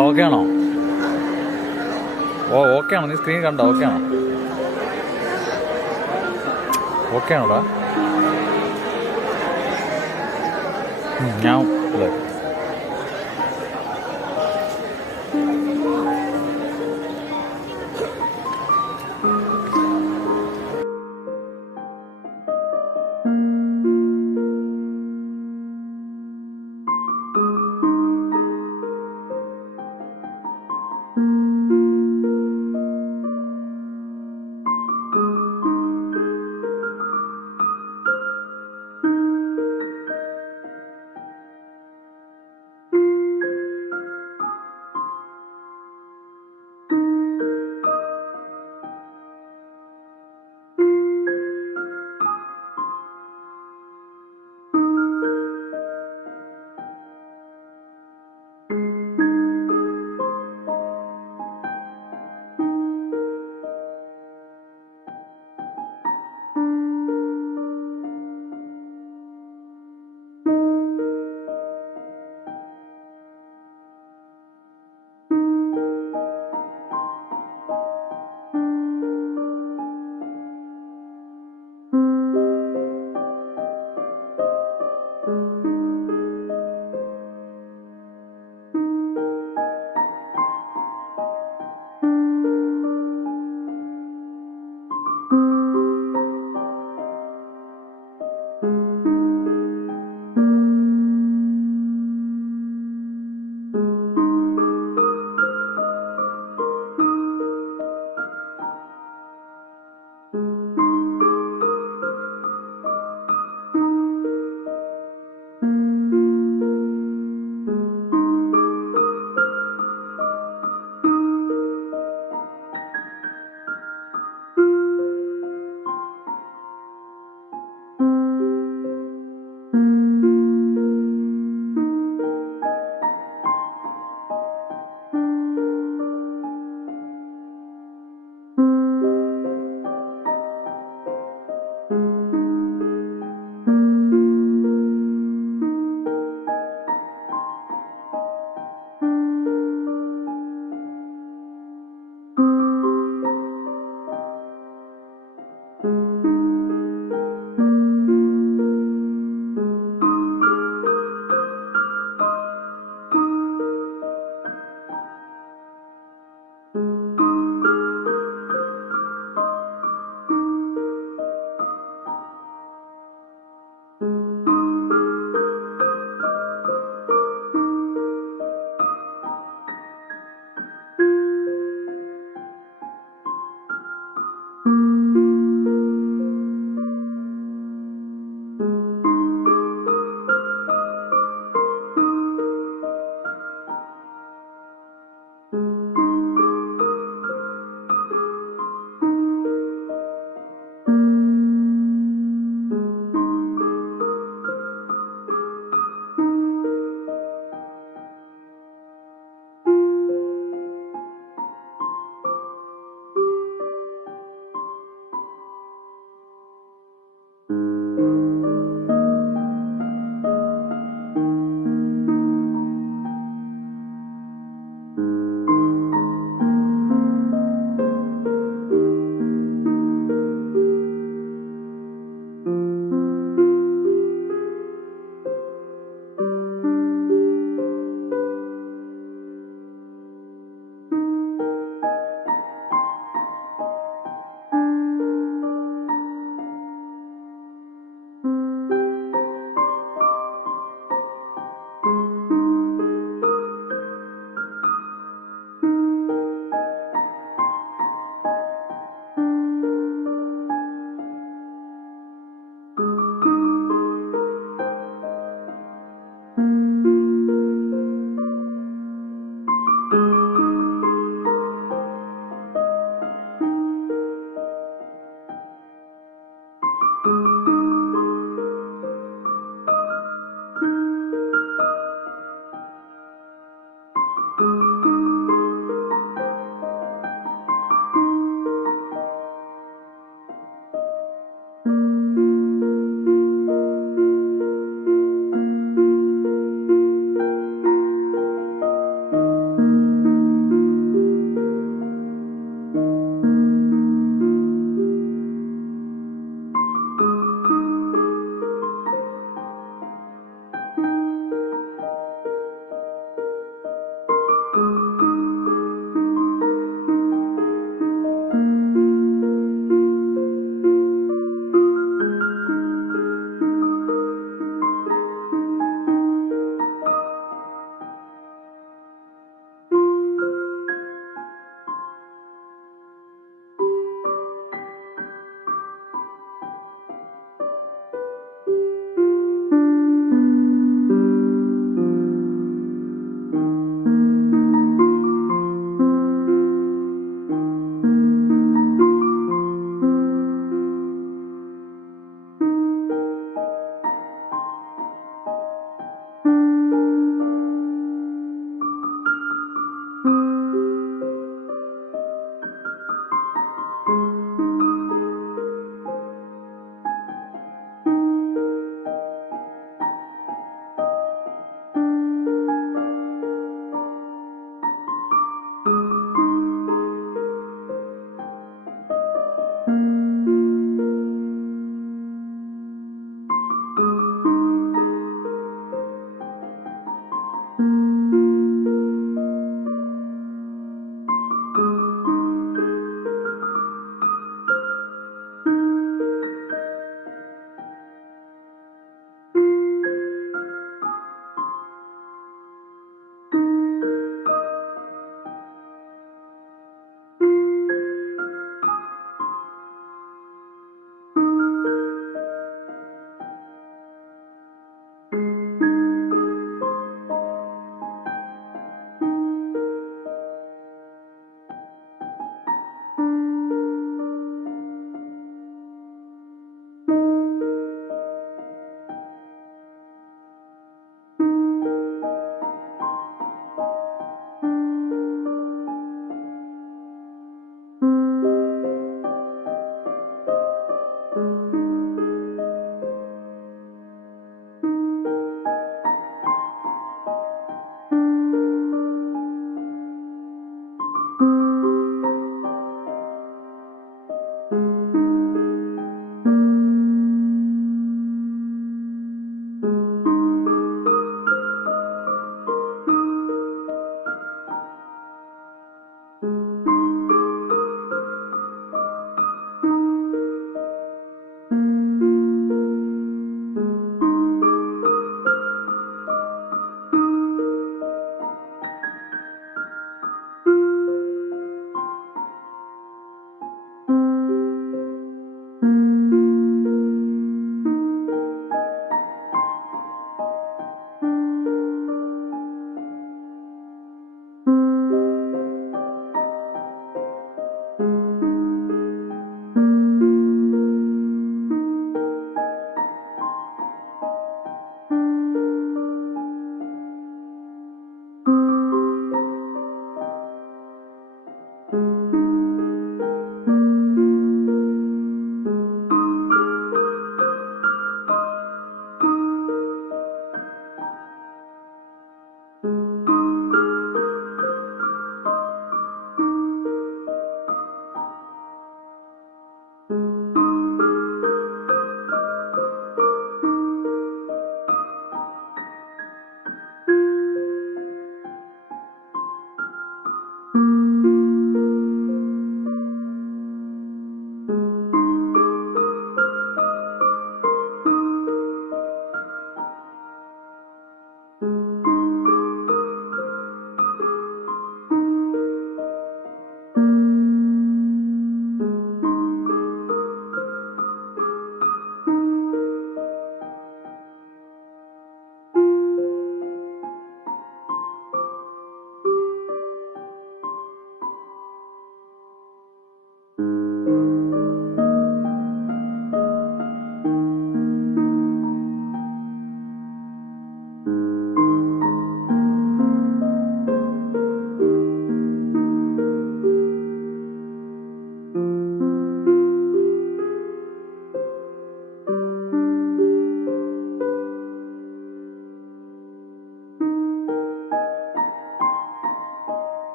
Okay ആണോ? Okay ആണോ? നീ സ്ക്രീൻ കണ്ടോ? ഓക്കെ ആണോ? ഓക്കെ ആണോടാ? ഞാൻ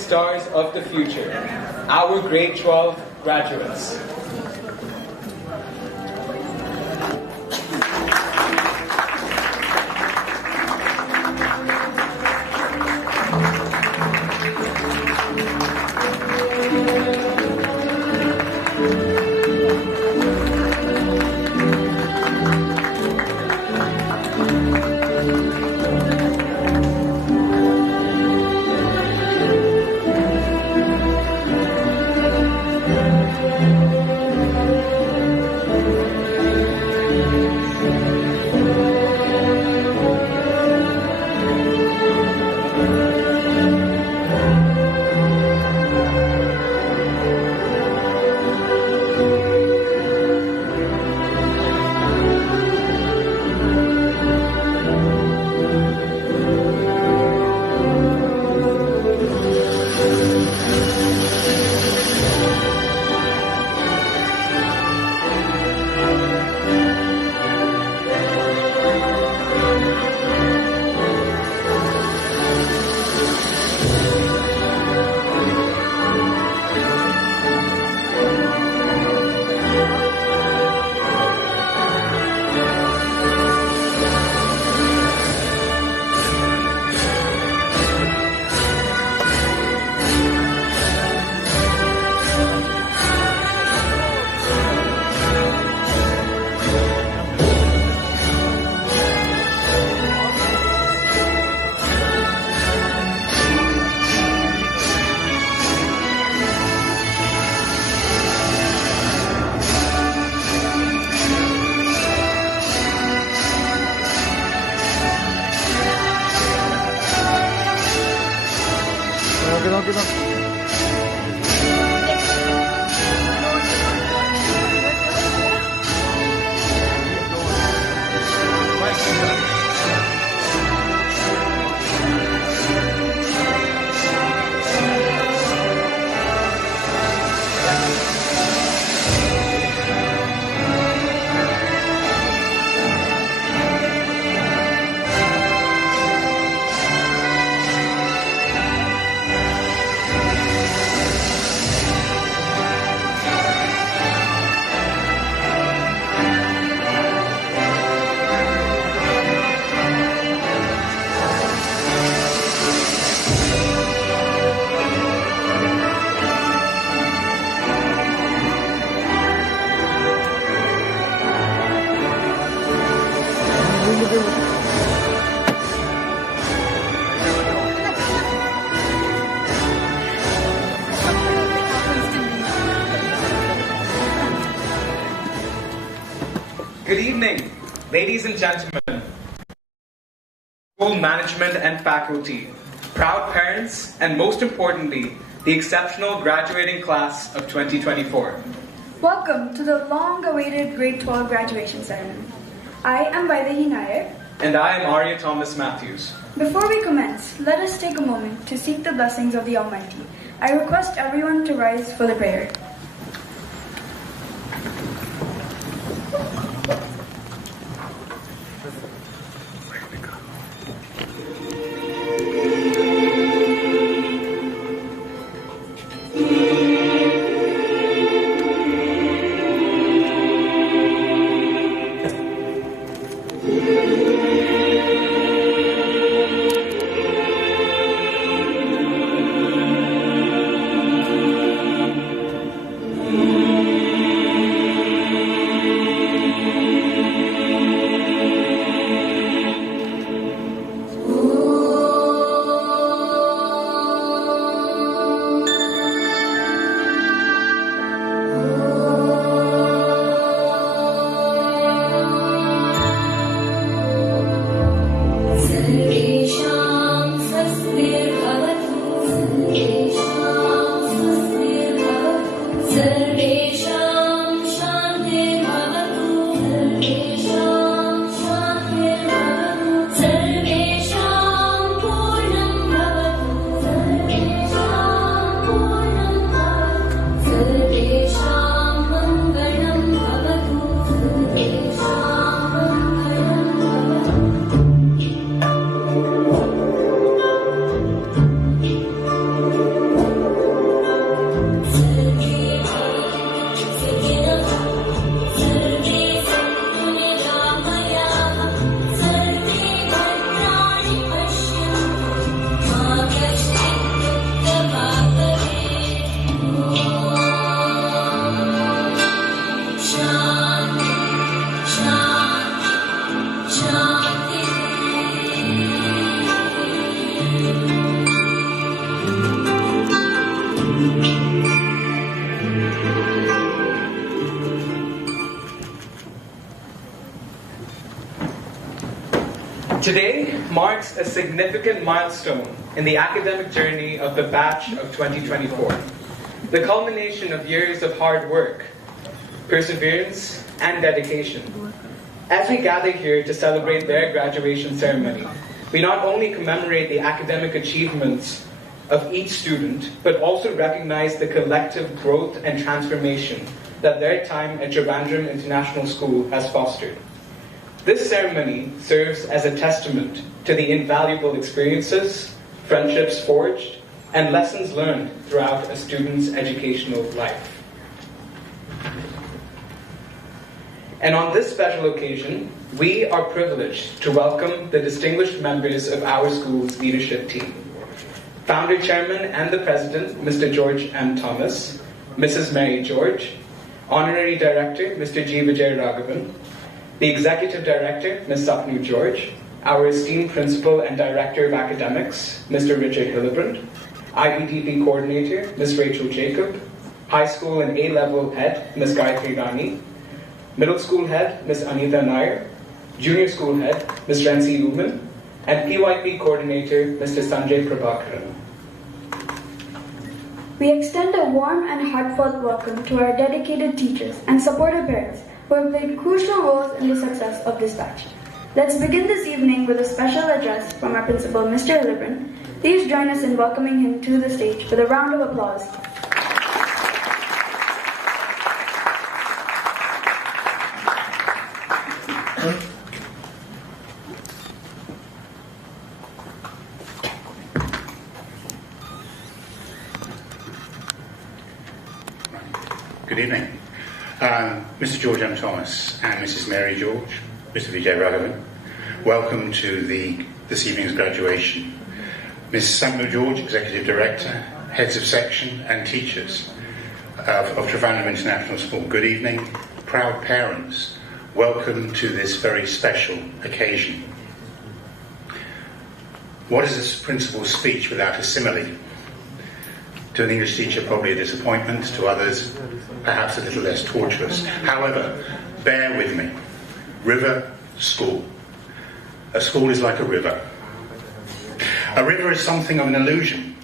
stars of the future, our grade 12 graduates. Good evening, ladies and gentlemen, school management and faculty, proud parents, and most importantly, the exceptional graduating class of 2024. Welcome to the long-awaited Grade 12 graduation ceremony. I am Vaidehi Nair. And I am Arya Thomas Matthews. Before we commence, let us take a moment to seek the blessings of the Almighty. I request everyone to rise for the prayer. Today marks a significant milestone in the academic journey of the batch of 2024, the culmination of years of hard work, perseverance, and dedication. As we gather here to celebrate their graduation ceremony, we not only commemorate the academic achievements of each student, but also recognize the collective growth and transformation that their time at Trivandrum International School has fostered. This ceremony serves as a testament to the invaluable experiences, friendships forged, and lessons learned throughout a student's educational life. And on this special occasion, we are privileged to welcome the distinguished members of our school's leadership team. Founder Chairman and the President, Mr. George M. Thomas, Mrs. Mary George, Honorary Director, Mr. G. Vijay Raghavan, the Executive Director, Ms. Sapnu George, our esteemed Principal and Director of Academics, Mr. Richard Hillebrand, IBDP Coordinator, Ms. Rachel Jacob, High School and A-Level Head, Ms. Gayatri Rani, Middle School Head, Ms. Anita Nair, Junior School Head, Ms. Renzi Uman, and PYP Coordinator, Mr. Sanjay Prabhakaran. We extend a warm and heartfelt welcome to our dedicated teachers and supportive parents who have played crucial roles in the success of this batch. Let's begin this evening with a special address from our principal, Mr. Hillebrand. Please join us in welcoming him to the stage with a round of applause. Good evening. Mr. George M. Thomas and Mrs. Mary George, Mr. Vijay Raghavan, welcome to this evening's graduation. Ms. Sapnu George, Executive Director, Heads of Section and Teachers of Trivandrum International School, good evening. Proud parents, welcome to this very special occasion. What is this principal's speech without a simile? To an English teacher, probably a disappointment. To others, perhaps a little less tortuous. However, bear with me. River, school. A school is like a river. A river is something of an illusion.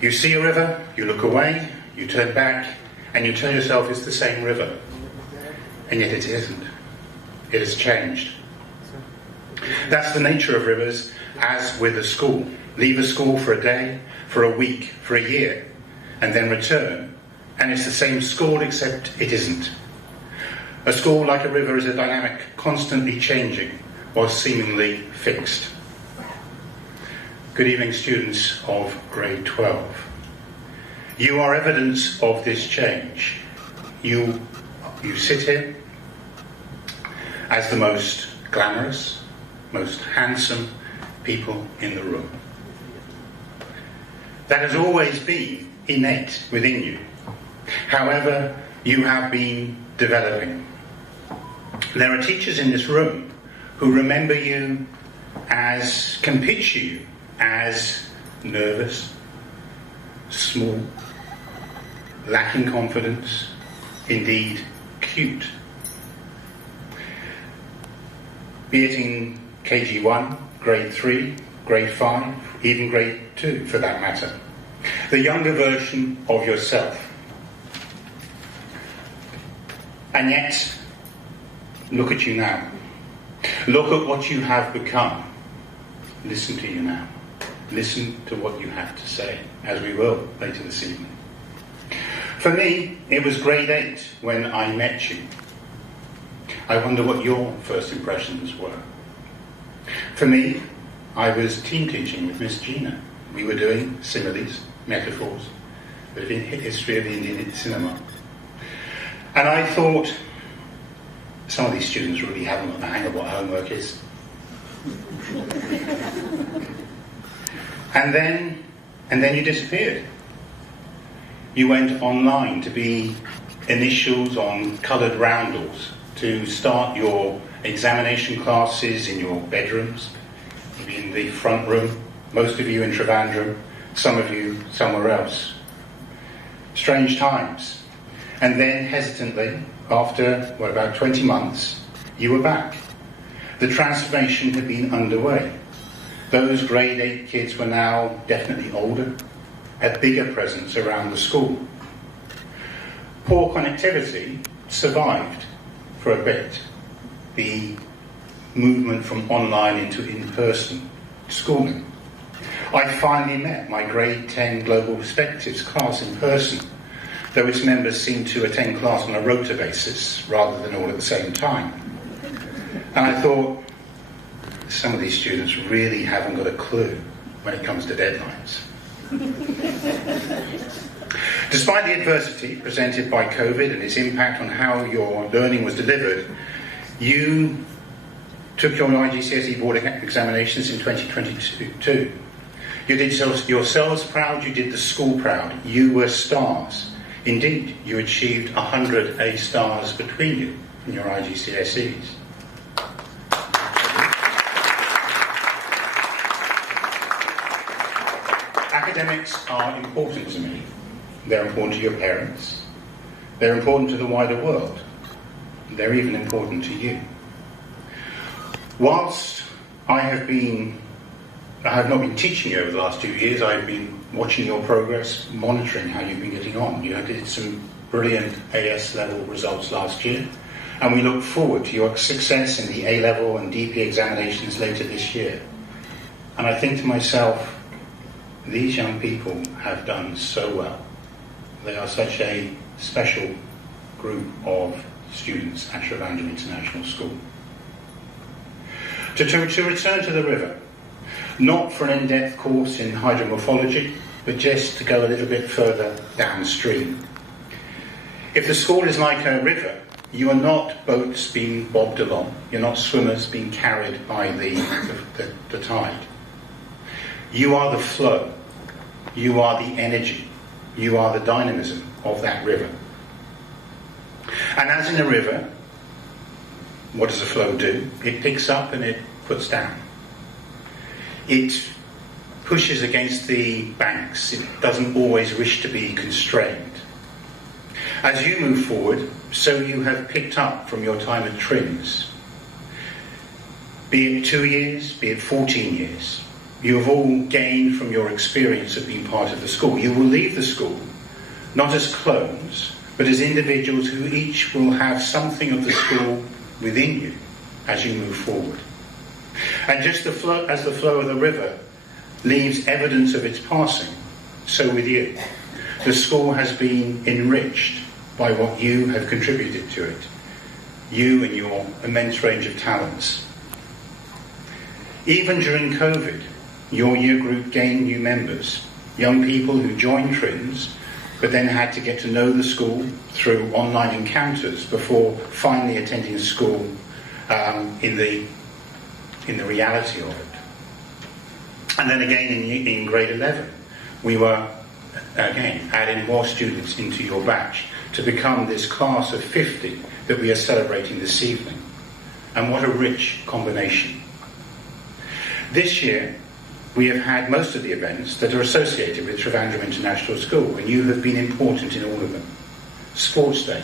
You see a river, you look away, you turn back, and you tell yourself it's the same river. And yet it isn't. It has changed. That's the nature of rivers, as with a school. Leave a school for a day, for a week, for a year, and then return, and it's the same school except it isn't. A school, like a river, is a dynamic, constantly changing, or seemingly fixed. Good evening, students of grade 12. You are evidence of this change. You sit here as the most glamorous, most handsome people in the room. That has always been innate within you. However, you have been developing. There are teachers in this room who remember you can picture you as nervous, small, lacking confidence, indeed cute. Be it in KG1, grade 3, grade 5, even grade 2 for that matter. The younger version of yourself. And yet, look at you now. Look at what you have become. Listen to you now. Listen to what you have to say, as we will later this evening. For me, it was grade 8 when I met you. I wonder what your first impressions were. For me, I was team teaching with Miss Gina. We were doing similes, metaphors, a bit of history of Indian cinema. And I thought, some of these students really haven't got the hang of what homework is. And then you disappeared. You went online to be initials on coloured roundels, to start your examination classes in your bedrooms, maybe in the front room, most of you in Trivandrum, some of you somewhere else. Strange times. And then hesitantly, after, about 20 months, you were back. The transformation had been underway. Those grade 8 kids were now definitely older, had bigger presence around the school. Poor connectivity survived for a bit. The movement from online into in-person schooling. I finally met my grade 10 Global Perspectives class in person, though its members seemed to attend class on a rota basis rather than all at the same time. And I thought, some of these students really haven't got a clue when it comes to deadlines. Despite the adversity presented by COVID and its impact on how your learning was delivered, you took your IGCSE board examinations in 2022. You did yourselves proud, you did the school proud. You were stars. Indeed, you achieved 100 A stars between you in your IGCSEs. Academics are important to me. They're important to your parents. They're important to the wider world. They're even important to you. Whilst I have not been teaching you over the last 2 years, I've been watching your progress, monitoring how you've been getting on. You did some brilliant AS level results last year, and we look forward to your success in the A level and DP examinations later this year. And I think to myself, these young people have done so well. They are such a special group of students at Trivandrum International School. To return to the river, not for an in-depth course in hydromorphology, but just to go a little bit further downstream. If the school is like a river, you are not boats being bobbed along, you're not swimmers being carried by the tide. You are the flow, you are the energy, you are the dynamism of that river. And as in a river, what does a flow do? It picks up and it puts down. It pushes against the banks. It doesn't always wish to be constrained. As you move forward, so you have picked up from your time at Trims. Be it 2 years, be it 14 years, you have all gained from your experience of being part of the school. You will leave the school not as clones, but as individuals who each will have something of the school within you as you move forward. And just as the flow of the river leaves evidence of its passing, so with you. The school has been enriched by what you have contributed to it, you and your immense range of talents. Even during COVID, your year group gained new members, young people who joined Trims, but then had to get to know the school through online encounters before finally attending school in the reality of it. And then again in grade 11, we were again adding more students into your batch to become this class of 50 that we are celebrating this evening. And what a rich combination. This year, we have had most of the events that are associated with Trivandrum International School, and you have been important in all of them. Sports Day,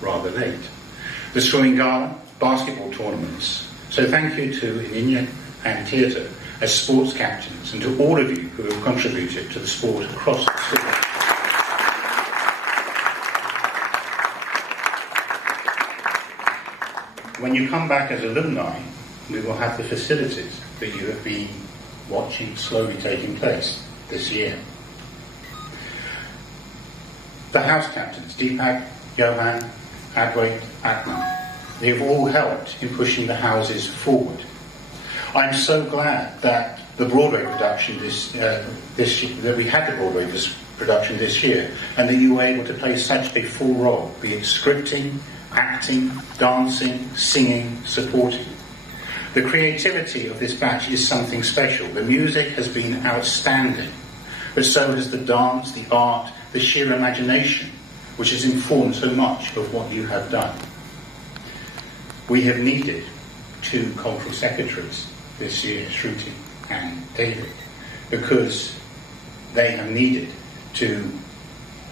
rather late. The Swimming Gala, basketball tournaments. So thank you to Ininya and Theatre as sports captains, and to all of you who have contributed to the sport across the school. When you come back as alumni, we will have the facilities that you have been watching slowly taking place this year. The house captains, Deepak, Johan, Adwait, Atman, they have all helped in pushing the houses forward. I'm so glad that the Broadway production that we had the Broadway production this year, and that you were able to play such a full role, be it scripting, acting, dancing, singing, supporting. The creativity of this batch is something special. The music has been outstanding, but so has the dance, the art, the sheer imagination, which has informed so much of what you have done. We have needed 2 cultural secretaries this year, Shruti and David, because they have needed to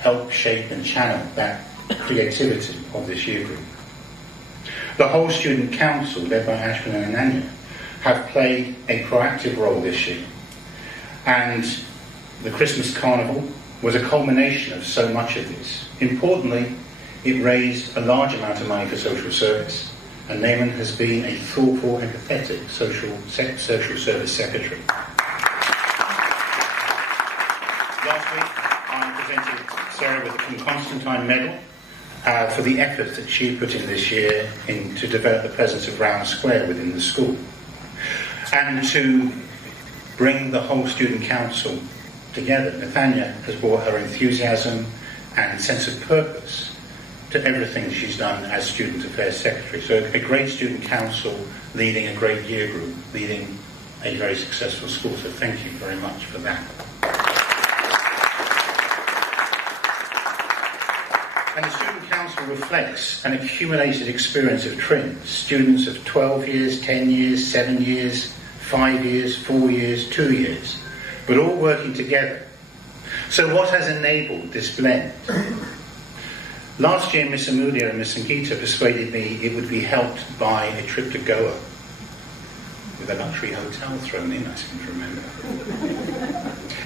help shape and channel that creativity of this year group. The whole student council, led by Ashwin and Ananya, have played a proactive role this year. And the Christmas Carnival was a culmination of so much of this. Importantly, it raised a large amount of money for social service, and Naaman has been a thoughtful, empathetic social service secretary. Last week, I presented Sarah with the Constantine Medal for the effort that she put in this year to develop the presence of Brown Square within the school, and to bring the whole student council together. Nathania has brought her enthusiasm and sense of purpose to everything she's done as Student Affairs Secretary. So a great student council leading a great year group, leading a very successful school. So thank you very much for that. And the Student Council reflects an accumulated experience of TRINs, students of 12 years, 10 years, 7 years, 5 years, 4 years, 2 years, but all working together. So what has enabled this blend? Last year, Miss Amulia and Miss Sangeeta persuaded me it would be helped by a trip to Goa, with a luxury hotel thrown in, I seem to remember.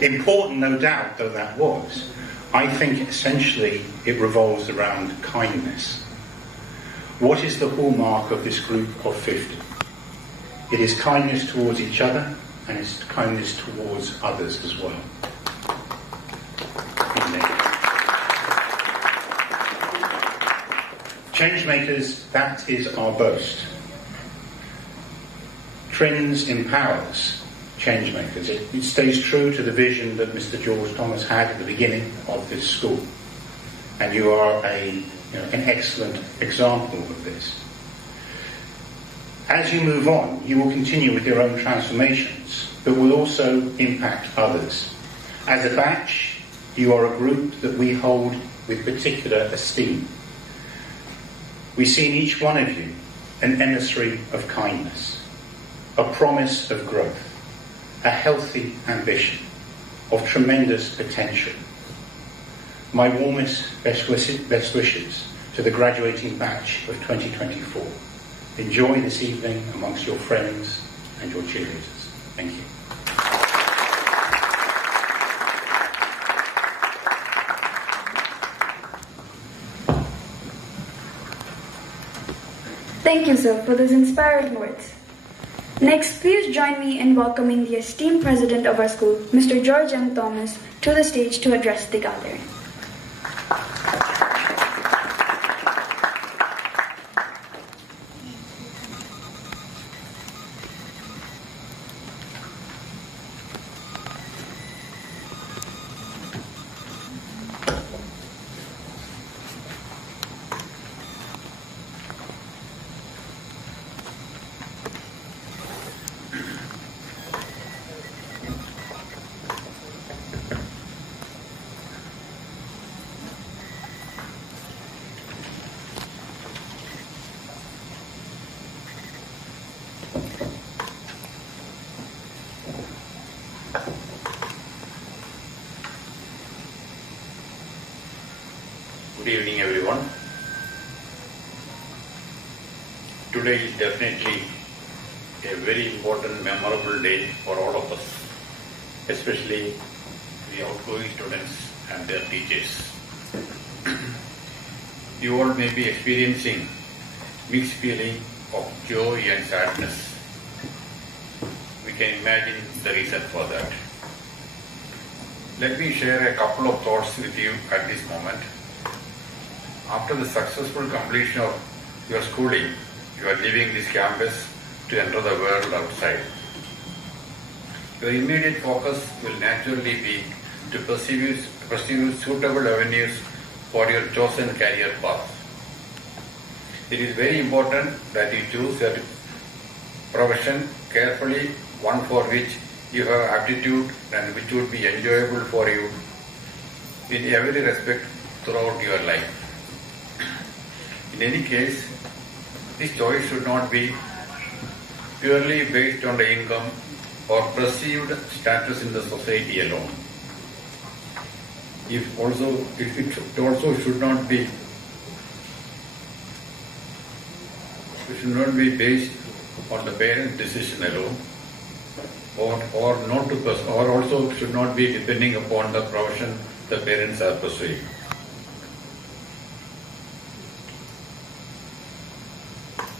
Important, no doubt, though that was, I think essentially it revolves around kindness. What is the hallmark of this group of 50? It is kindness towards each other, and it's kindness towards others as well. Changemakers, that is our boast. TRINs empowers changemakers. It stays true to the vision that Mr. George Thomas had at the beginning of this school. And you are an excellent example of this. As you move on, you will continue with your own transformations, but will also impact others. As a batch, you are a group that we hold with particular esteem. We see in each one of you an emissary of kindness, a promise of growth, a healthy ambition, of tremendous potential. My warmest best wishes to the graduating batch of 2024. Enjoy this evening amongst your friends and your cheerleaders. Thank you. Thank you, sir, for those inspiring words. Next, please join me in welcoming the esteemed president of our school, Mr. George M. Thomas, to the stage to address the gathering. Good evening, everyone. Today is definitely a very important, memorable day for all of us, especially the outgoing students and their teachers. You all may be experiencing mixed feeling of joy and sadness. We can imagine the reason for that. Let me share a couple of thoughts with you at this moment. After the successful completion of your schooling, you are leaving this campus to enter the world outside. Your immediate focus will naturally be to pursue suitable avenues for your chosen career path. It is very important that you choose a profession carefully, one for which you have aptitude and which would be enjoyable for you in every respect throughout your life. In any case, this choice should not be purely based on the income or perceived status in the society alone. It also should not be should not be based on the parent's decision alone, or not to pursue, or also should not be depending upon the profession the parents are pursuing.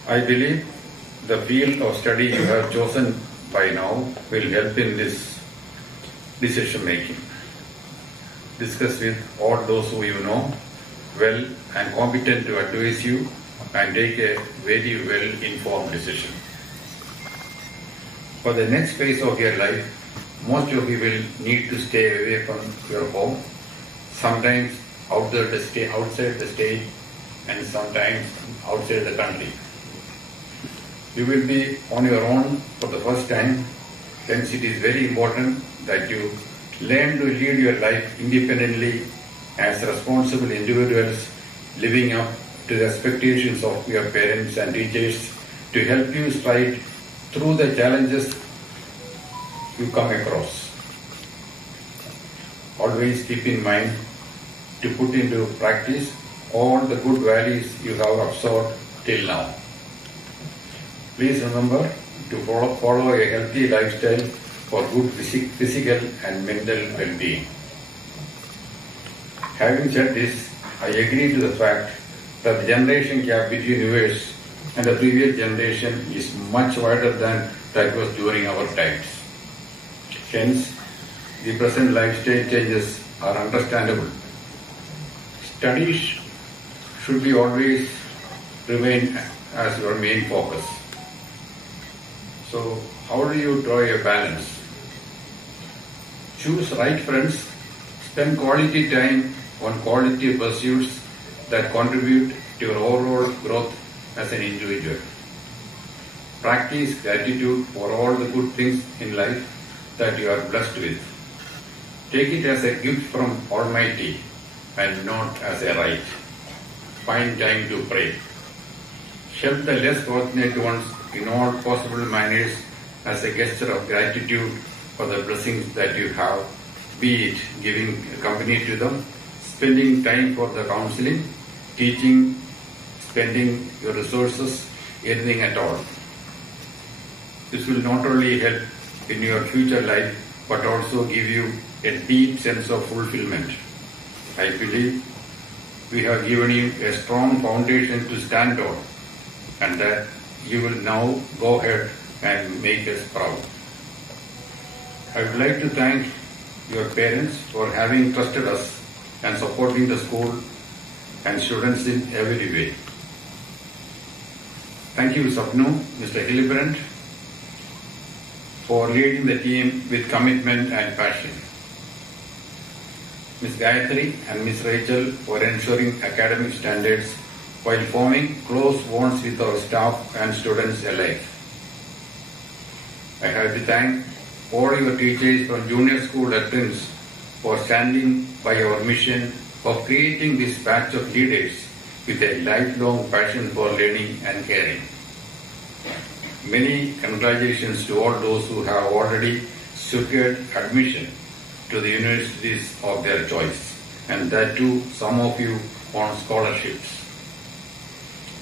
I believe the field of study you have chosen by now will help in this decision making. Discuss with all those who you know well and competent to advise you and take a very well informed decision. For the next phase of your life, most of you will need to stay away from your home, sometimes outside the state and sometimes outside the country. You will be on your own for the first time, hence it is very important that you learn to lead your life independently as responsible individuals, living up to the expectations of your parents and teachers to help you stride through the challenges you come across. Always keep in mind to put into practice all the good values you have absorbed till now. Please remember to follow a healthy lifestyle for good physical and mental well-being. Having said this, I agree to the fact that the generation gap between yours and the previous generation is much wider than that was during our times. Hence, the present lifestyle changes are understandable. Studies should be always remain as your main focus. So, how do you draw a balance? Choose right friends, spend quality time on quality pursuits that contribute to your overall growth as an individual. Practice gratitude for all the good things in life that you are blessed with. Take it as a gift from Almighty and not as a right. Find time to pray. Help the less fortunate ones in all possible manners as a gesture of gratitude for the blessings that you have, be it giving company to them, spending time for the counseling, teaching, spending your resources, anything at all. This will not only help in your future life, but also give you a deep sense of fulfillment. I believe we have given you a strong foundation to stand on, and that you will now go ahead and make us proud. I would like to thank your parents for having trusted us and supporting the school and students in every way. Thank you, Sapnu, Mr. Hildebrand, for leading the team with commitment and passion. Ms. Gayatri and Ms. Rachel for ensuring academic standards while forming close bonds with our staff and students alike. I have to thank all your teachers from junior school veterans for standing by our mission of creating this batch of leaders with a lifelong passion for learning and caring. Many congratulations to all those who have already secured admission to the universities of their choice, and that too some of you on scholarships.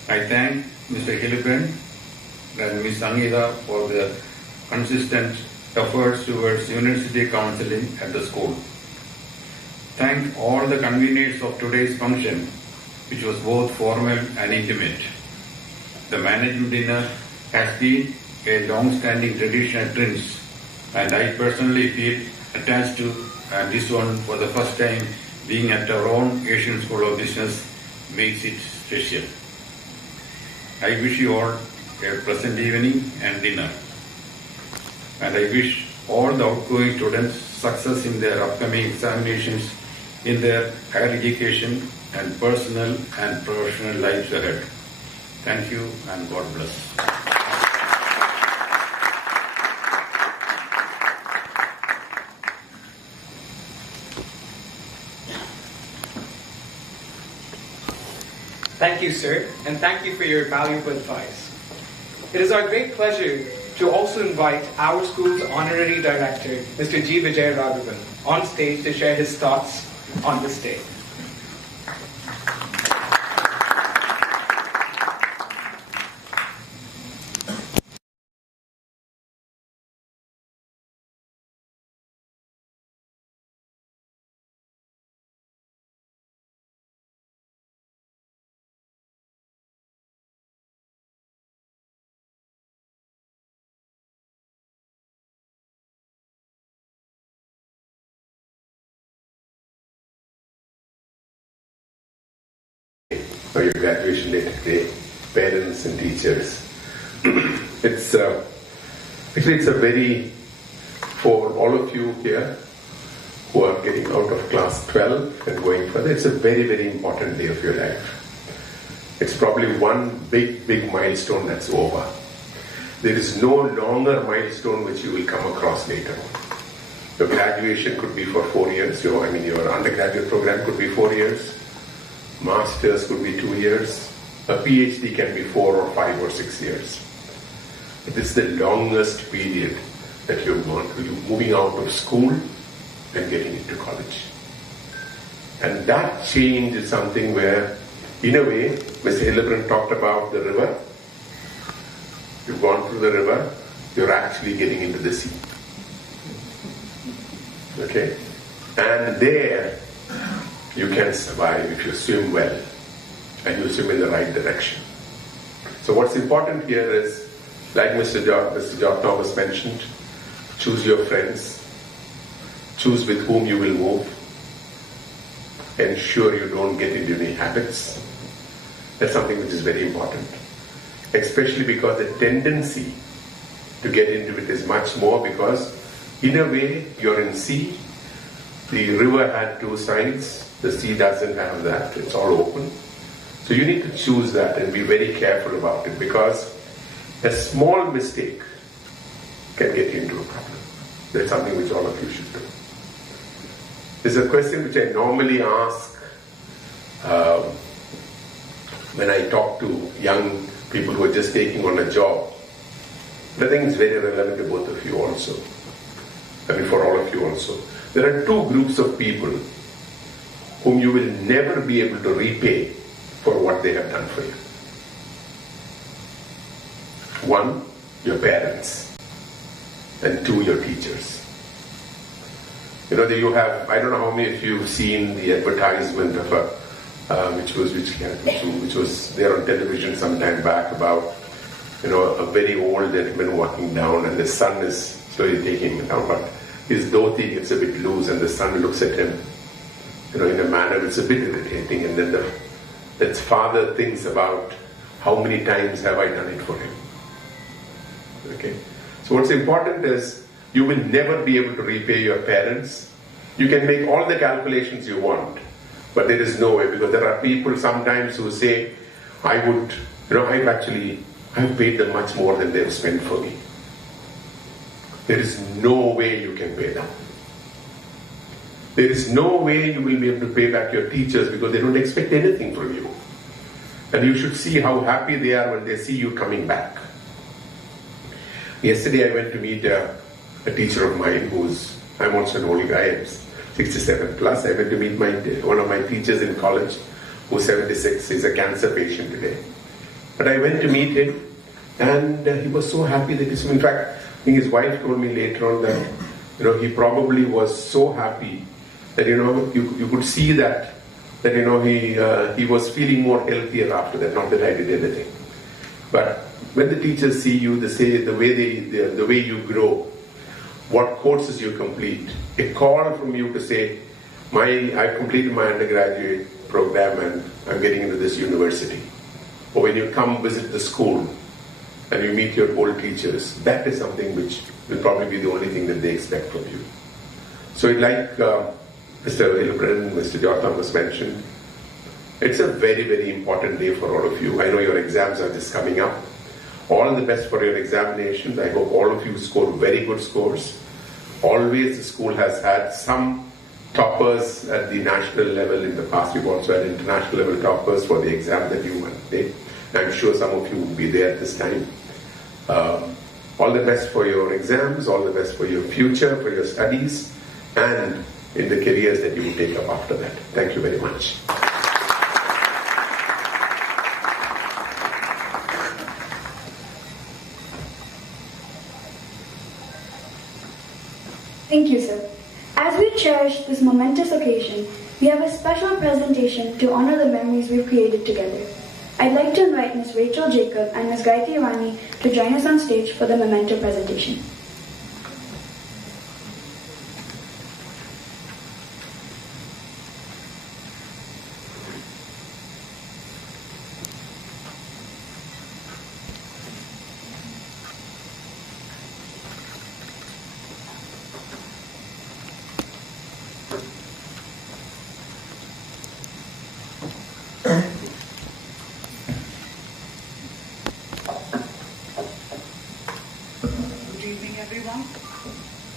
I thank Mr. Hildebrand and Ms. Angida for their consistent efforts towards university counseling at the school. Thank all the conveners of today's function, which was both formal and intimate. The management dinner has been a long-standing tradition at Prince, and I personally feel attached to this one for the first time being at our own Asian School of Business makes it special. I wish you all a pleasant evening and dinner. And I wish all the outgoing students success in their upcoming examinations, in their higher education and personal and professional lives ahead. Thank you and God bless. Thank you, sir, and thank you for your valuable advice. It is our great pleasure to also invite our school's honorary director, Mr. G. Vijay Raghavan, on stage to share his thoughts on this day. or your graduation day today, parents and teachers. It's a very, for all of you here who are getting out of class 12 and going further, it's a very, very important day of your life. It's probably one big, big milestone that's over. There is no longer milestone which you will come across later on. Your graduation could be for 4 years, your undergraduate program could be 4 years, masters could be 2 years, a PhD can be 4 or 5 or 6 years. It is the longest period that you're moving out of school and getting into college. And that change is something where, in a way, Mr. Hildebrand talked about the river. You've gone through the river, you're actually getting into the sea. Okay? And there, you can survive if you swim well and you swim in the right direction. So what's important here is, like Mr. John Thomas mentioned, choose your friends, choose with whom you will move, ensure you don't get into any habits. That's something which is very important. Especially because the tendency to get into it is much more, because in a way you're in sea. The river had two sides, the sea doesn't have that, it's all open. So you need to choose that and be very careful about it, because a small mistake can get you into a problem. That's something which all of you should do. There's a question which I normally ask when I talk to young people who are just taking on a job. I think it's very relevant to both of you also. For all of you also. There are two groups of people whom you will never be able to repay for what they have done for you. One, your parents, and two, your teachers. You have, I don't know how many of you have seen the advertisement of which was there on television some time back about, a very old gentleman walking down and the son is slowly taking him down, but his dhoti gets a bit loose and the son looks at him, in a manner that's a bit irritating, and then that father thinks about how many times have I done it for him. Okay? So what's important is, you will never be able to repay your parents. You can make all the calculations you want, but there is no way, because there are people sometimes who say, I've paid them much more than they've spent for me. There is no way you can pay them. There is no way you will be able to pay back your teachers, because they don't expect anything from you. And you should see how happy they are when they see you coming back. Yesterday I went to meet a teacher of mine I'm also an old guy, I'm 67 plus. I went to meet one of my teachers in college who's 76. He's a cancer patient today. But I went to meet him and he was so happy that in fact, I think his wife told me later on that, he probably was so happy that, you could see that he was feeling more healthier after that. Not that I did anything. But when the teachers see you, they say the way you grow, what courses you complete, a call from you to say, I completed my undergraduate program and I'm getting into this university. Or when you come visit the school and you meet your old teachers, that is something which will probably be the only thing that they expect from you. So like Mr. Hildebrand, Mr. John Thomas mentioned, it's a very, very important day for all of you. I know your exams are just coming up. All the best for your examinations. I hope all of you score very good scores. Always the school has had some toppers at the national level in the past. We've also had international level toppers for the exam that you might take. I'm sure some of you will be there at this time. All the best for your exams, all the best for your future, for your studies, and in the careers that you will take up after that. Thank you very much. Thank you, sir. As we cherish this momentous occasion, we have a special presentation to honor the memories we've created together. I'd like to invite Ms. Rachel Jacob and Ms. Gayatri Rani to join us on stage for the memento presentation.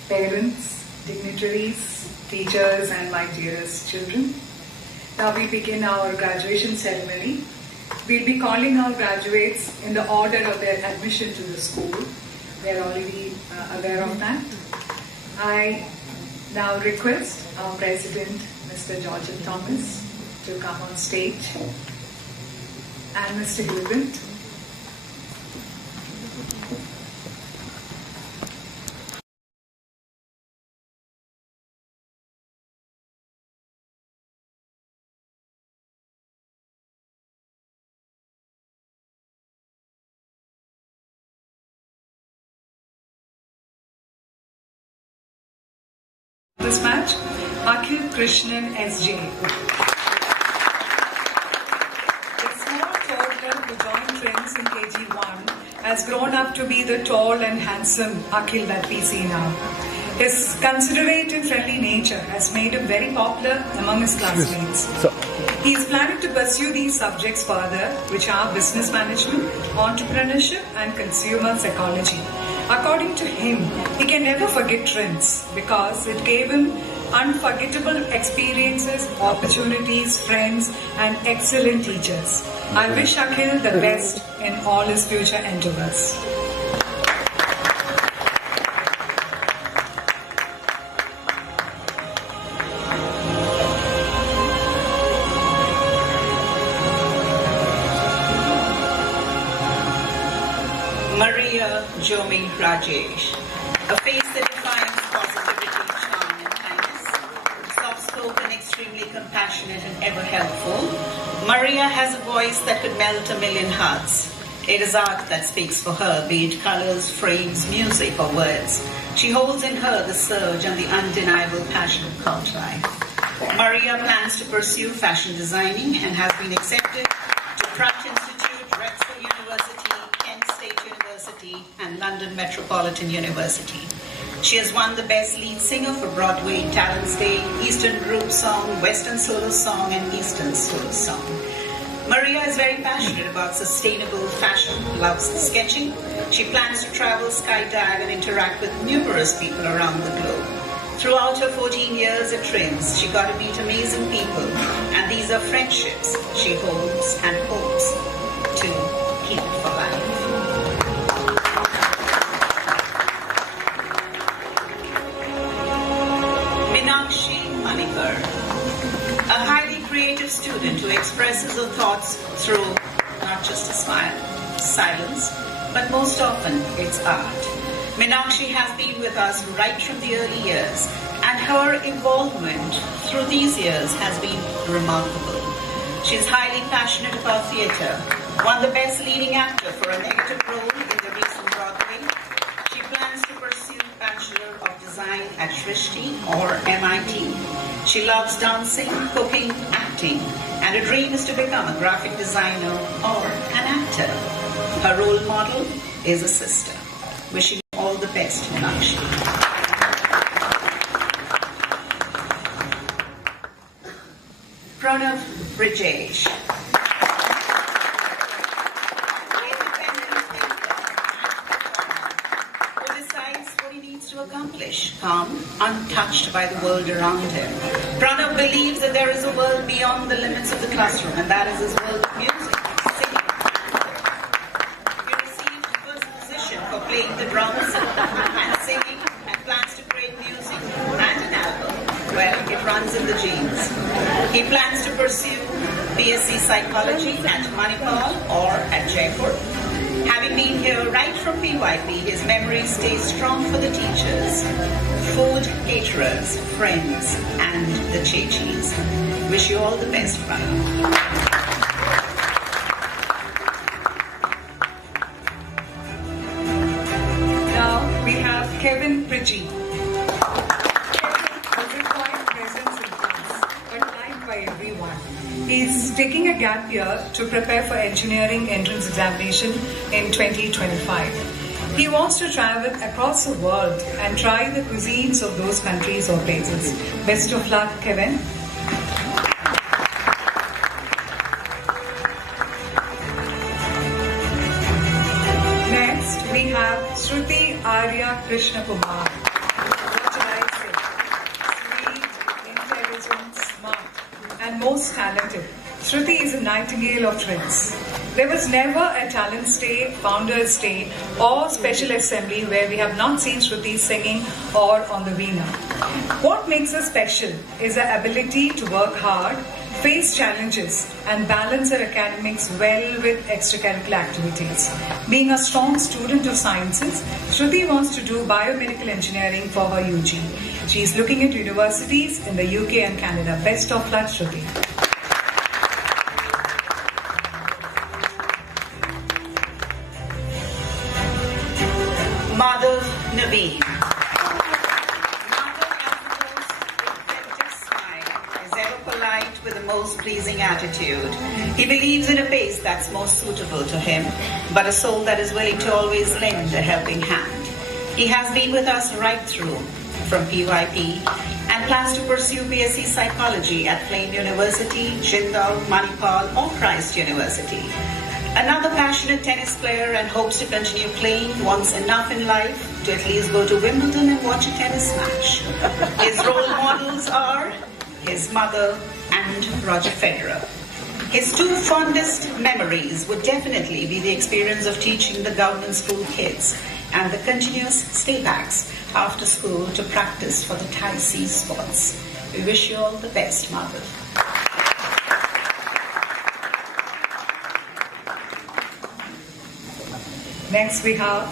parents, dignitaries, teachers, and my dearest children. Now we begin our graduation ceremony. We'll be calling our graduates in the order of their admission to the school. They're already aware of that. I now request our President, Mr. George Thomas, to come on stage, and Mr. Hilbert. This match, Akhil Krishnan SJ. The small toddler who joined trends in KG1 has grown up to be the tall and handsome Akhil that we see now. His considerate and friendly nature has made him very popular among his classmates. He is planning to pursue these subjects further, which are business management, entrepreneurship, and consumer psychology. According to him, he can never forget trends because it gave him unforgettable experiences, opportunities, friends, and excellent teachers. I wish Akhil the best in all his future endeavors. Maria Jomi Rajesh, a face that defines positivity, charm, and kindness. Soft-spoken, extremely compassionate, and ever helpful. Maria has a voice that could melt a million hearts. It is art that speaks for her, be it colors, frames, music, or words. She holds in her the surge and the undeniable passion of cult life. Maria plans to pursue fashion designing and has been accepted to Pratt Institute, Drexel University, Kent State University, and London Metropolitan University. She has won the Best Lead Singer for Broadway Talents Day, Eastern Group Song, Western Solo Song, and Eastern Solo Song. Maria is very passionate about sustainable fashion, loves sketching. She plans to travel, skydive, and interact with numerous people around the globe. Throughout her 14 years at Trends, she got to meet amazing people, and these are friendships she holds and hopes to keep for life. Meenakshi Manikar, a highly creative student who expresses her thoughts through not just a smile, silence, but most often it's art. Meenakshi has been with us right from the early years, and her involvement through these years has been remarkable. She is highly passionate about theatre, won the Best Leading Actor for a negative role in the recent Broadway. She plans to pursue Bachelor of Design at Srishti or MIT. She loves dancing, cooking, acting, and her dream is to become a graphic designer or an actor. Her role model is a sister. Wishing you all the best, Meenakshi. Pranav Brijesh. Who decides what he needs to accomplish, calm, untouched by the world around him. Pranav believes that there is a world beyond the limits of the classroom, and that is his world of music, singing. He received first position for playing the drums and singing, and plans to create music and an album. Well, it runs in the genes. He plans to pursue BSc Psychology at Manipal or at Jaipur. Having been here right from PYP, his memories stay strong for the teachers, food caterers, friends, and the chechis. Wish you all the best, Pranav. Now we have Kevin Pridgey. Kevin is a quiet presence in class, but liked by everyone. He's taking a gap year to prepare for engineering entrance examination in 2025. He wants to travel across the world and try the cuisines of those countries or places. Best of luck, Kevin. Next, we have Shruti Arya Krishna Kumar. most talented. Shruti is a nightingale of twins. There was never a talent day, founders day, or special assembly where we have not seen Shruti singing or on the veena. What makes her special is her ability to work hard, face challenges, and balance her academics well with extracurricular activities. Being a strong student of sciences, Shruti wants to do biomedical engineering for her UG. She is looking at universities in the UK and Canada. Best of luck, Shruti. Madhav Naveen. Madhav has the most infectious smile, is ever polite with the most pleasing attitude. He believes in a pace that's most suitable to him, but a soul that is willing to always lend a helping hand. He has been with us right through, from PYP, and plans to pursue BSc Psychology at Plain University, Jindal, Manipal, or Christ University. Another passionate tennis player and hopes to continue playing, wants enough in life to at least go to Wimbledon and watch a tennis match. His role models are his mother and Roger Federer. His two fondest memories would definitely be the experience of teaching the government school kids and the continuous stay-backs after school to practice for the Thai Sea sports. We wish you all the best, Mother. Next we have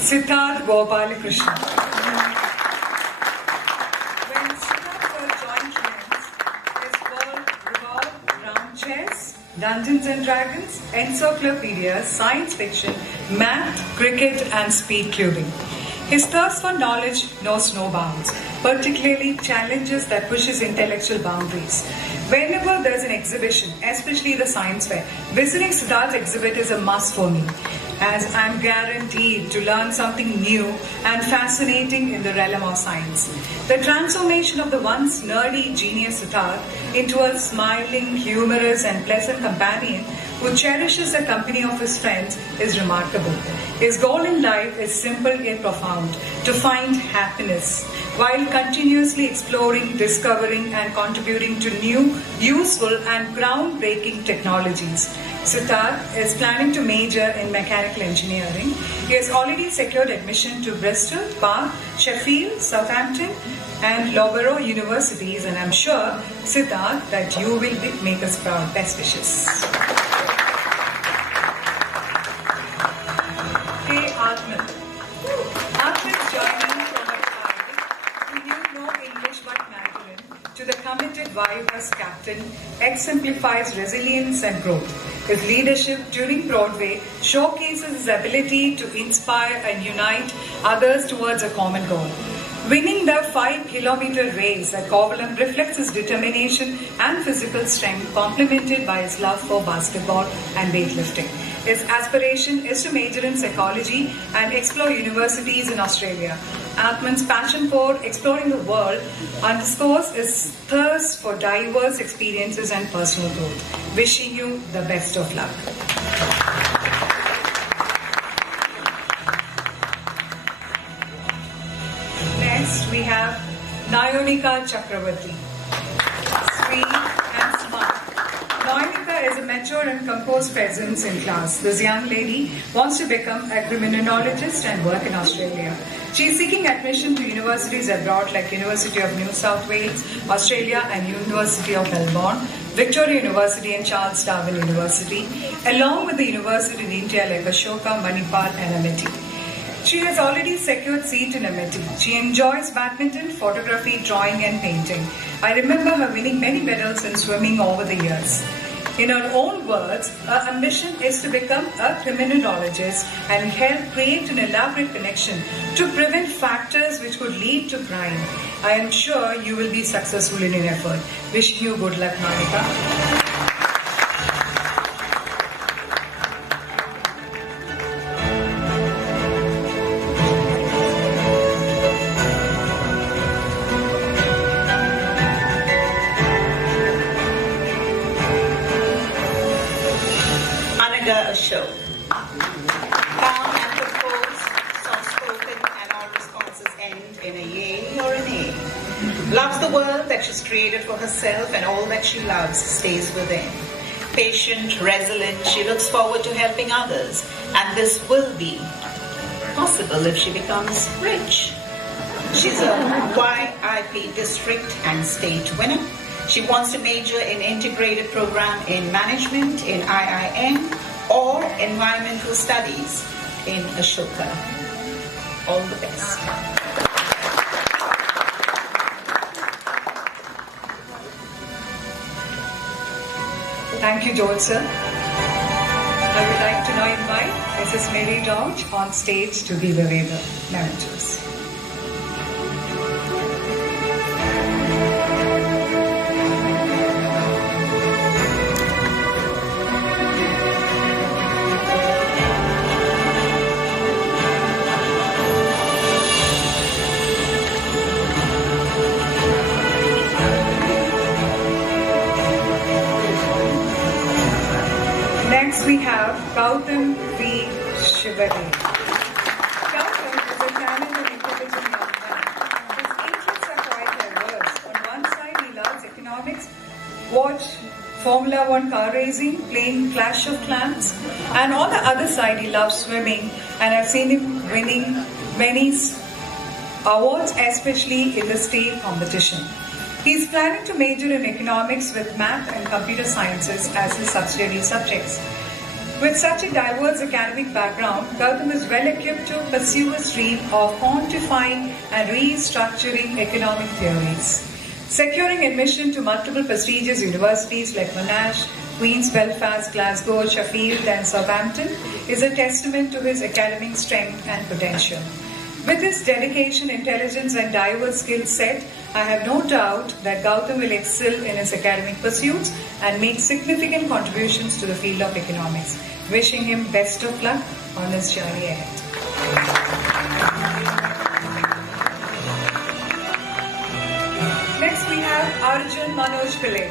Siddharth Gopalakrishnan. When Siddharth first joined Friends, his world revolved around chess, Dungeons and Dragons, encyclopedias, science fiction, math, cricket and speed cubing. His thirst for knowledge knows no bounds, particularly challenges that pushes intellectual boundaries. Whenever there's an exhibition, especially the science fair, visiting Siddharth's exhibit is a must for me, as I'm guaranteed to learn something new and fascinating in the realm of science. The transformation of the once nerdy genius Siddharth into a smiling, humorous and pleasant companion who cherishes the company of his friends is remarkable. His goal in life is simple yet profound: to find happiness, while continuously exploring, discovering and contributing to new, useful and groundbreaking technologies. Siddharth is planning to major in mechanical engineering. He has already secured admission to Bristol, Bath, Sheffield, Southampton and Loughborough universities, and I'm sure, Siddharth, that you will make us proud. Best wishes. Atman. Atman is joining from a child who knew no English but Mandarin to the committed Vivas captain exemplifies resilience and growth. His leadership during Broadway showcases his ability to inspire and unite others towards a common goal. Winning the 5-kilometer race at Kovalam reflects his determination and physical strength, complemented by his love for basketball and weightlifting. His aspiration is to major in psychology and explore universities in Australia. Atman's passion for exploring the world underscores his thirst for diverse experiences and personal growth. Wishing you the best of luck. Next, we have Nayonika Chakravarti. Sweet and smart. Nayonika is a mature and composed presence in class. This young lady wants to become a criminologist and work in Australia. She is seeking admission to universities abroad like University of New South Wales, Australia and University of Melbourne, Victoria University and Charles Darwin University, along with the university in India like Ashoka, Manipal and Amity. She has already secured seat in Amity. She enjoys badminton, photography, drawing and painting. I remember her winning many medals in swimming over the years. In her own words, her ambition is to become a criminologist and help create an elaborate connection to prevent factors which could lead to crime. I am sure you will be successful in your effort. Wishing you good luck, Nayonika. Show. Calm and composed, soft-spoken, and all responses end in a yay or an a. Loves the world that she's created for herself, and all that she loves stays within. Patient, resilient, she looks forward to helping others, and this will be possible if she becomes rich. She's a YIP district and state winner. She wants to major in integrated program in management in IIM or environmental studies in Ashoka. All the best. Thank you, George sir. I would like to now invite Mrs. Mary George on stage to give away the mementos. Next we have Gautam V. Shivali. Gautam is a talented and intelligent young man. His interests are quite diverse. On one side he loves economics, watch Formula 1 car racing, playing Clash of Clans, and on the other side he loves swimming, and I've seen him winning many awards, especially in the state competition. He is planning to major in economics with math and computer sciences as his subsidiary subjects. With such a diverse academic background, Gautam is well equipped to pursue his dream of quantifying and restructuring economic theories. Securing admission to multiple prestigious universities like Monash, Queen's, Belfast, Glasgow, Sheffield and Southampton is a testament to his academic strength and potential. With his dedication, intelligence and diverse skill set, I have no doubt that Gautam will excel in his academic pursuits and make significant contributions to the field of economics. Wishing him best of luck on his journey ahead. Next we have Arjun Manoj Pillai.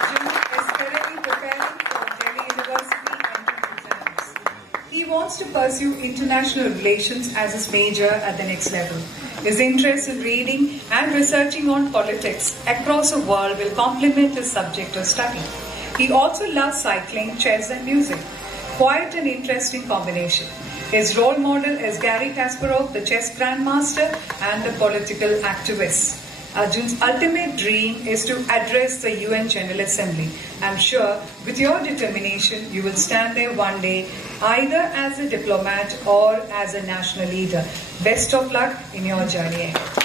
Arjun is currently preparing for Delhi University entrance exams. He wants to pursue international relations as his major at the next level. His interest in reading and researching on politics across the world will complement his subject of study. He also loves cycling, chess and music. Quite an interesting combination. His role model is Garry Kasparov, the chess grandmaster and the political activist. Arjun's ultimate dream is to address the UN General Assembly. I'm sure with your determination, you will stand there one day, either as a diplomat or as a national leader. Best of luck in your journey ahead.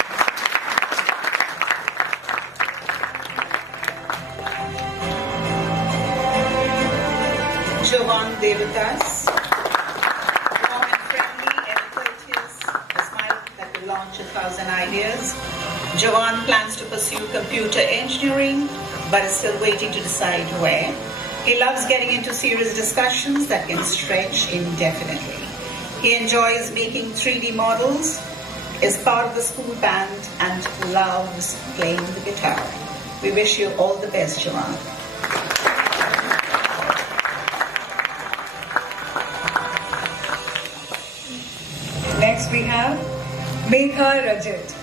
Jovan Devatas. Warm and friendly, ever courteous, a smile that will launch 1,000 ideas. Jovan plans to pursue computer engineering, but is still waiting to decide where. He loves getting into serious discussions that can stretch indefinitely. He enjoys making 3D models, is part of the school band, and loves playing the guitar. We wish you all the best, Jovan. Next we have Megha Rajat.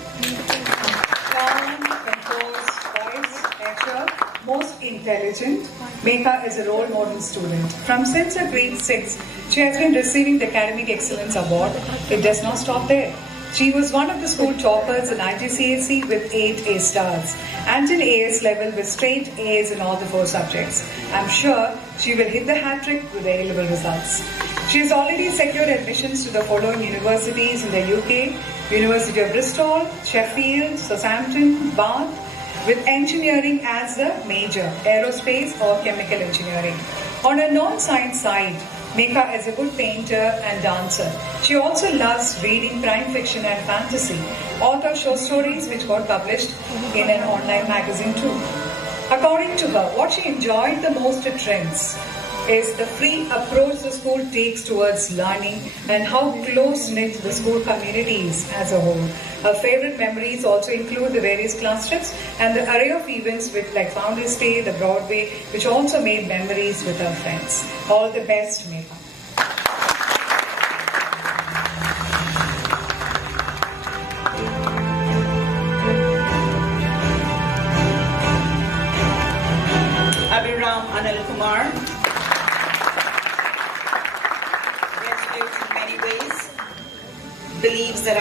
Calm, composed, voice, nature, most intelligent. Megha is a role model student. Since her grade 6, she has been receiving the Academic Excellence Award. It does not stop there. She was one of the school toppers in IGCSE with 8 A stars and in AS level with straight A's in all the 4 subjects. I'm sure she will hit the hat-trick with the A-level results. She has already secured admissions to the following universities in the UK: University of Bristol, Sheffield, Southampton, Bath, with engineering as a major, aerospace or chemical engineering. On a non-science side, Megha is a good painter and dancer. She also loves reading crime fiction and fantasy, author short stories which got published in an online magazine too. According to her, what she enjoyed the most at Trends is the free approach the school takes towards learning and how close-knit the school community is as a whole. Her favorite memories also include the various class trips and the array of events like Founders Day, the Broadway, which also made memories with her friends. All the best, Megha.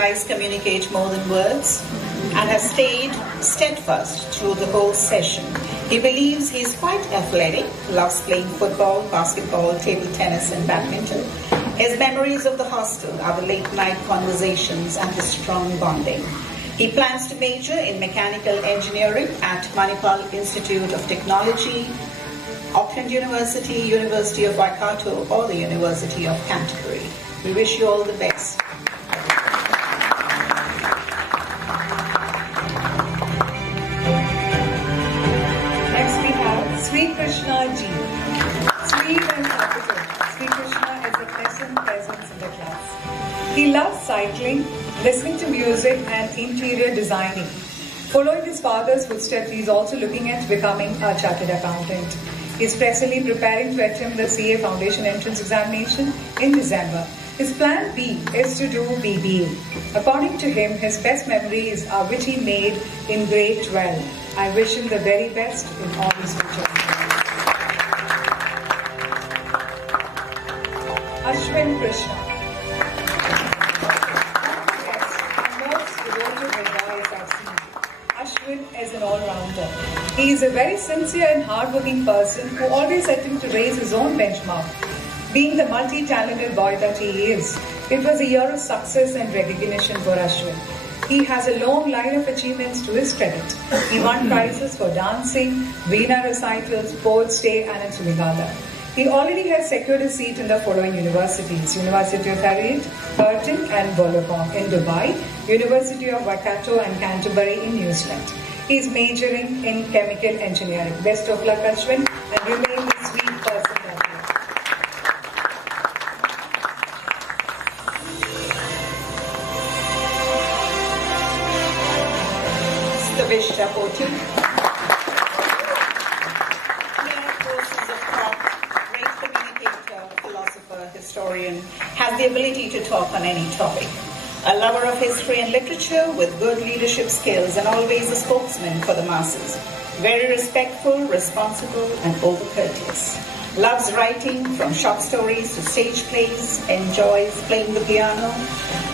eyes communicate more than words, and has stayed steadfast through the whole session. He believes he is quite athletic, loves playing football, basketball, table tennis, and badminton. His memories of the hostel are the late-night conversations and his strong bonding. He plans to major in mechanical engineering at Manipal Institute of Technology, Auckland University, University of Waikato, or the University of Canterbury. We wish you all the best. Next we have Sri Krishna Ji. Sweet and talkative, Sri Krishna is a pleasant presence in the class. He loves cycling, listening to music, and interior designing. Following his father's footsteps, he is also looking at becoming a chartered accountant. He is presently preparing to attempt the CA Foundation entrance examination in December. His plan B is to do BBA. According to him, his best memories are which he made in grade 12. I wish him the very best in all his future. Ashwin Krishna. Most devoted advice I've seen. Ashwin is an all-rounder. He is a very sincere and hard-working person who always attempts to raise his own benchmark. Being the multi-talented boy that he is, it was a year of success and recognition for Ashwin. He has a long line of achievements to his credit. He won prizes for dancing, Veena recitals, sports day, and in Sumigala. He already has secured a seat in the following universities: University of Harriet, Curtin and Wollongong in Dubai, University of Waikato and Canterbury in New Zealand. He is majoring in chemical engineering. Best of luck, Ashwin, and remain the sweet person that you are. Stavisha Poti. Clear courses of thought, great communicator, philosopher, historian, has the ability to talk on any topic. A lover of history and literature with good leadership skills and always a spokesman for the masses. Very respectful, responsible, and over-courteous. Loves writing from short stories to stage plays, enjoys playing the piano,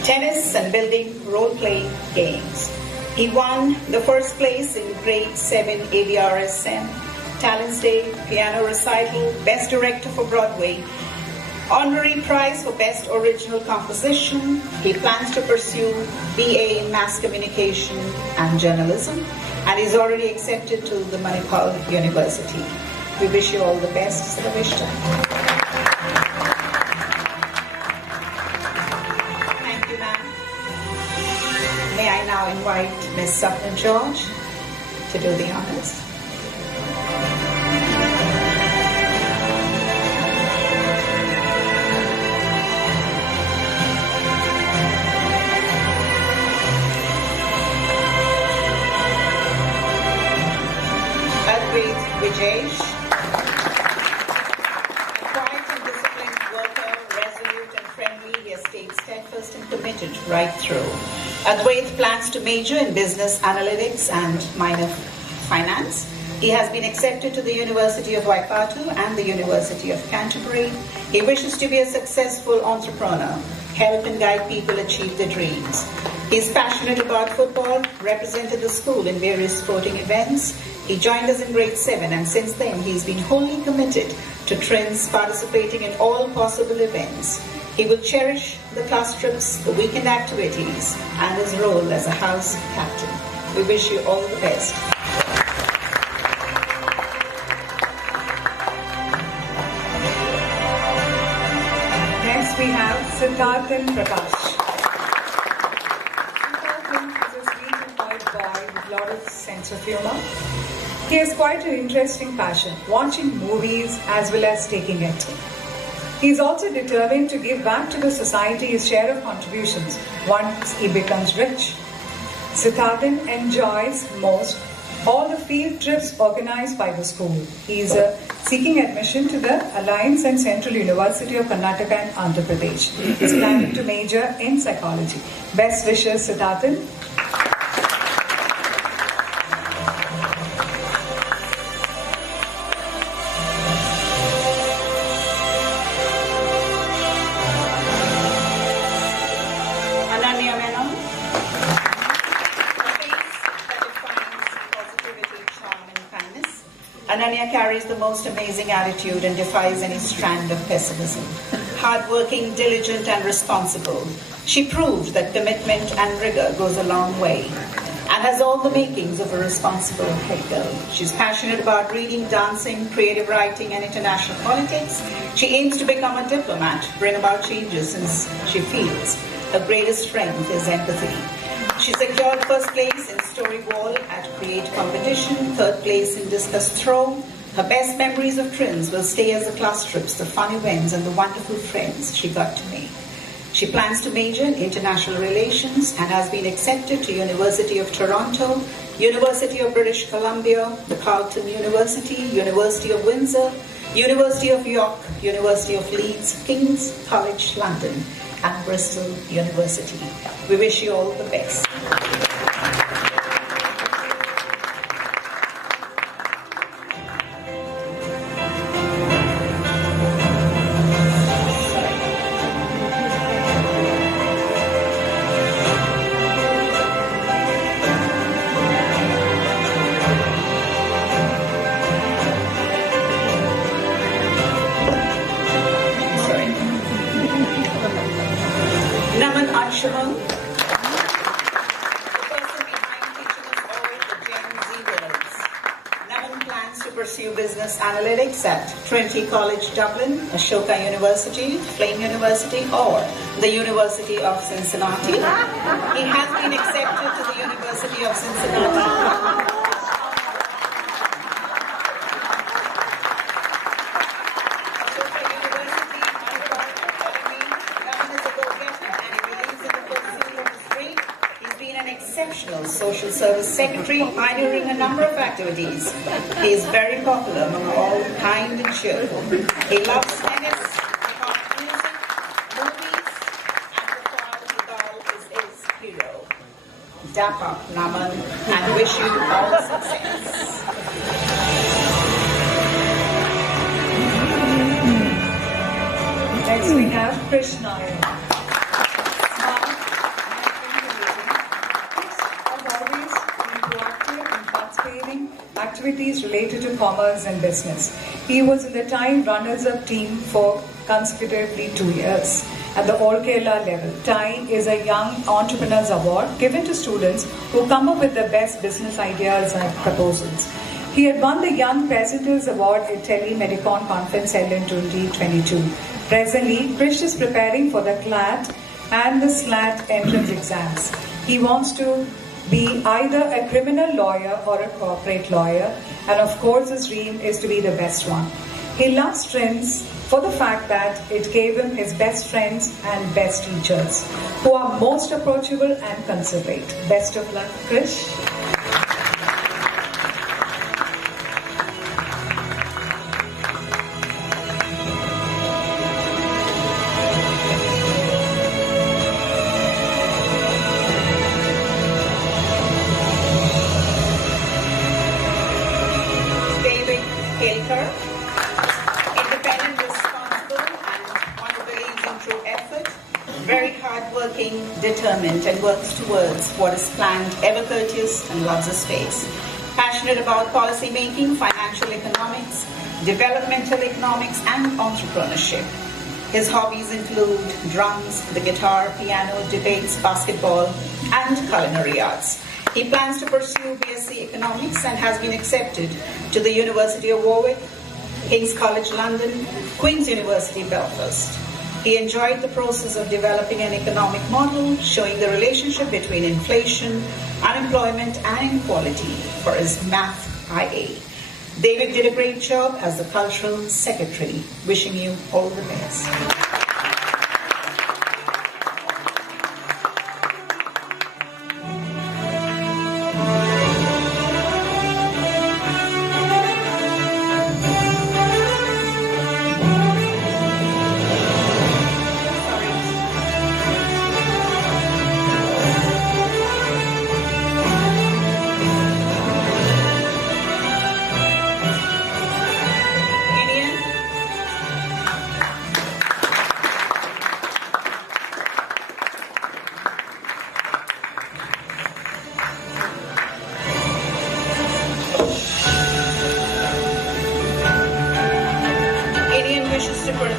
tennis, and building role-playing games. He won the first place in grade 7 AVRSM, Talents Day, piano recital, Best Director for Broadway, honorary prize for Best Original Composition. He plans to pursue BA in Mass Communication and Journalism, and is already accepted to the Manipal University. We wish you all the best, Sarvishta. Thank you, ma'am. May I now invite Ms. Sapna George to do the honors. Vijesh, a quiet and disciplined worker, resolute and friendly, he has stayed steadfast and committed right through. Advait plans to major in business analytics and minor finance. He has been accepted to the University of Waikato and the University of Canterbury. He wishes to be a successful entrepreneur, help and guide people achieve their dreams. He is passionate about football, represented the school in various sporting events. He joined us in grade 7, and since then he's been wholly committed to trends, participating in all possible events. He will cherish the class trips, the weekend activities, and his role as a house captain. We wish you all the best. Next we have Siddharthan Prakash. Siddharthan is a sweet and quiet boy with a lot of sense of humor. He has quite an interesting passion, watching movies as well as taking it. He is also determined to give back to the society his share of contributions once he becomes rich. Siddharthan enjoys most all the field trips organized by the school. He is seeking admission to the Alliance and Central University of Karnataka and Andhra Pradesh. He is planning to major in psychology. Best wishes, Siddharthan. Ananya Menon. Ananya carries the most amazing attitude and defies any strand of pessimism. Hardworking, diligent, and responsible, she proved that commitment and rigor goes a long way and has all the makings of a responsible head girl. She's passionate about reading, dancing, creative writing, and international politics. She aims to become a diplomat, bring about changes, since she feels her greatest strength is empathy. She secured first place in story wall at Create competition, third place in discus throw. Her best memories of Trins will stay as the class trips, the fun events, and the wonderful friends she got to make. She plans to major in international relations and has been accepted to University of Toronto, University of British Columbia, the Carleton University, University of Windsor, University of York, University of Leeds, King's College London, and Bristol University. We wish you all the best. Naman Anshuman, the person behind teaching us all the Gen Z words. Naman plans to pursue business analytics at Trinity College Dublin, Ashoka University, Flame University, or the University of Cincinnati. He has been accepted to the University of Cincinnati. Exceptional social service secretary, pioneering a number of activities. He is very popular among all, kind and cheerful. He loves tennis, pop music, movies, and the quality doll is his hero. Dap up, Naman, and wish you all success. Next we have Krishna. Activities related to commerce and business. He was in the TIE runners-up team for consecutively 2 years. At the All Kerala level, TIE is a Young Entrepreneurs Award given to students who come up with the best business ideas and proposals. He had won the Young President's Award at Telemedicon Conference held in 2022. Presently, Krish is preparing for the CLAT and the SLAT entrance exams. He wants to be either a criminal lawyer or a corporate lawyer, and of course his dream is to be the best one. He loves Trends for the fact that it gave him his best friends and best teachers, who are most approachable and considerate. Best of luck, Krish. Independent, responsible, and one who believes in true effort. Very hardworking, determined, and works towards what is planned, ever courteous, and loves his space. Passionate about policy making, financial economics, developmental economics, and entrepreneurship. His hobbies include drums, the guitar, piano, debates, basketball, and culinary arts. He plans to pursue BSc Economics and has been accepted to the University of Warwick, King's College London, Queen's University Belfast. He enjoyed the process of developing an economic model showing the relationship between inflation, unemployment, and inequality for his math IA. David did a great job as the Cultural Secretary. Wishing you all the best.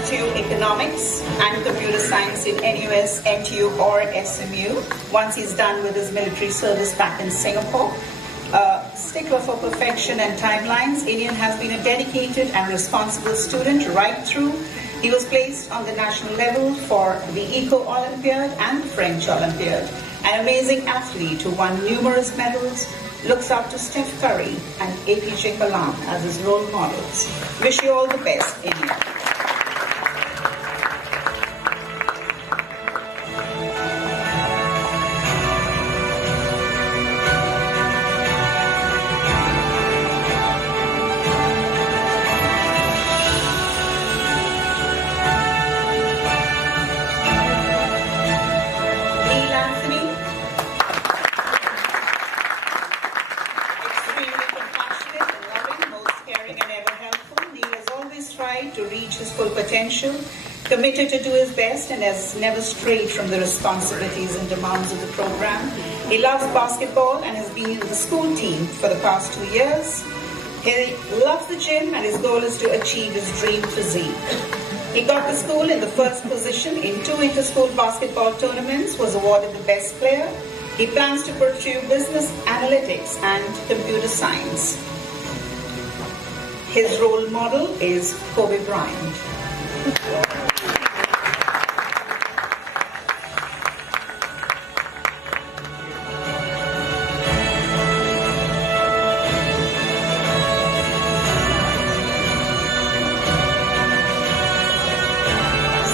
pursue economics and computer science in NUS, NTU or SMU once he's done with his military service back in Singapore. Stickler for perfection and timelines, Indian has been a dedicated and responsible student right through. He was placed on the national level for the Eco Olympiad and the French Olympiad. An amazing athlete who won numerous medals, looks up to Steph Curry and APJ Kalam as his role models. Wish you all the best, India. To reach his full potential, committed to do his best, and has never strayed from the responsibilities and demands of the program. He loves basketball and has been in the school team for the past 2 years. He loves the gym and his goal is to achieve his dream physique. He got the school in the first position in 2 inter-school basketball tournaments, was awarded the best player. He plans to pursue business analytics and computer science. His role model is Kobe Bryant.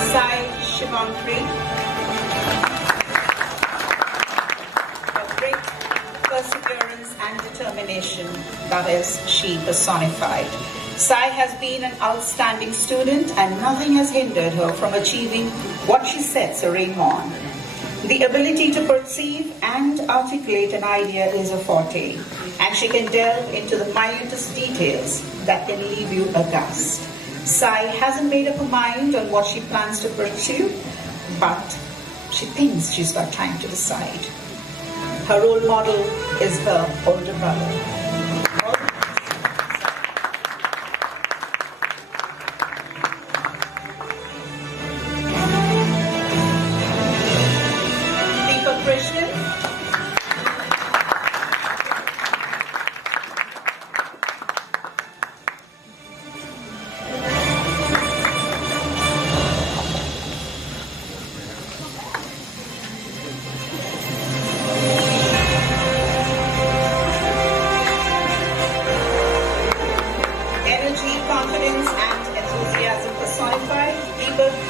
Sai Shivankri. A great perseverance and determination, that is she personified. Sai has been an outstanding student and nothing has hindered her from achieving what she sets her aim on. The ability to perceive and articulate an idea is a forte, and she can delve into the minutest details that can leave you aghast. Sai hasn't made up her mind on what she plans to pursue, but she thinks she's got time to decide. Her role model is her older brother.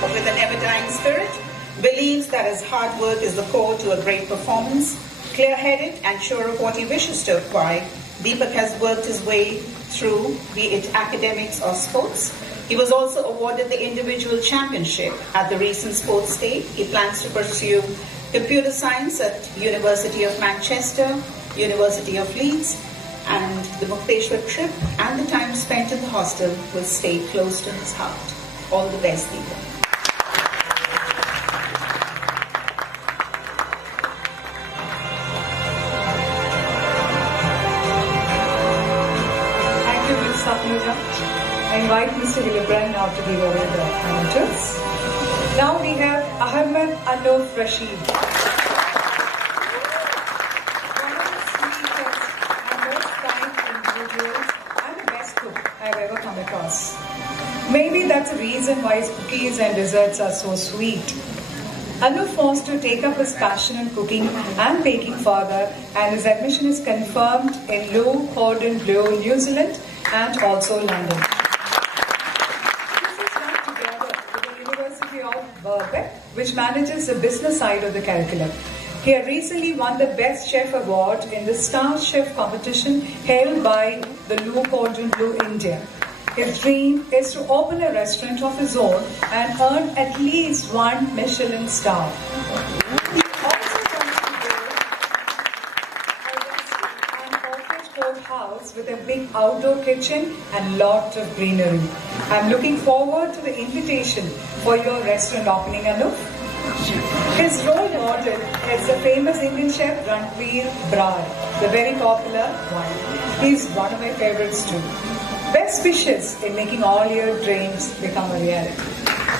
With an ever-dying spirit, believes that his hard work is the core to a great performance. Clear-headed and sure of what he wishes to acquire, Deepak has worked his way through, be it academics or sports. He was also awarded the individual championship at the recent sports day. He plans to pursue computer science at University of Manchester, University of Leeds, and the Mukteshwar trip and the time spent in the hostel will stay close to his heart. All the best, Deepak. I invite Mr. Hildebrand now to give over the honors. Now we have Ahmed Anouf Rashid. One of the sweetest and most kind individuals and the best cook I have ever come across. Maybe that's the reason why his cookies and desserts are so sweet. Anouf wants to take up his passion in cooking and baking further, and his admission is confirmed in Low Cordon Bleu, New Zealand, and also London. This is done together with the University of Berwick, which manages the business side of the curriculum. He had recently won the Best Chef Award in the Star Chef competition held by the Low Cordon Bleu, India. His dream is to open a restaurant of his own and earn at least 1 Michelin star. He also wants to build an corporate courthouse with a big outdoor kitchen and lot of greenery. I'm looking forward to the invitation for your restaurant opening, Anouf. His role model is the famous Indian chef Ranveer Brar, the very popular one. He's one of my favorites too. Best wishes in making all your dreams become a reality.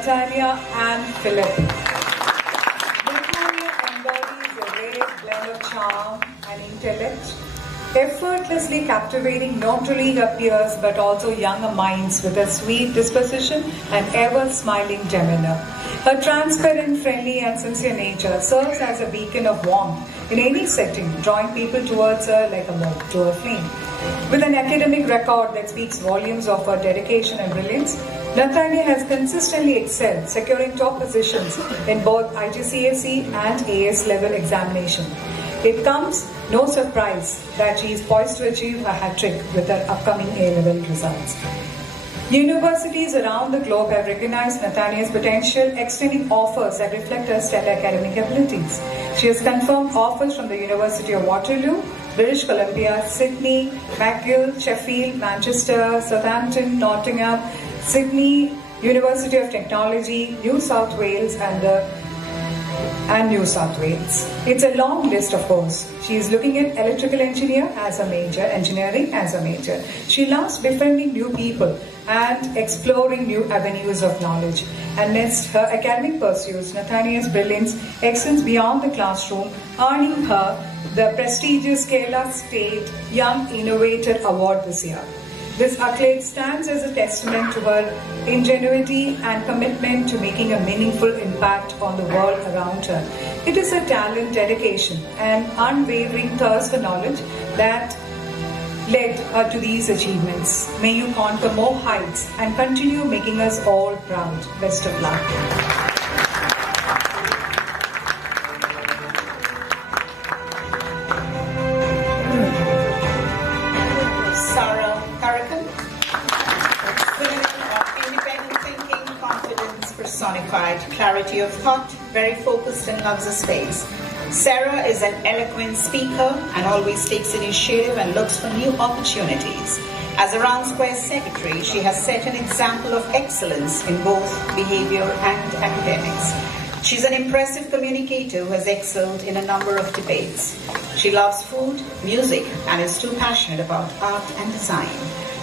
Natalia and Philip. Natalia embodies a rare blend of charm and intellect, effortlessly captivating not only her peers but also younger minds with a sweet disposition and ever-smiling demeanor. Her transparent, friendly and sincere nature serves as a beacon of warmth in any setting, drawing people towards her like a moth to a flame. With an academic record that speaks volumes of her dedication and brilliance, Natalia has consistently excelled, securing top positions in both IGCSE and AS level examination. It comes no surprise that she is poised to achieve a hat-trick with her upcoming A-level results. Universities around the globe have recognized Natalia's potential, extending offers that reflect her stellar academic abilities. She has confirmed offers from the University of Waterloo, British Columbia, Sydney, McGill, Sheffield, Manchester, Southampton, Nottingham, Sydney, University of Technology, New South Wales and New South Wales. It's a long list, of course. She is looking at electrical engineer as a major, engineering as a major. She loves befriending new people and exploring new avenues of knowledge. Amidst her academic pursuits, Natalia's brilliance extends beyond the classroom, earning her the prestigious Kerala State Young Innovator Award this year. This accolade stands as a testament to her ingenuity and commitment to making a meaningful impact on the world around her. It is her talent, dedication, and unwavering thirst for knowledge that led her to these achievements. May you conquer more heights and continue making us all proud. Best of luck. Clarity of thought, very focused and loves a space. Sarah is an eloquent speaker and always takes initiative and looks for new opportunities. As a Round Square secretary, she has set an example of excellence in both behavior and academics. She's an impressive communicator who has excelled in a number of debates. She loves food, music, and is too passionate about art and design.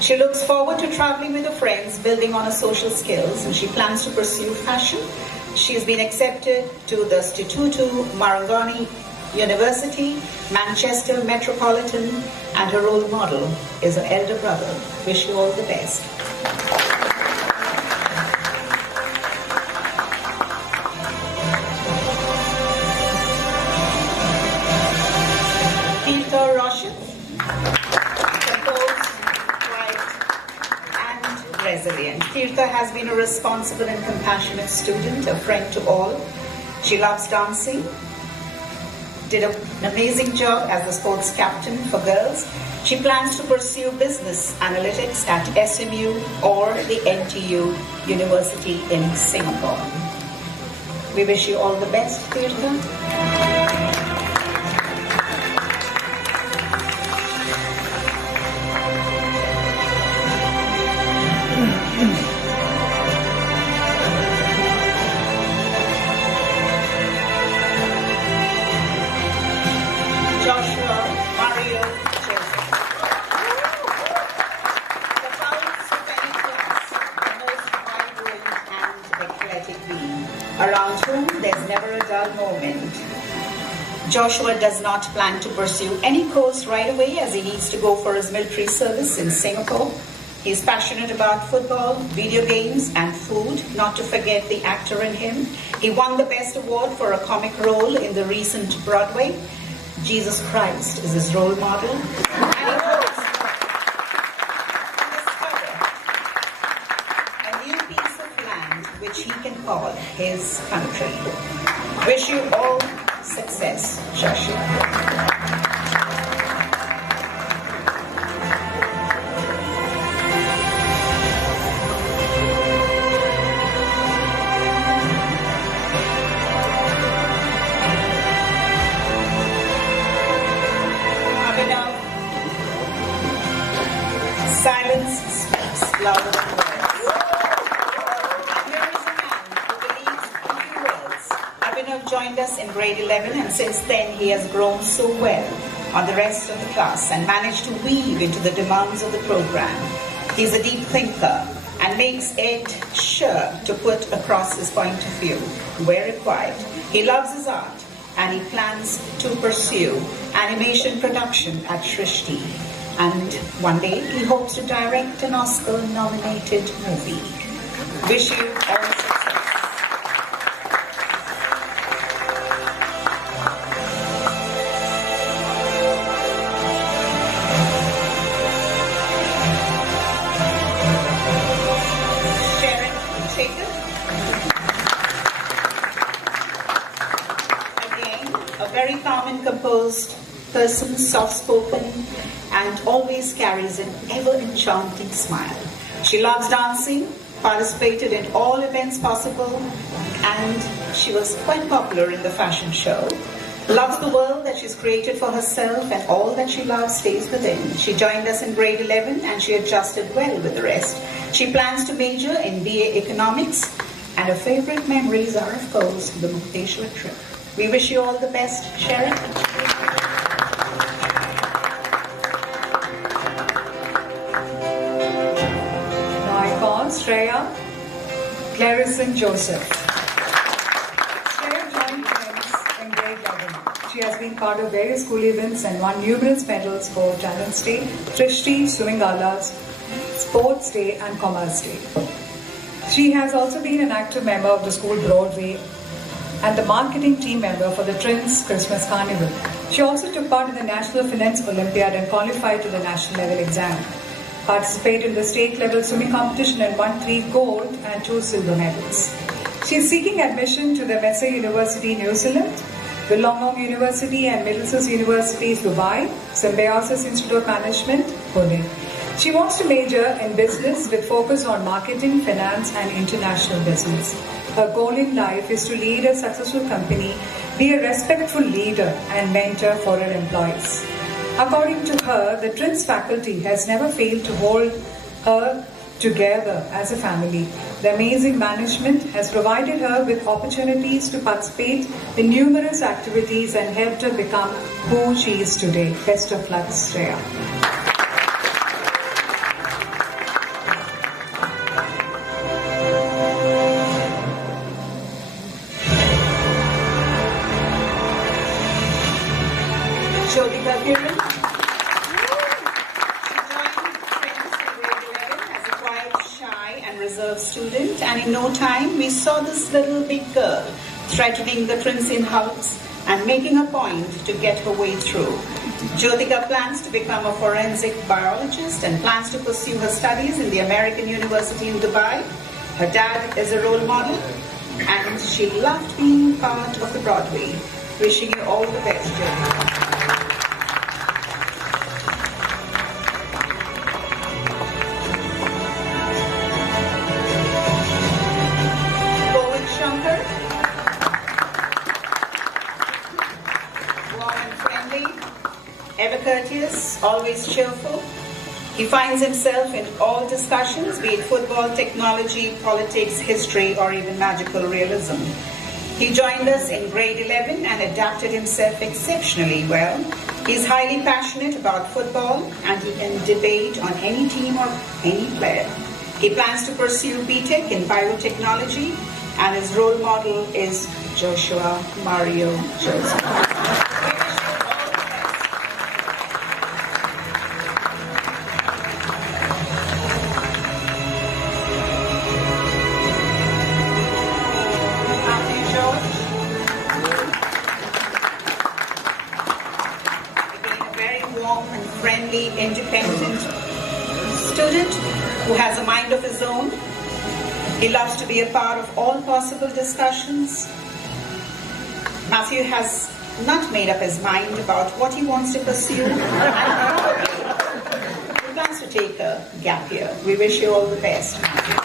She looks forward to traveling with her friends, building on her social skills, and she plans to pursue fashion. She has been accepted to the Stituto Marangoni University, Manchester Metropolitan, and her role model is her elder brother. Wish you all the best. Resilient. Tirtha has been a responsible and compassionate student, a friend to all. She loves dancing, did an amazing job as the sports captain for girls. She plans to pursue business analytics at SMU or the NTU University in Singapore. We wish you all the best, Tirtha. Around whom there's never a dull moment. Joshua does not plan to pursue any course right away as he needs to go for his military service in Singapore. He is passionate about football, video games, and food, not to forget the actor in him. He won the Best Award for a comic role in the recent Broadway. Jesus Christ is his role model. And he hopes to discover a new piece of land which he can call his country. Wish you all success, Joshua. Silence speaks louder than words. Here is a man who believes in few words. Abhinav joined us in grade 11, and since then he has grown so well on the rest of the class and managed to weave into the demands of the program. He is a deep thinker and makes it sure to put across his point of view where required. He loves his art and he plans to pursue animation production at Srishti. And one day he hopes to direct an Oscar-nominated movie. Wish you all success. Very calm and composed person, soft-spoken, and always carries an ever-enchanting smile. She loves dancing, participated in all events possible, and she was quite popular in the fashion show. Loves the world that she's created for herself, and all that she loves stays within. She joined us in grade 11 and she adjusted well with the rest. She plans to major in BA Economics, and her favorite memories are, of course, the Mukteshwar trip. We wish you all the best, Sharon. Now I call Shreya Clarison Joseph. Shreya joined Friends in grade 11. She has been part of various school events and won numerous medals for Talents Day, Trishti, Swimming Galas, Sports Day and Commerce Day. She has also been an active member of the school Broadway and the marketing team member for the Trends Christmas Carnival. She also took part in the National Finance Olympiad and qualified to the national level exam. Participated in the state level swimming competition and won 3 gold and 2 silver medals. She is seeking admission to the Mesa University, New Zealand, Wollongong University and Middlesex University, Dubai, Symbiosis Institute of Management, Pune. She wants to major in business with focus on marketing, finance and international business. Her goal in life is to lead a successful company, be a respectful leader and mentor for her employees. According to her, the Trends faculty has never failed to hold her together as a family. The amazing management has provided her with opportunities to participate in numerous activities and helped her become who she is today. Best of luck, Shreya. Student, and in no time we saw this little big girl threatening the prince in hugs and making a point to get her way through. Jyotika plans to become a forensic biologist and plans to pursue her studies in the American University in Dubai. Her dad is a role model and she loved being part of the Broadway. Wishing you all the best, Jyotika. Ever courteous, always cheerful. He finds himself in all discussions, be it football, technology, politics, history, or even magical realism. He joined us in grade 11 and adapted himself exceptionally well. He is highly passionate about football and he can debate on any team or any player. He plans to pursue BTech in biotechnology and his role model is Joshua Mario Joseph. Independent student who has a mind of his own. He loves to be a part of all possible discussions. Matthew has not made up his mind about what he wants to pursue and probably he plans to take a gap year. We wish you all the best, Matthew.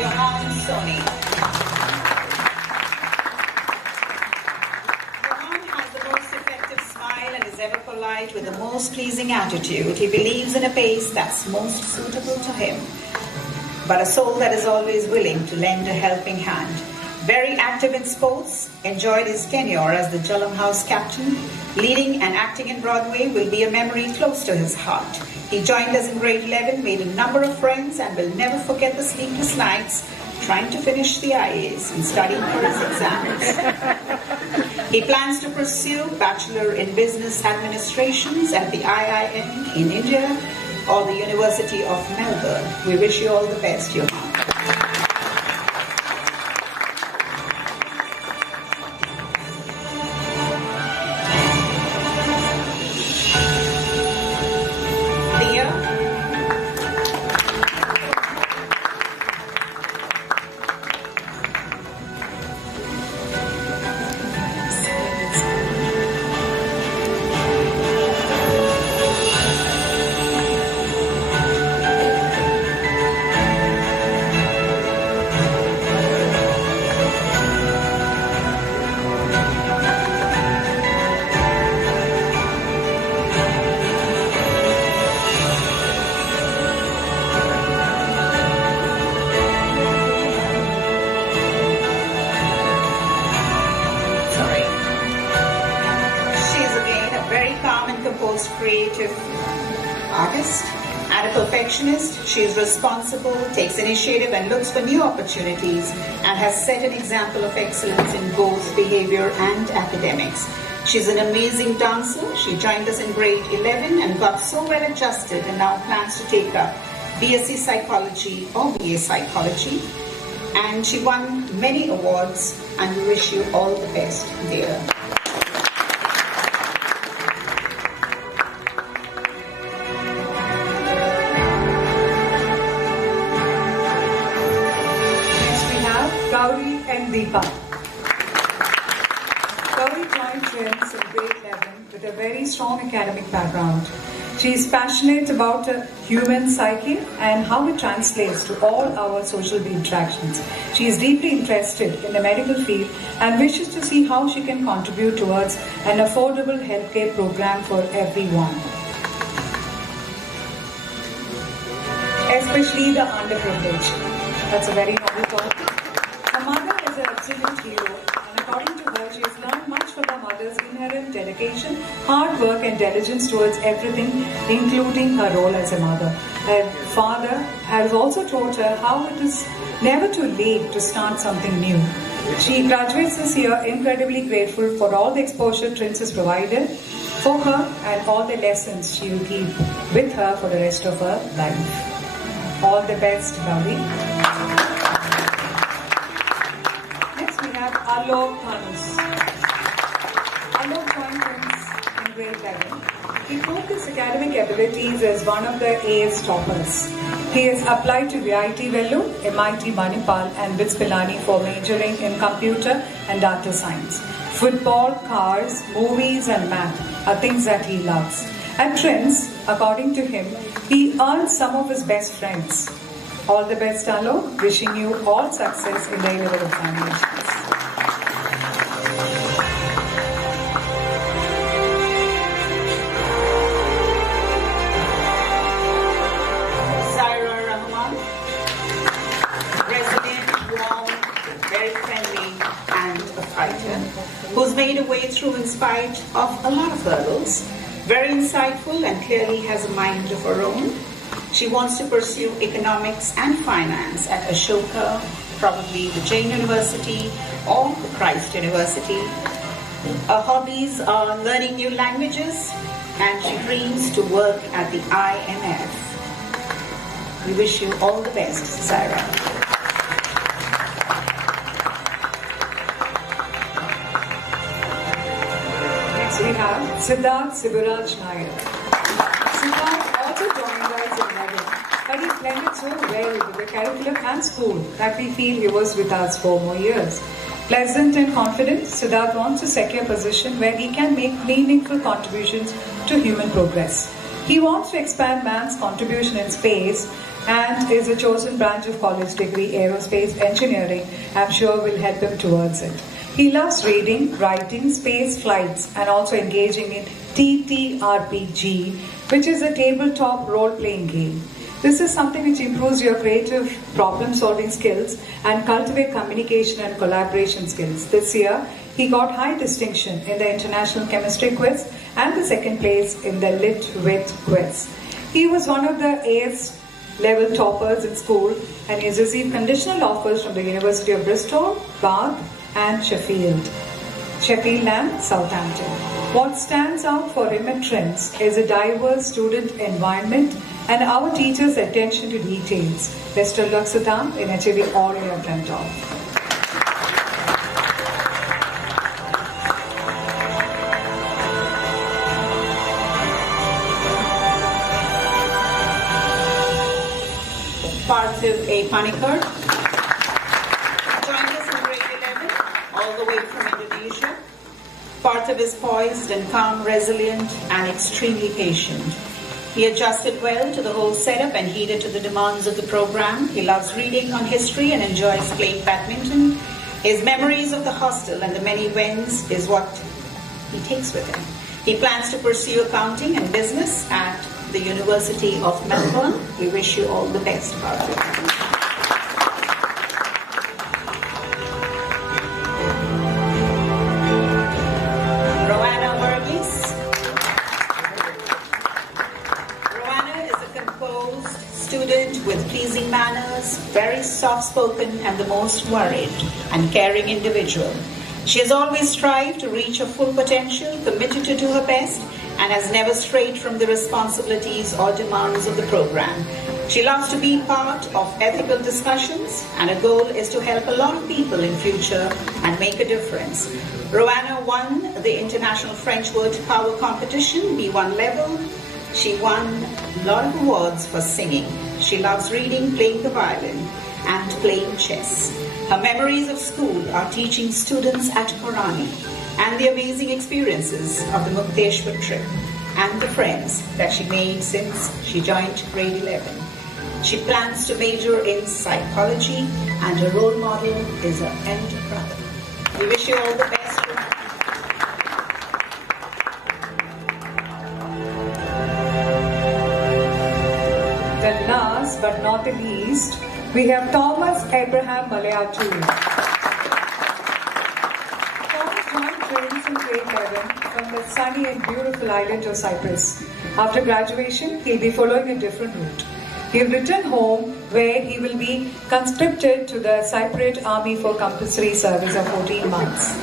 Johan Soni. With the most pleasing attitude, he believes in a pace that's most suitable to him, but a soul that is always willing to lend a helping hand. Very active in sports, enjoyed his tenure as the Jhallam House captain. Leading and acting in Broadway will be a memory close to his heart. He joined us in grade 11, made a number of friends, and will never forget the sleepless nights trying to finish the IAs and studying for his exams. He plans to pursue Bachelor in Business Administrations at the IIM in India or the University of Melbourne. We wish you all the best, Johan. Creative artist and a perfectionist. She is responsible, takes initiative and looks for new opportunities, and has set an example of excellence in both behavior and academics. She's an amazing dancer. She joined us in grade 11 and got so well adjusted and now plans to take up BSc Psychology or BA Psychology. And she won many awards, and we wish you all the best, dear. Gauri joined Trends in grade 11 with a very strong academic background. She is passionate about the human psyche and how it translates to all our social interactions. She is deeply interested in the medical field and wishes to see how she can contribute towards an affordable healthcare program for everyone, especially the underprivileged. That's a very noble thought. Her mother is an absolute hero, and according to her, she has learned much from her mother's inherent dedication, hard work and diligence towards everything, including her role as a mother. Her father has also taught her how it is never too late to start something new. She graduates this year incredibly grateful for all the exposure Trins has provided for her and all the lessons she will keep with her for the rest of her life. All the best, Gauri. Alok Thanus. Alok joined Trins in grade 11. He proved his academic abilities as one of the AS toppers. He has applied to VIT Vellore, MIT Manipal and BITS Pilani for majoring in computer and data science. Football, cars, movies and math are things that he loves. At Trins, according to him, he earned some of his best friends. All the best, Alok. Wishing you all success in the A-level examinations. Who's made a way through in spite of a lot of hurdles, very insightful and clearly has a mind of her own. She wants to pursue economics and finance at Ashoka, probably the Jain University or the Christ University. Her hobbies are learning new languages and she dreams to work at the IMF. We wish you all the best, Saira. We have Siddharth Siburaj Nair. Siddharth also joined us in 11, but he blended so well with the curriculum and school that we feel he was with us for more years. Pleasant and confident, Siddharth wants to secure a position where he can make meaningful contributions to human progress. He wants to expand man's contribution in space and is a chosen branch of college degree, aerospace engineering. I'm sure will help him towards it. He loves reading, writing, space flights, and also engaging in TTRPG, which is a tabletop role-playing game. This is something which improves your creative problem-solving skills and cultivate communication and collaboration skills. This year, he got high distinction in the International Chemistry Quiz and the second place in the Lit-Wit Quiz. He was one of the AS level toppers in school and he has received conditional offers from the University of Bristol, Bath and Sheffield and Southampton. What stands out for him at Trends is a diverse student environment and our teachers' attention to details. Best of luck, Siddhant, in achieving all you have dreamt of. Parthiv A. Panikar joined us in grade 11, all the way from Indonesia. Parthiv is poised and calm, resilient, and extremely patient. He adjusted well to the whole setup and heeded to the demands of the program. He loves reading on history and enjoys playing badminton. His memories of the hostel and the many wins is what he takes with him. He plans to pursue accounting and business at the University of Melbourne. We wish you all the best, Parthiv. With pleasing manners, very soft-spoken and the most worried and caring individual. She has always strived to reach her full potential, committed to do her best, and has never strayed from the responsibilities or demands of the program. She loves to be part of ethical discussions, and her goal is to help a lot of people in future and make a difference. Roanna won the International French Word Power Competition, B1 level. She won a lot of awards for singing. She loves reading, playing the violin, and playing chess. Her memories of school are teaching students at Purani and the amazing experiences of the Mukteshwar trip and the friends that she made since she joined grade 11. She plans to major in psychology and her role model is her elder brother. We wish you all the best. And last but not the least, we have Thomas Abraham Malayatu. Thomas joined Trends in grade 11 from the sunny and beautiful island of Cyprus. After graduation, he'll be following a different route. He'll return home where he will be conscripted to the Cypriot army for compulsory service of 14 months.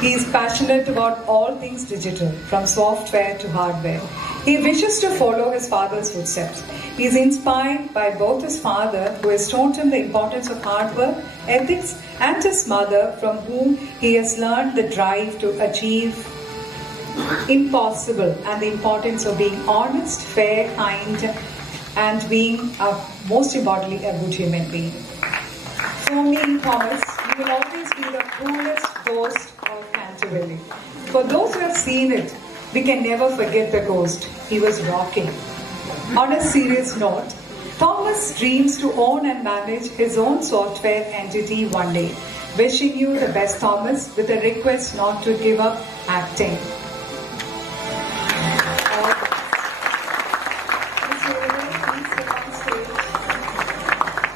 He is passionate about all things digital, from software to hardware. He wishes to follow his father's footsteps. He is inspired by both his father, who has taught him the importance of hard work, ethics, and his mother, from whom he has learned the drive to achieve impossible and the importance of being honest, fair, kind, and being, most importantly, a good human being. For me, Thomas, you will always be the coolest ghost of Canterbury. For those who have seen it, we can never forget the ghost. He was rocking. On a serious note, Thomas dreams to own and manage his own software entity one day. Wishing you the best, Thomas, with a request not to give up acting.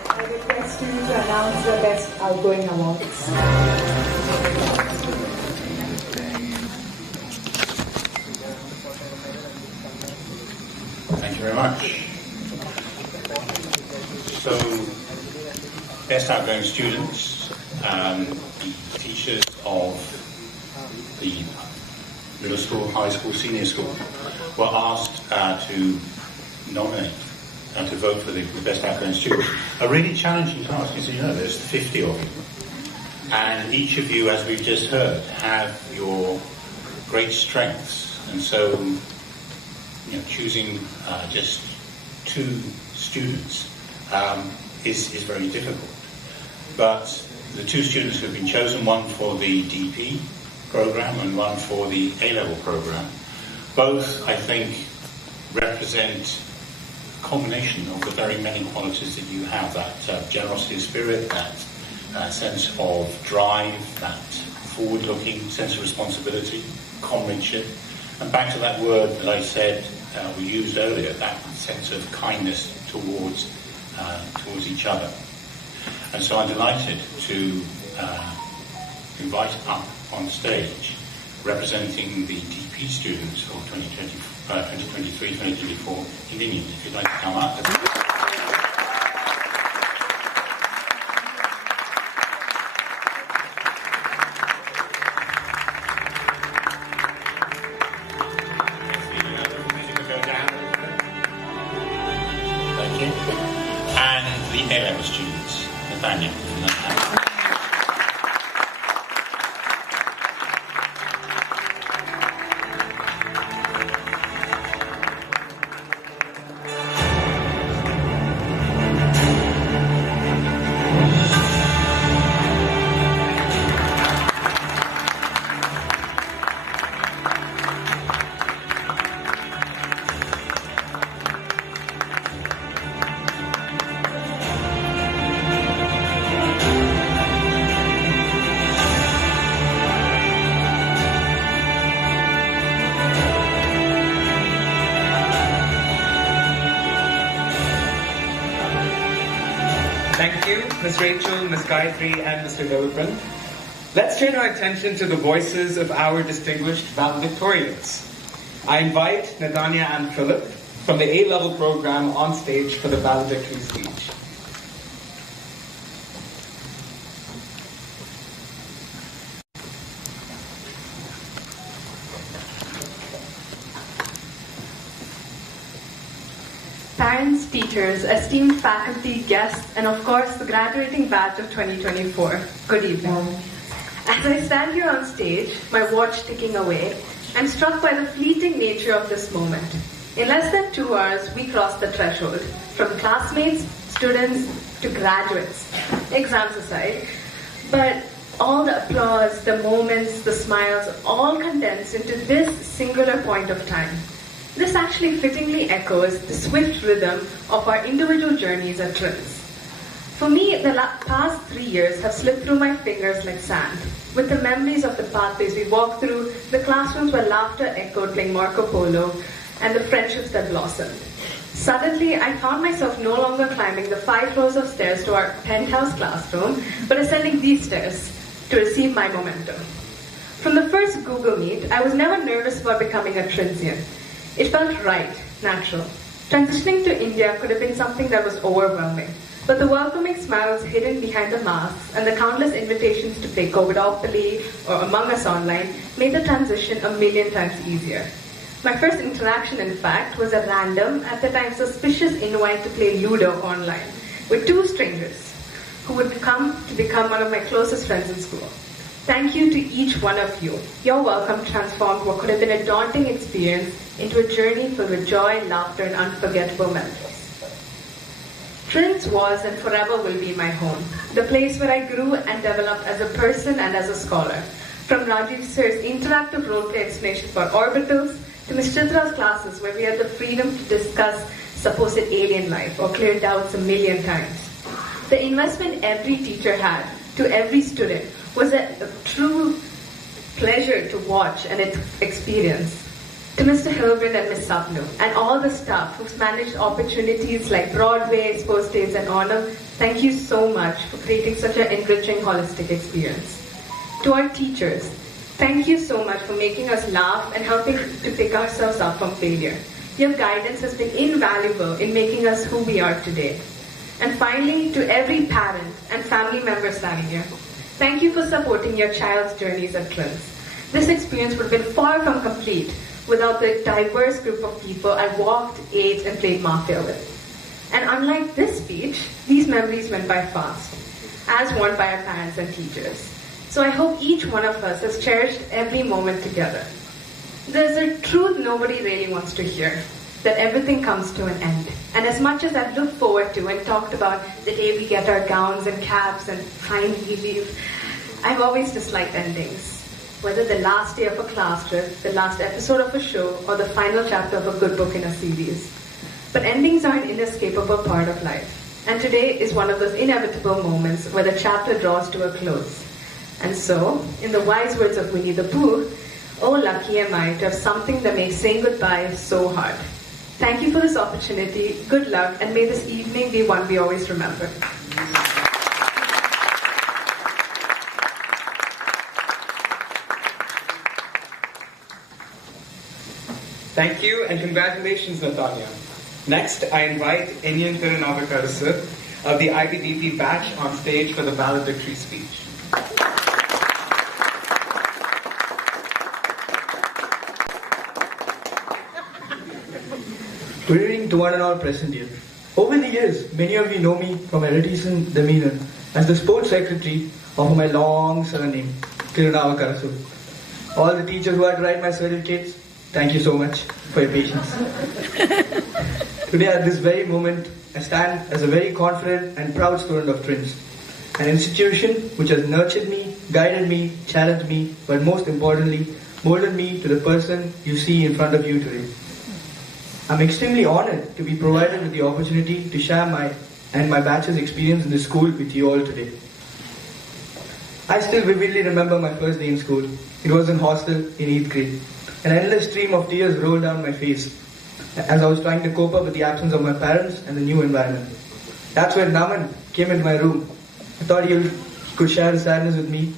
I request you to announce the Best Outgoing Awards. Thank you very much. So, best outgoing students, the teachers of the middle school, high school, senior school were asked to nominate and to vote for the best outgoing students. A really challenging task, as you know, there's 50 of you. And each of you, as we've just heard, have your great strengths. And so, choosing just 2 students is very difficult. But the 2 students who have been chosen, one for the DP program and one for the A-level program, both, I think, represent a combination of the very many qualities that you have, that generosity of spirit, that sense of drive, that forward-looking sense of responsibility, comradeship. And back to that word that I said we used earlier, that sense of kindness towards each other. And so I'm delighted to invite up on stage, representing the DP students for 2023-2024, Linian, if you'd like to come up. Thank you. And the A-level students, Nathaniel, if you'd like to come. Thank you, Ms. Rachel, Ms. Gayatri, and Mr. Dilipran. Let's turn our attention to the voices of our distinguished valedictorians. I invite Nadanya and Philip from the A-level program on stage for the valedictory speech. Parents, teachers, esteemed faculty, guests, and of course the graduating batch of 2024, good evening. As I stand here on stage, my watch ticking away, I'm struck by the fleeting nature of this moment. In less than 2 hours, we crossed the threshold, from classmates, students, to graduates, exams aside. But all the applause, the moments, the smiles, all condensed into this singular point of time. This actually fittingly echoes the swift rhythm of our individual journeys at TRINS. For me, the past 3 years have slipped through my fingers like sand, with the memories of the pathways we walked through, the classrooms where laughter echoed playing Marco Polo, and the friendships that blossomed. Suddenly, I found myself no longer climbing the 5 floors of stairs to our penthouse classroom, but ascending these stairs to receive my momentum. From the first Google Meet, I was never nervous about becoming a Trinsian. It felt right, natural. Transitioning to India could have been something that was overwhelming, but the welcoming smiles hidden behind the masks and the countless invitations to play Covidopoly or Among Us online made the transition a million times easier. My first interaction, in fact, was a random, at the time suspicious invite to play Ludo online with 2 strangers who would come to become one of my closest friends in school. Thank you to each one of you. Your welcome transformed what could have been a daunting experience into a journey filled with joy, laughter, and unforgettable memories. TRINS was and forever will be my home, the place where I grew and developed as a person and as a scholar. From Rajiv Sir's interactive role-play explanations for orbitals to Ms. Chitra's classes where we had the freedom to discuss supposed alien life or clear doubts a million times. The investment every teacher had to every student was a true pleasure to watch and experience. To Mr. Hilbrand and Ms. Sabnu, and all the staff who's managed opportunities like Broadway, Sports Days, and Onam, thank you so much for creating such an enriching, holistic experience. To our teachers, thank you so much for making us laugh and helping to pick ourselves up from failure. Your guidance has been invaluable in making us who we are today. And finally, to every parent and family member standing here, thank you for supporting your child's journeys at TRINS. This experience would have been far from complete without the diverse group of people I walked, ate, and played Mafia with. And unlike this speech, these memories went by fast, as won by our parents and teachers. So I hope each one of us has cherished every moment together. There's a truth nobody really wants to hear, that everything comes to an end. And as much as I've looked forward to and talked about the day we get our gowns and caps and finally leave, I've always disliked endings. Whether the last day of a class trip, the last episode of a show, or the final chapter of a good book in a series. But endings are an inescapable part of life. And today is one of those inevitable moments where the chapter draws to a close. And so, in the wise words of Winnie the Pooh, oh lucky am I to have something that makes saying goodbye so hard. Thank you for this opportunity. Good luck, and may this evening be one we always remember. Thank you and congratulations, Natanya. Next, I invite Indian Tirunavakarasu of the IBDP batch on stage for the valedictory speech. Good evening to one and all present here. Over the years, many of you know me from my reticent demeanor as the sports secretary of my long surname, Tirunavakarasu. All the teachers who had to write my certificates, thank you so much for your patience. Today at this very moment, I stand as a very confident and proud student of Trins, an institution which has nurtured me, guided me, challenged me, but most importantly, molded me to the person you see in front of you today. I'm extremely honored to be provided with the opportunity to share my batch's experience in the school with you all today. I still vividly remember my first day in school. It was in hostel in 8th grade. An endless stream of tears rolled down my face as I was trying to cope up with the absence of my parents and the new environment. That's when Naman came into my room. I thought he could share his sadness with me,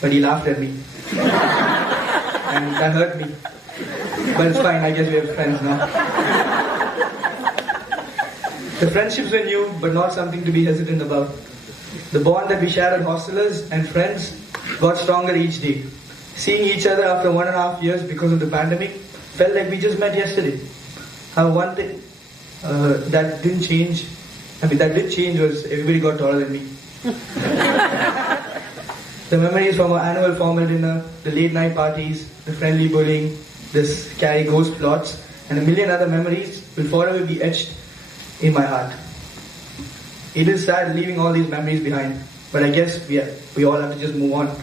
but he laughed at me. And that hurt me. But it's fine, I guess we have friends now. The friendships were new, but not something to be hesitant about. The bond that we shared as hostelers and friends got stronger each day. Seeing each other after 1.5 years because of the pandemic felt like we just met yesterday. However, one thing that did change was everybody got taller than me. The memories from our annual formal dinner, the late night parties, the friendly bullying, this carry ghost plots, and a million other memories will forever be etched in my heart. It is sad leaving all these memories behind, but I guess we all have to just move on.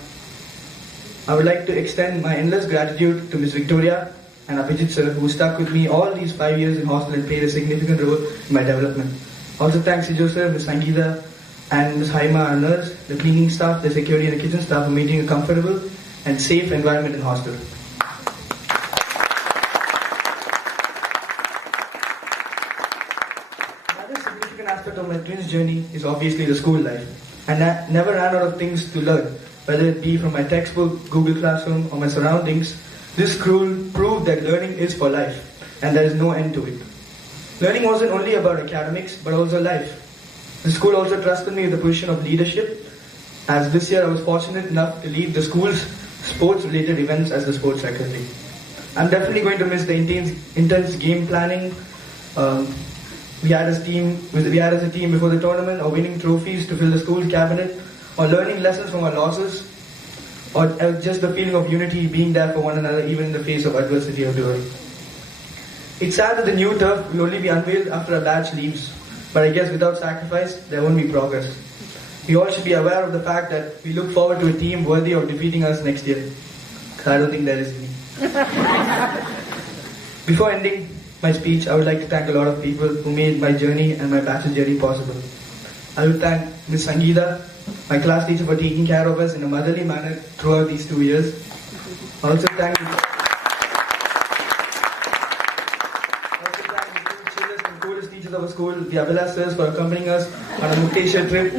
I would like to extend my endless gratitude to Ms. Victoria and Abhijit sir, who stuck with me all these 5 years in hostel and played a significant role in my development. Also thanks to Sijo sir, Ms. Sangeeta, and Ms. Haima, our nurse, the cleaning staff, the security and the kitchen staff for making a comfortable and safe environment in hostel. Another significant aspect of my twins journey is obviously the school life. And I never ran out of things to learn, whether it be from my textbook, Google Classroom, or my surroundings. This school proved that learning is for life, and there is no end to it. Learning wasn't only about academics, but also life. The school also trusted me with the position of leadership, as this year I was fortunate enough to lead the school's sports-related events as the sports secretary. I'm definitely going to miss the intense game planning we had as a team before the tournament, or winning trophies to fill the school cabinet, or learning lessons from our losses, or just the feeling of unity, being there for one another even in the face of adversity or glory. It's sad that the new turf will only be unveiled after a batch leaves, but I guess without sacrifice, there won't be progress. We all should be aware of the fact that we look forward to a team worthy of defeating us next year. I don't think there is any. Before ending my speech, I would like to thank a lot of people who made my journey and my batch's journey possible. I would thank Ms. Sangeeta, my class teacher, for taking care of us in a motherly manner throughout these 2 years. I also thank the chillest and coolest teachers of our school, the Abhilash sirs, for accompanying us on a Mukteshwar trip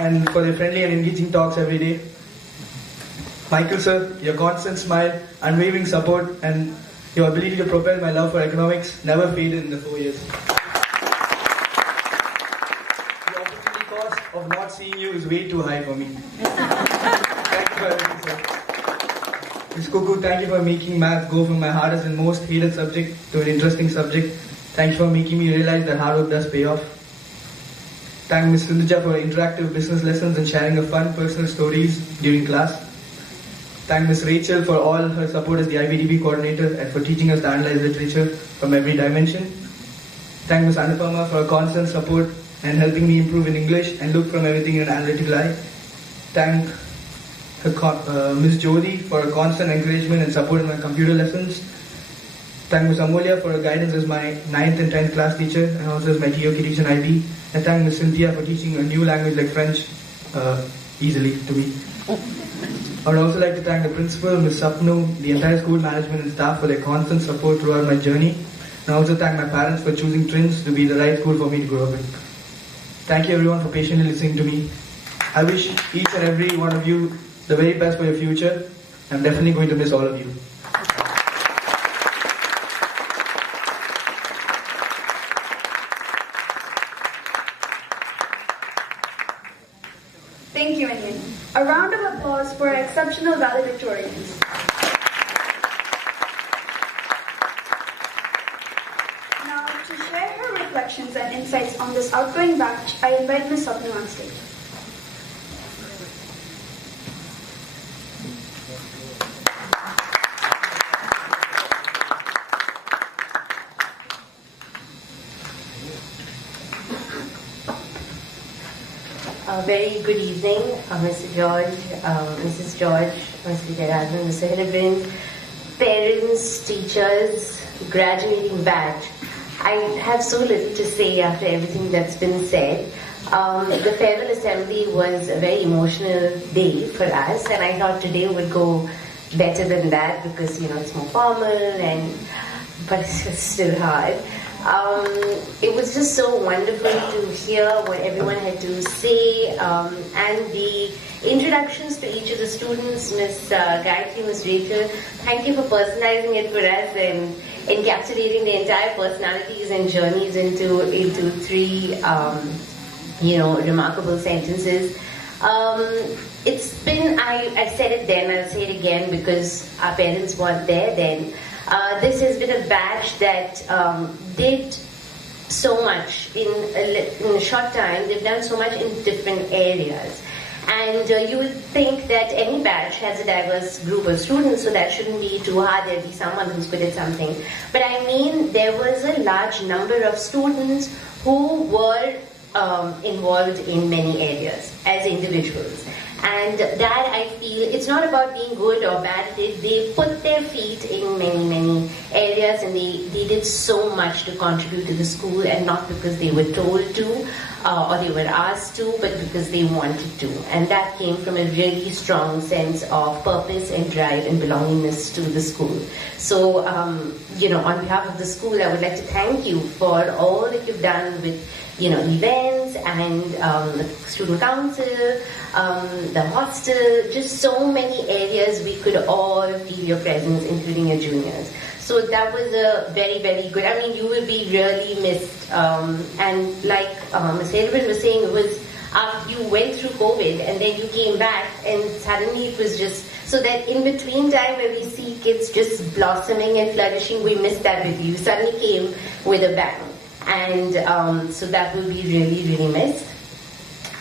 and for their friendly and engaging talks every day. Michael sir, your constant smile, unwavering support, and your ability to propel my love for economics never faded in the 4 years. The opportunity cost of not seeing you is way too high for me. Thank you for everything, sir. Ms. Kuku, thank you for making math go from my hardest and most hated subject to an interesting subject. Thank you for making me realize that hard work does pay off. Thank Ms. Sundja for interactive business lessons and sharing of fun personal stories during class. Thank Ms. Rachel for all her support as the IBDP coordinator and for teaching us to analyze literature from every dimension. Thank Ms. Anupama for her constant support and helping me improve in English and look from everything in an analytical eye. Thank Ms. Jodi for her constant encouragement and support in my computer lessons. Thank Ms. Amolya for her guidance as my 9th and 10th class teacher and also as my TOK teacher in IB. And thank Ms. Cynthia for teaching a new language like French easily to me. I would also like to thank the principal, Ms. Sapnu, the entire school management and staff for their constant support throughout my journey. And I also thank my parents for choosing Trins to be the right school for me to grow up in. Thank you everyone for patiently listening to me. I wish each and every one of you the very best for your future. I'm definitely going to miss all of you. Thank you, Indian. A round of applause for our exceptional valedictorians. Now, to share her reflections and insights on this outgoing batch, I invite Ms. Sapna on stage. Very good evening, Mr. George, Mrs. George, Mr. Jayarajan, Mr. Hildebrand, parents, teachers, graduating batch. I have so little to say after everything that's been said. The farewell assembly was a very emotional day for us, and I thought today would go better than that because, you know, it's more formal, but it's still hard. It was just so wonderful to hear what everyone had to say, and the introductions to each of the students. Ms. Gayatri, Ms. Rachel, thank you for personalizing it for us and encapsulating the entire personalities and journeys into three, remarkable sentences. It's been, I said it then, I'll say it again because our parents weren't there then. This has been a batch that did so much in a short time. They've done so much in different areas. And you would think that any batch has a diverse group of students, so that shouldn't be too hard. There'll be someone who's good at something. But I mean, there was a large number of students who were involved in many areas as individuals. And that, I feel, it's not about being good or bad. They put their feet in many, many areas, and they did so much to contribute to the school, and not because they were told to or they were asked to, but because they wanted to. And that came from a really strong sense of purpose and drive and belongingness to the school. So, on behalf of the school, I would like to thank you for all that you've done with events and the student council, the hostel, just so many areas we could all feel your presence, including your juniors. So that was a very, very good, I mean, you will be really missed. And like Ms. Hildebrand was saying, it was after you went through COVID and then you came back and suddenly it was just, so that in between time where we see kids just blossoming and flourishing, we missed that with you. You suddenly came with a bang. And so that will be really, really missed.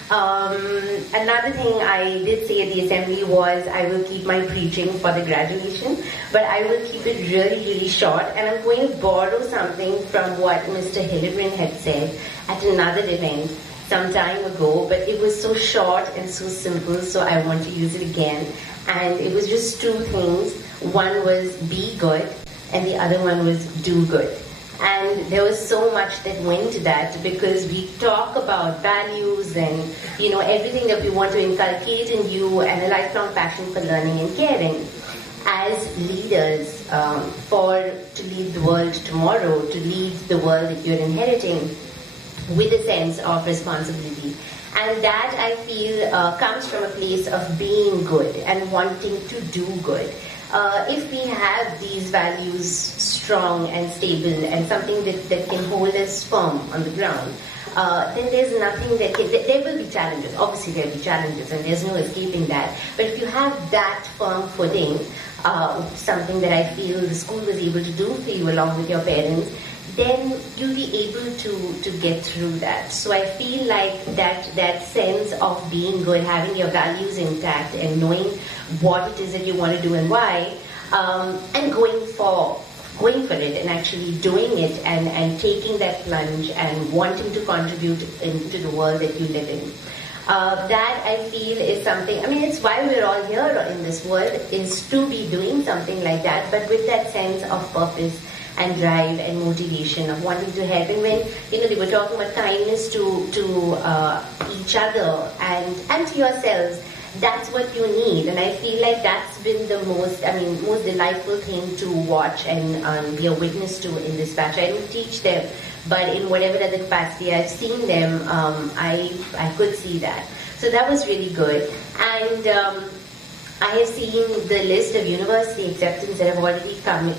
Another thing I did say at the assembly was I will keep my preaching for the graduation, but I will keep it really, really short. And I'm going to borrow something from what Mr. Hildebrand had said at another event some time ago, but it was so short and so simple, so I want to use it again. And it was just two things. One was be good, and the other one was do good. And there was so much that went to that, because we talk about values and everything that we want to inculcate in you, and a lifelong passion for learning and caring. As leaders, to lead the world tomorrow, to lead the world that you're inheriting with a sense of responsibility. And that, I feel, comes from a place of being good and wanting to do good. If we have these values strong and stable and something that can hold us firm on the ground, then there's nothing that can, there will be challenges. Obviously there will be challenges and there's no escaping that. But if you have that firm footing, something that I feel the school was able to do for you along with your parents, then you'll be able to get through that. So I feel like that sense of being good, having your values intact and knowing what it is that you want to do and why, and going for it and actually doing it and taking that plunge and wanting to contribute into the world that you live in. That I feel is something, I mean, it's why we're all here in this world, is to be doing something like that, but with that sense of purpose and drive and motivation of wanting to help. And when they were talking about kindness to each other and to yourselves, that's what you need. And I feel like that's been the most delightful thing to watch and be a witness to in this batch. I don't teach them, but in whatever other capacity I've seen them, I could see that. So that was really good. And I have seen the list of university acceptances that have already come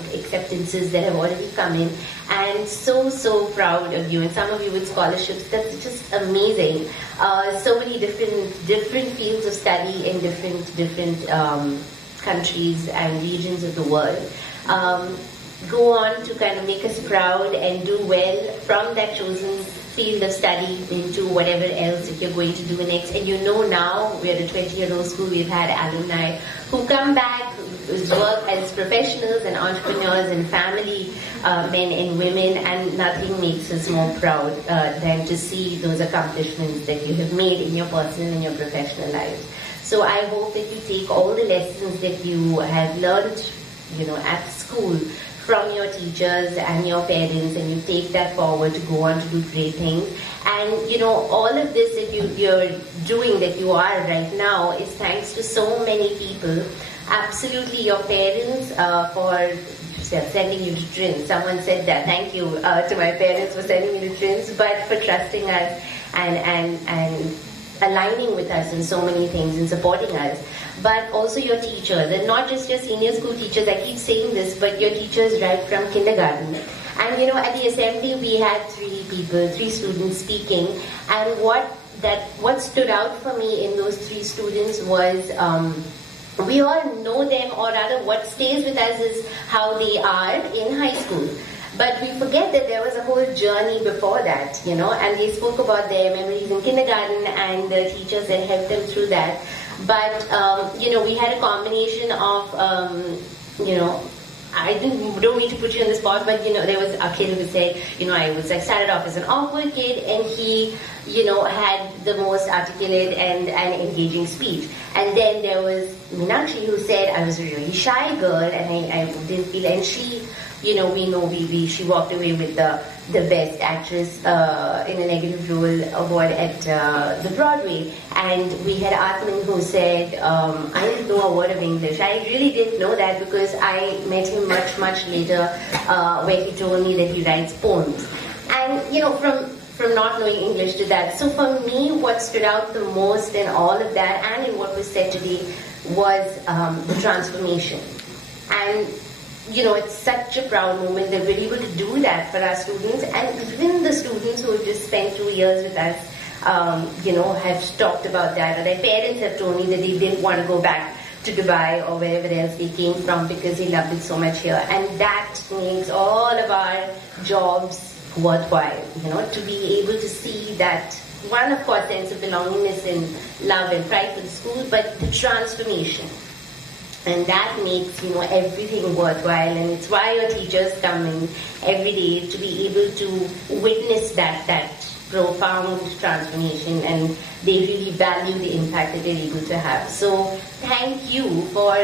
in, and so proud of you. And some of you with scholarships, that's just amazing. So many different fields of study in different countries and regions of the world. Go on to kind of make us proud and do well from that chosen field of study into whatever else that you're going to do next. And you know now, we're a 20-year-old school, we've had alumni who come back, work as professionals and entrepreneurs and family men and women, and nothing makes us more proud than to see those accomplishments that you have made in your personal and your professional lives. So I hope that you take all the lessons that you have learned, at school, from your teachers and your parents, and you take that forward to go on to do great things. And all of this that you're doing, that you are right now, is thanks to so many people. Absolutely, your parents for sending you to Trins. Someone said that. Thank you to my parents for sending me to Trins, but for trusting us and aligning with us in so many things and supporting us. But also your teachers, and not just your senior school teachers. I keep saying this, but your teachers right from kindergarten. And at the assembly we had three students speaking, and what stood out for me in those three students was we all know them, or rather what stays with us is how they are in high school. But we forget that there was a whole journey before that, and they spoke about their memories in kindergarten and the teachers that helped them through that. But, we had a combination of, I don't mean to put you on the spot, but, there was a kid who said, I started off as an awkward kid, and he, had the most articulate and engaging speech. And then there was Meenakshi, who said, I was a really shy girl, and I didn't feel, and she, she walked away with the best actress in a negative role award at the Broadway. And we had Atman, who said, I didn't know a word of English. I really didn't know that because I met him much later, where he told me that he writes poems. And from not knowing English to that. So for me, what stood out the most in all of that and in what was said today was the transformation. And it's such a proud moment that we're able to do that for our students, and even the students who have just spent 2 years with us, have talked about that, or their parents have told me that they didn't want to go back to Dubai or wherever else they came from because they loved it so much here. And that makes all of our jobs worthwhile, to be able to see that, one, of course, sense of belongingness and love and pride for the school, but the transformation. And that makes, everything worthwhile. And it's why your teachers come in every day, to be able to witness that profound transformation, and they really value the impact that they're able to have. So thank you for,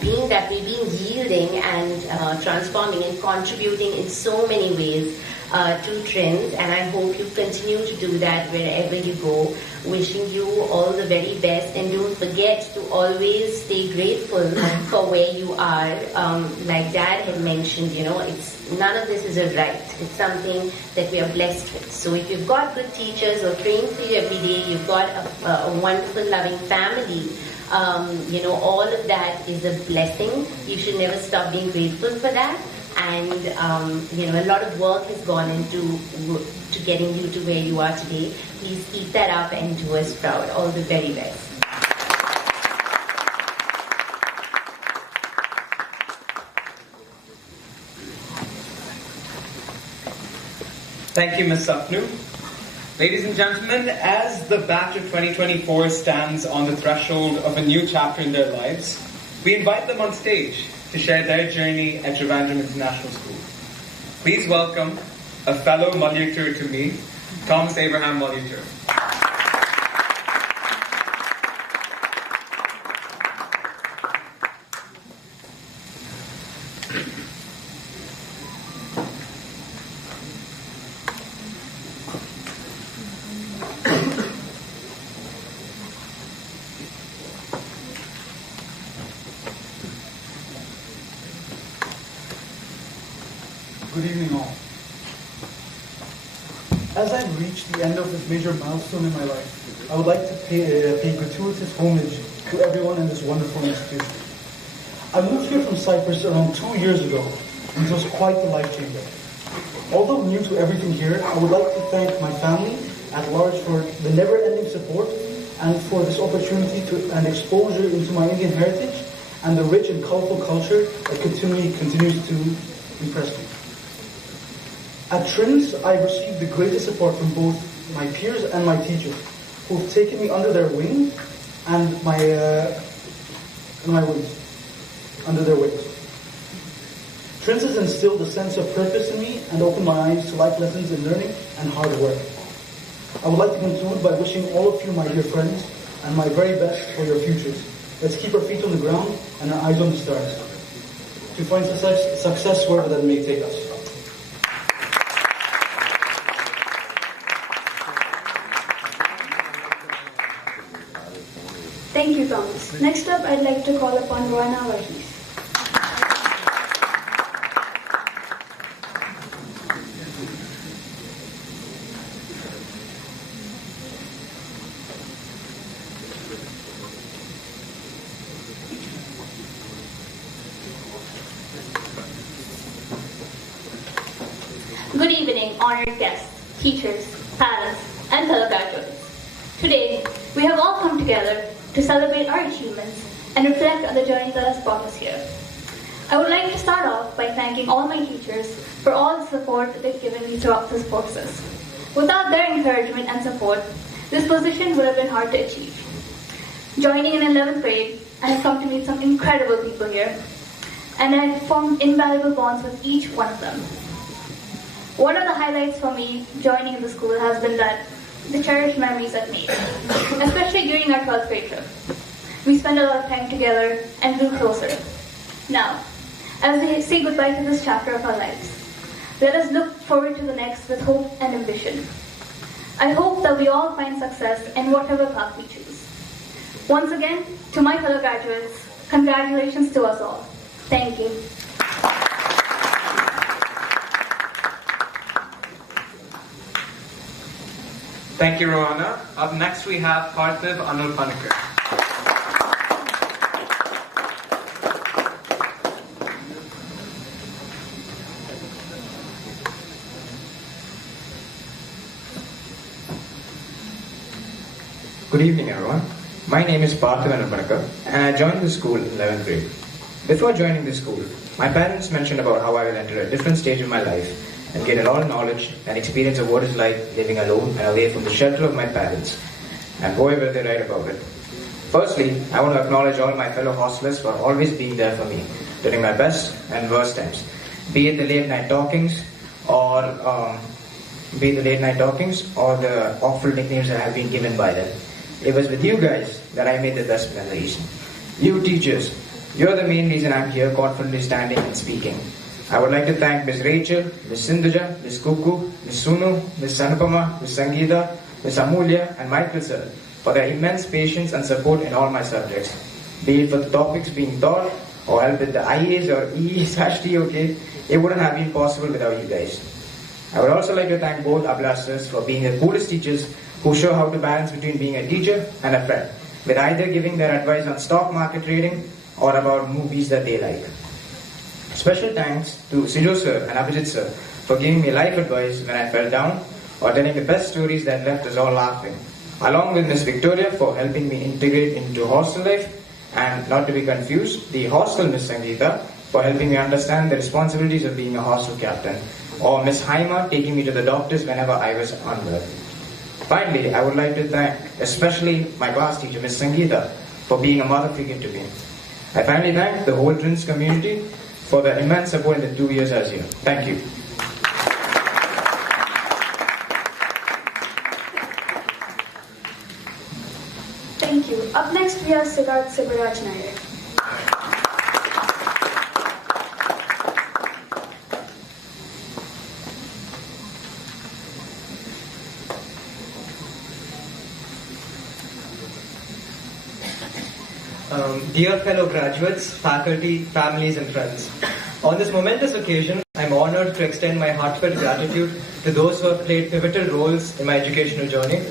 being that way, being yielding and transforming and contributing in so many ways to Trends. And I hope you continue to do that wherever you go. Wishing you all the very best, and don't forget to always stay grateful for where you are. Like Dad had mentioned, none of this is a right. It's something that we are blessed with. So if you've got good teachers who are praying for you every day, you've got a wonderful, loving family, all of that is a blessing. You should never stop being grateful for that. And a lot of work has gone into getting you to where you are today. Please keep that up and do us proud. All the very best. Thank you, Ms. Sapnu. Ladies and gentlemen, as the batch of 2024 stands on the threshold of a new chapter in their lives, we invite them on stage to share their journey at Trivandrum International School. Please welcome a fellow Valedictory to me, Thomas Abraham Valedictory. evening all. As I reach the end of this major milestone in my life, I would like to pay gratuitous homage to everyone in this wonderful institution. I moved here from Cyprus around 2 years ago, and it was quite the life changer. Although new to everything here, I would like to thank my family at large for the never-ending support and for this opportunity and exposure into my Indian heritage and the rich and colorful culture that continues to impress me. At Trins, I've received the greatest support from both my peers and my teachers, who have taken me under their wing and under their wings. Trins has instilled a sense of purpose in me and opened my eyes to life lessons in learning and hard work. I would like to conclude by wishing all of you, my dear friends, and my very best for your futures. Let's keep our feet on the ground and our eyes on the stars to find success wherever that may take us. Thank you, Thomas. Next up, I'd like to call upon Roana Varghese. Good evening, honored guests, teachers, parents, and fellow graduates. Today, we have all come together to celebrate our achievements and reflect on the journey that has brought us here. I would like to start off by thanking all my teachers for all the support that they've given me throughout this process. Without their encouragement and support, this position would have been hard to achieve. Joining in 11th grade, I have come to meet some incredible people here, and I have formed invaluable bonds with each one of them. One of the highlights for me joining the school has been the cherished memories I've made, especially during our 12th grade trip. We spent a lot of time together and grew closer. Now, as we say goodbye to this chapter of our lives, let us look forward to the next with hope and ambition. I hope that we all find success in whatever path we choose. Once again, to my fellow graduates, congratulations to us all. Thank you. Thank you, Roana. Up next, we have Parthiv Anulpanikar. Good evening, everyone. My name is Parthiv Anulpanikar, and I joined the school in 11th grade. Before joining the school, my parents mentioned about how I will enter a different stage of my life and get a lot of knowledge and experience of what it's like living alone and away from the shelter of my parents. And boy, were they right about it. Firstly, I want to acknowledge all my fellow hostelers for always being there for me during my best and worst times, be it the late night talkings or the awful nicknames that have been given by them. It was with you guys that I made the best memories. You teachers, you're the main reason I'm here confidently standing and speaking. I would like to thank Ms. Rachel, Ms. Sindhuja, Ms. Kuku, Ms. Sunu, Ms. Sanupama, Ms. Sangeeta, Ms. Amulya, and Michael sir for their immense patience and support in all my subjects. Be it for the topics being taught or help with the IAs or EE/TOK, it wouldn't have been possible without you guys. I would also like to thank both Ablastas for being the coolest teachers who show how to balance between being a teacher and a friend, with either giving their advice on stock market trading or about movies that they like. Special thanks to Sijo sir and Abhijit sir for giving me life advice when I fell down or telling the best stories that left us all laughing, along with Miss Victoria for helping me integrate into hostel life, and not to be confused, the hostel Miss Sangeeta for helping me understand the responsibilities of being a hostel captain, or Miss Haima taking me to the doctors whenever I was unwell. Finally, I would like to thank especially my class teacher, Miss Sangeeta, for being a mother figure to me. I finally thank the whole Trins community for their immense support in the 2 years I was here. Thank you. Thank you. Up next, we have Siddharth Sibaraj Nair. Dear fellow graduates, faculty, families and friends, on this momentous occasion, I'm honored to extend my heartfelt gratitude to those who have played pivotal roles in my educational journey.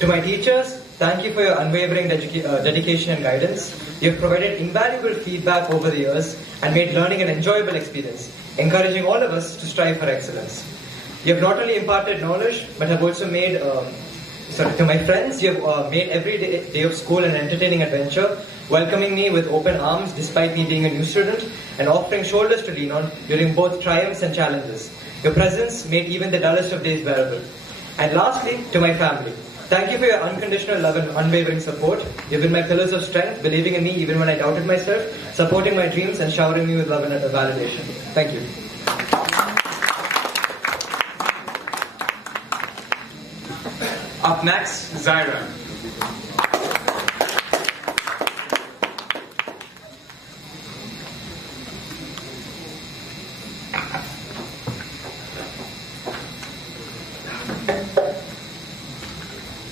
To my teachers, thank you for your unwavering dedication and guidance. You have provided invaluable feedback over the years and made learning an enjoyable experience, encouraging all of us to strive for excellence. You have not only imparted knowledge, but have also made, to my friends, you have made every day of school an entertaining adventure, welcoming me with open arms despite me being a new student, and offering shoulders to lean on during both triumphs and challenges. Your presence made even the dullest of days bearable. And lastly, to my family, thank you for your unconditional love and unwavering support. You've been my pillars of strength, believing in me even when I doubted myself, supporting my dreams and showering me with love and validation. Thank you. Up next, Zaira.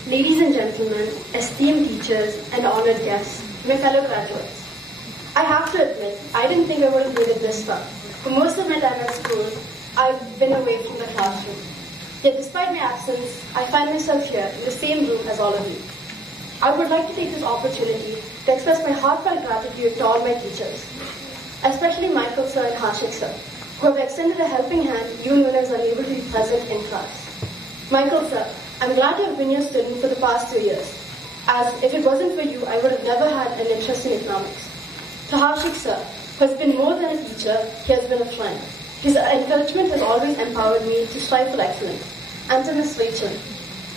Ladies and gentlemen, esteemed teachers and honored guests, my fellow graduates. I have to admit, I didn't think I would have made it this far. For most of my time at school, I've been away from the classroom. Yet despite my absence, I find myself here in the same room as all of you. I would like to take this opportunity to express my heartfelt gratitude to all my teachers, especially Michael sir and Hashik sir, who have extended a helping hand even when I was unable to be present in class. Michael sir, I'm glad you have been your student for the past 2 years, as if it wasn't for you, I would have never had an interest in economics. To Hashik sir, who has been more than a teacher, he has been a friend. His encouragement has always empowered me to strive for excellence. And to Miss Rachel,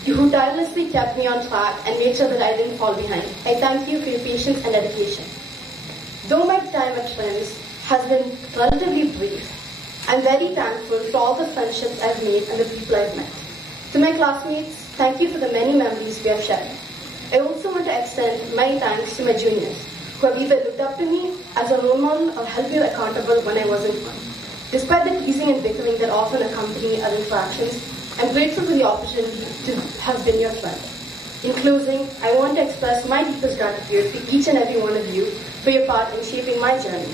you who tirelessly kept me on track and made sure that I didn't fall behind, I thank you for your patience and dedication. Though my time at Friends has been relatively brief, I'm very thankful for all the friendships I've made and the people I've met. To my classmates, thank you for the many memories we have shared. I also want to extend my thanks to my juniors, who have either looked up to me as a role model or held me accountable when I wasn't one. Despite the teasing and bickering that often accompany our interactions, I'm grateful for the opportunity to have been your friend. In closing, I want to express my deepest gratitude to each and every one of you for your part in shaping my journey.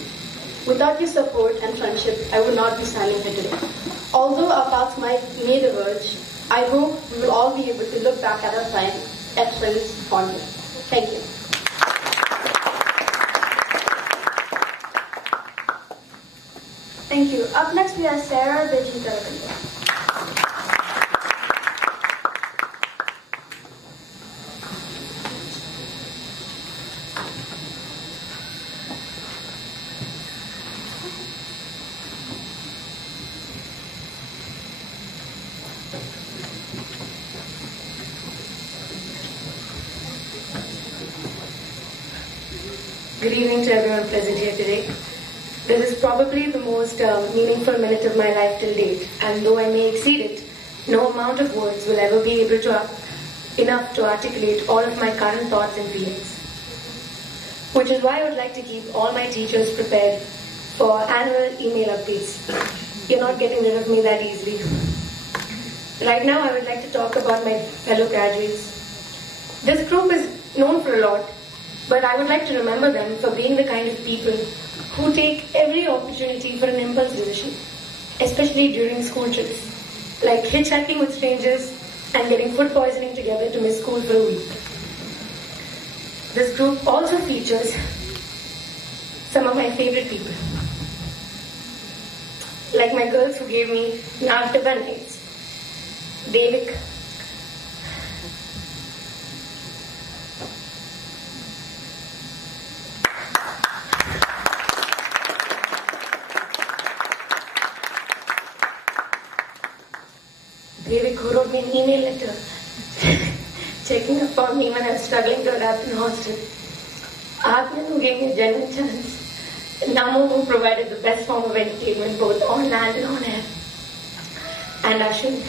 Without your support and friendship, I would not be standing here today. Although our paths may diverge, I hope we will all be able to look back at our time at Friends fondly. Thank you. Thank you. Up next we have Sarah Vijay. Good evening to everyone present here today. This is probably the most meaningful minute of my life till date, and though I may exceed it, no amount of words will ever be able to enough to articulate all of my current thoughts and feelings. Which is why I would like to keep all my teachers prepared for annual email updates. You're not getting rid of me that easily. Right now, I would like to talk about my fellow graduates. This group is known for a lot, but I would like to remember them for being the kind of people who take every opportunity for an impulse decision, especially during school trips, like hitchhiking with strangers and getting food poisoning together to miss school for a week. This group also features some of my favorite people, like my girls who gave me Nartaka nights, Devik, who wrote me an email letter checking up on me when I was struggling to adapt in hostel. Atman, who gave me a genuine chance. And Namu, who provided the best form of entertainment both on land and on air. And Ashwin,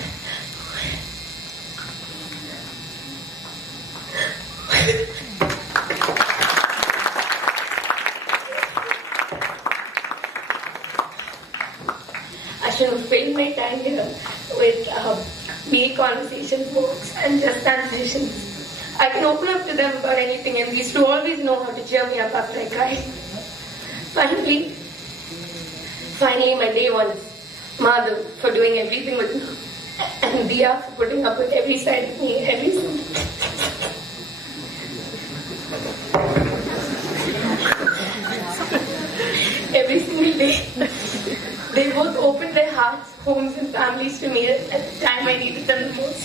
who filled my time here with be conversations, books, and just transitions. I can open up to them about anything, and these two always know how to cheer me up after I cry. Finally, my day ones, Madhav for doing everything with me, and Dia for putting up with every side of me every single day. They both opened their hearts, homes and families to me at the time I needed them the most.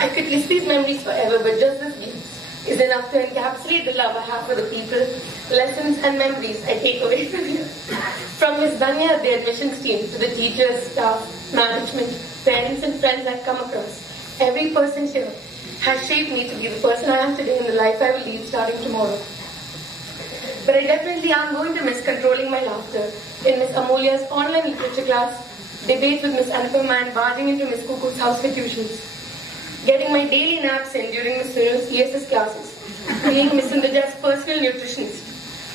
I could list these memories forever, but just this glimpse is enough to encapsulate the love I have for the people, lessons and memories I take away from here. From Miss Danya, the admissions team, to the teachers, staff, management, parents and friends I've come across, every person here has shaped me to be the person I am today in the life I will lead starting tomorrow. But I definitely am going to miss controlling my laughter in Miss Amulya's online literature class, debates with Miss Anupama and barging into Miss Kuku's house for tuitions. Getting my daily naps in during Miss Sunu's ESS classes, being Miss Sundaja's personal nutritionist,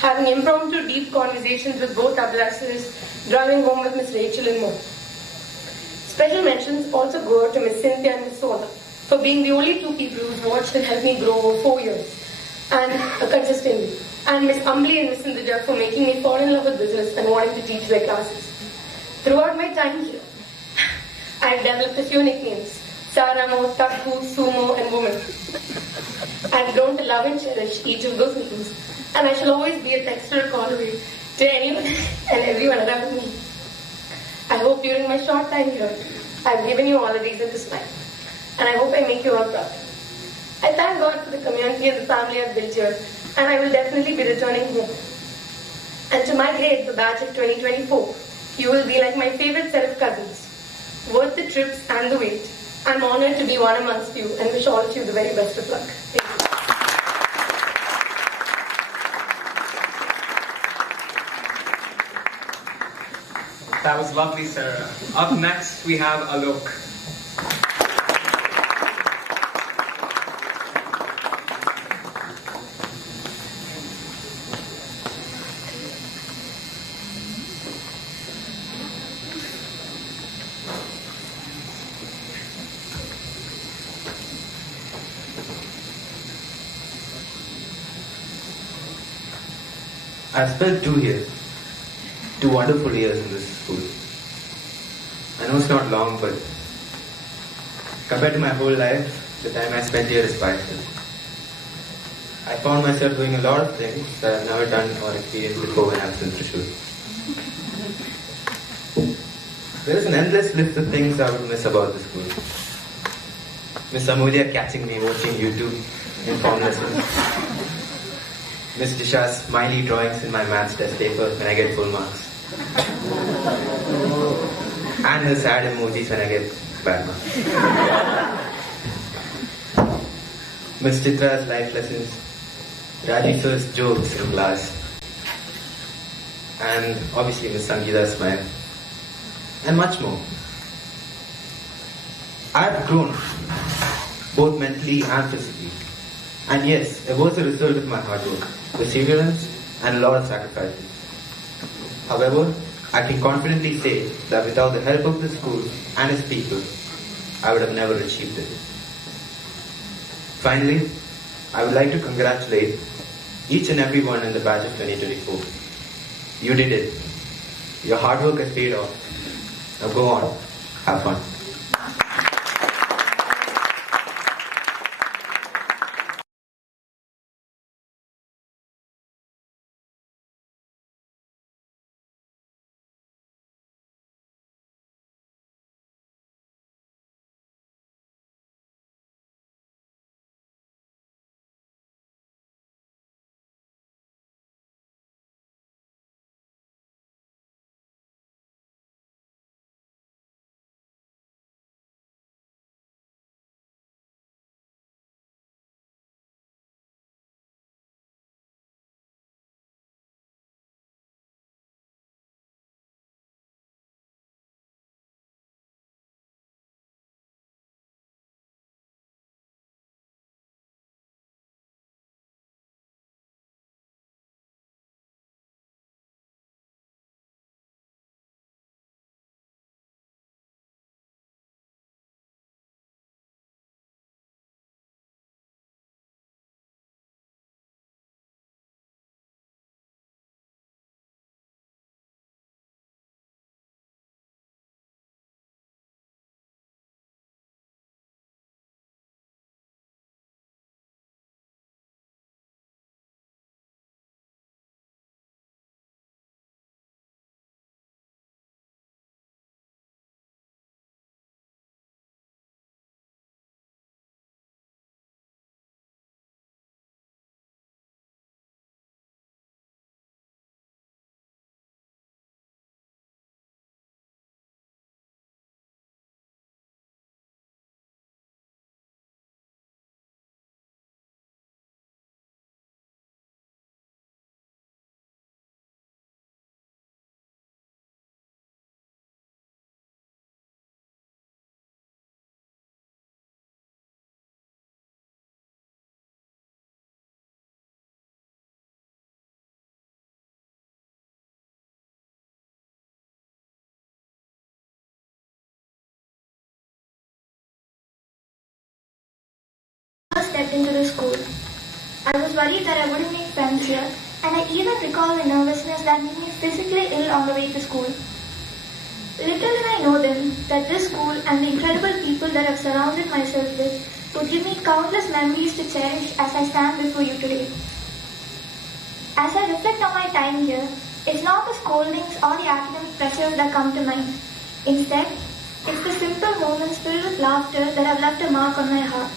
having impromptu deep conversations with both ablassers, driving home with Miss Rachel and more. Special mentions also go out to Miss Cynthia and Miss Sona for being the only two people who've watched and helped me grow over 4 years and consistently. And Miss Ambli and Miss Sundaja for making me fall in love with business and wanting to teach their classes. Throughout my time here, I've developed a few nicknames: Saramo, Taku, Sumo, and Woman. I've grown to love and cherish each of those names, and I shall always be a text or a call away to anyone and everyone around me. I hope during my short time here, I've given you all a reason to smile, and I hope I make you all proud. I thank God for the community and the family I've built here, and I will definitely be returning home. And to my grade, the batch of 2024, you will be like my favorite set of cousins, worth the trips and the wait. I'm honored to be one amongst you and wish all of you the very best of luck. Thank you. That was lovely, Sarah. Up next, we have Alok. I've spent 2 years, 2 wonderful years in this school. I know it's not long, but compared to my whole life, the time I spent here is priceless. I found myself doing a lot of things that I've never done or experienced before when I was in Trishul. There is an endless list of things I would miss about the school. Miss Amulya catching me watching YouTube in form lessons. Miss Disha's smiley drawings in my maths test paper when I get full marks. And her sad emojis when I get bad marks. Miss Chitra's life lessons, Raji sir's jokes in class, and obviously Miss Sangeeta's smile, and much more. I've grown, both mentally and physically. And yes, it was a result of my hard work, perseverance, and a lot of sacrifices. However, I can confidently say that without the help of the school and its people, I would have never achieved it. Finally, I would like to congratulate each and every one in the batch of 2024. You did it. Your hard work has paid off. Now go on, have fun. I was worried that I wouldn't make friends here, and I even recall the nervousness that made me physically ill on the way to school. Little did I know then that this school and the incredible people that I've surrounded myself with would give me countless memories to cherish as I stand before you today. As I reflect on my time here, it's not the scoldings or the academic pressures that come to mind. Instead, it's the simple moments filled with laughter that have left a mark on my heart.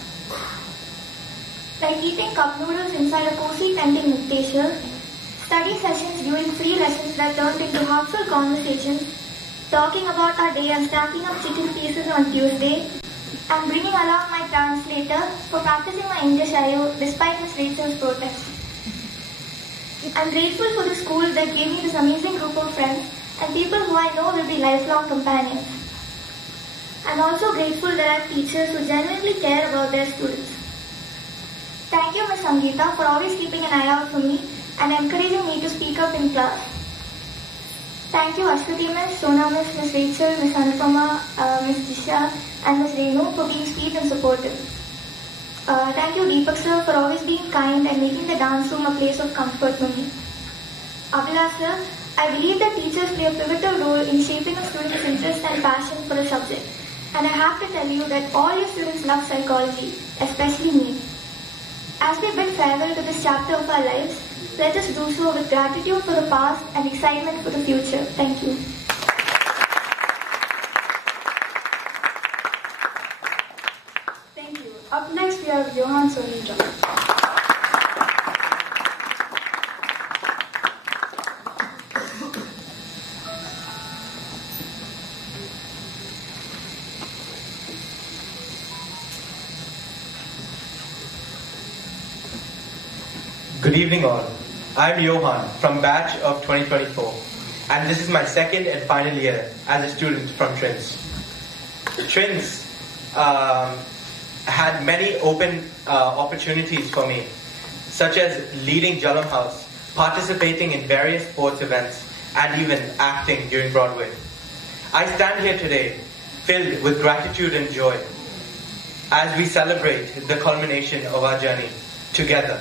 Like eating cup noodles inside a cozy tent in Mukteshwar, study sessions during free lessons that turned into heartfelt conversations, talking about our day and stacking up chicken pieces on Tuesday, and bringing along my translator for practicing my English IO despite Miss Rachel's protest. I'm grateful for the school that gave me this amazing group of friends and people who I know will be lifelong companions. I'm also grateful that I have teachers who genuinely care about their students. Thank you, Ms. Sangeeta, for always keeping an eye out for me and encouraging me to speak up in class. Thank you, Ashwati Miss, Sona Miss, Ms. Rachel, Ms. Anupama, Ms. Jisha, and Ms. Renu for being sweet and supportive. Thank you, Deepak sir, for always being kind and making the dance room a place of comfort for me. Abhilash sir, I believe that teachers play a pivotal role in shaping a student's interest and passion for a subject. And I have to tell you that all your students love psychology, especially me. As we bid farewell to this chapter of our lives, let us do so with gratitude for the past and excitement for the future. Thank you. Thank you. Up next we have Johan Sonita. Good evening all. I'm Johan from batch of 2024 and this is my second and final year as a student from TRINS. TRINS had many open opportunities for me, such as leading Jalam House, participating in various sports events and even acting during Broadway. I stand here today filled with gratitude and joy as we celebrate the culmination of our journey together.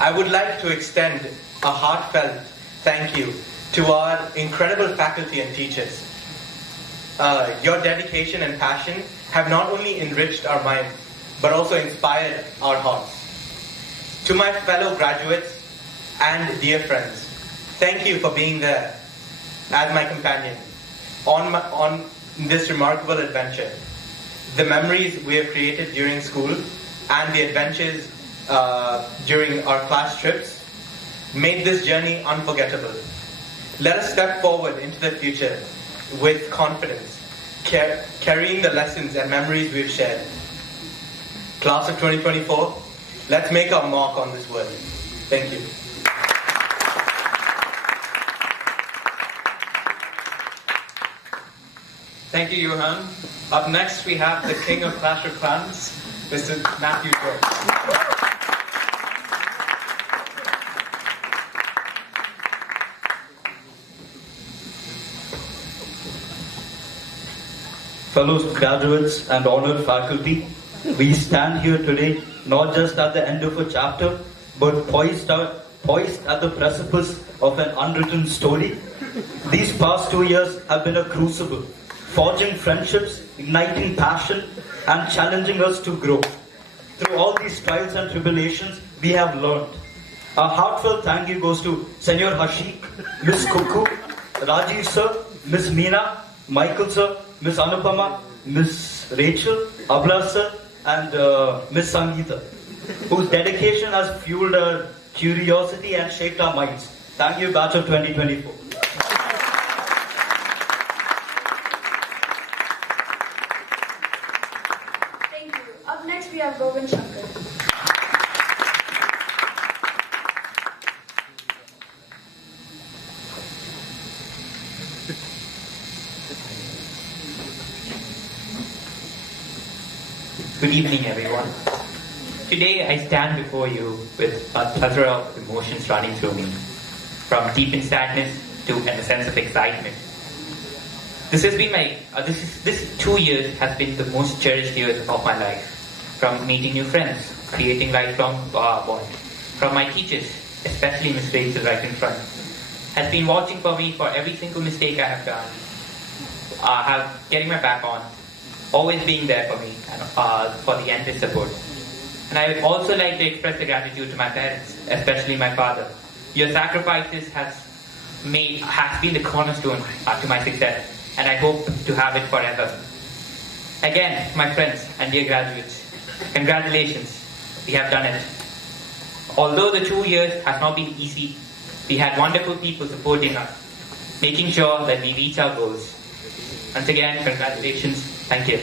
I would like to extend a heartfelt thank you to our incredible faculty and teachers. Your dedication and passion have not only enriched our minds, but also inspired our hearts. To my fellow graduates and dear friends, thank you for being there as my companion on this remarkable adventure. The memories we have created during school and the adventures during our class trips made this journey unforgettable. Let us step forward into the future with confidence, carrying the lessons and memories we've shared. Class of 2024, let's make our mark on this world. Thank you. Thank you, Johan. Up next, we have the king of Clash of Clans, Mr. Matthew Joyce. Fellow graduates and honored faculty, we stand here today not just at the end of a chapter, but poised at the precipice of an unwritten story. These past 2 years have been a crucible, forging friendships, igniting passion, and challenging us to grow. Through all these trials and tribulations, we have learned. A heartfelt thank you goes to Senor Hashik, Miss Kuku, Rajiv sir, Miss Meena, Michael sir, Miss Anupama, Miss Rachel, Abla sir, and Miss Sangeeta, whose dedication has fueled our curiosity and shaped our minds. Thank you, batch of 2024. Thank you. Up next we have Govind Shankar. Good evening, everyone. Today I stand before you with a plethora of emotions running through me, from deep in sadness to a sense of excitement. This has been this 2 years has been the most cherished years of my life. from meeting new friends, creating lifelong bond, from my teachers, especially Miss Rachel right in front, has been watching for me for every single mistake I have done, getting my back on, always being there for me, and for the endless support. And I would also like to express the gratitude to my parents, especially my father. Your sacrifices has been the cornerstone to my success, and I hope to have it forever. Again, my friends and dear graduates, congratulations, we have done it. Although the 2 years has not been easy, we had wonderful people supporting us, making sure that we reach our goals. Once again, congratulations. Thank you.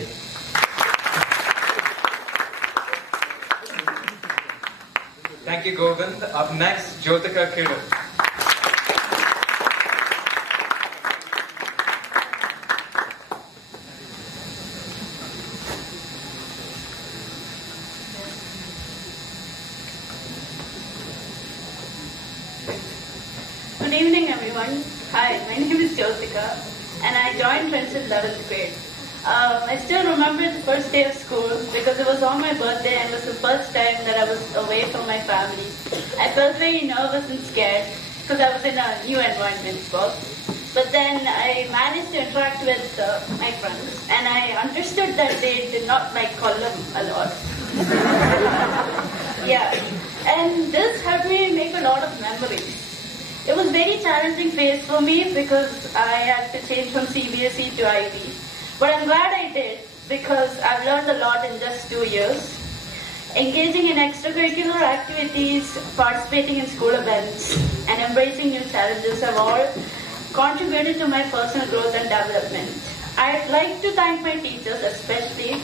Thank you, Govind. Up next, Jyotika Kiran. Good evening, everyone. Hi, my name is Jyotika, and I joined Friends in 11th grade. I still remember the first day of school because it was on my birthday and it was the first time that I was away from my family. I felt very nervous and scared because I was in a new environment, But then I managed to interact with my friends, and I understood that they did not like column a lot. Yeah, and this helped me make a lot of memories. It was a very challenging phase for me because I had to change from CBSE to IB. But I'm glad I did because I've learned a lot in just 2 years. Engaging in extracurricular activities, participating in school events, and embracing new challenges have all contributed to my personal growth and development. I'd like to thank my teachers especially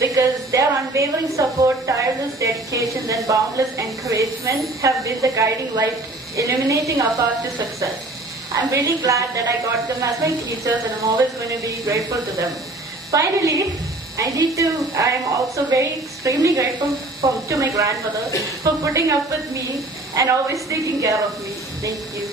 because their unwavering support, tireless dedication, and boundless encouragement have been the guiding light illuminating our path to success. I'm really glad that I got them as my teachers, and I'm always going to be grateful to them. Finally, I'm also extremely grateful to my grandmother for putting up with me and always taking care of me. Thank you.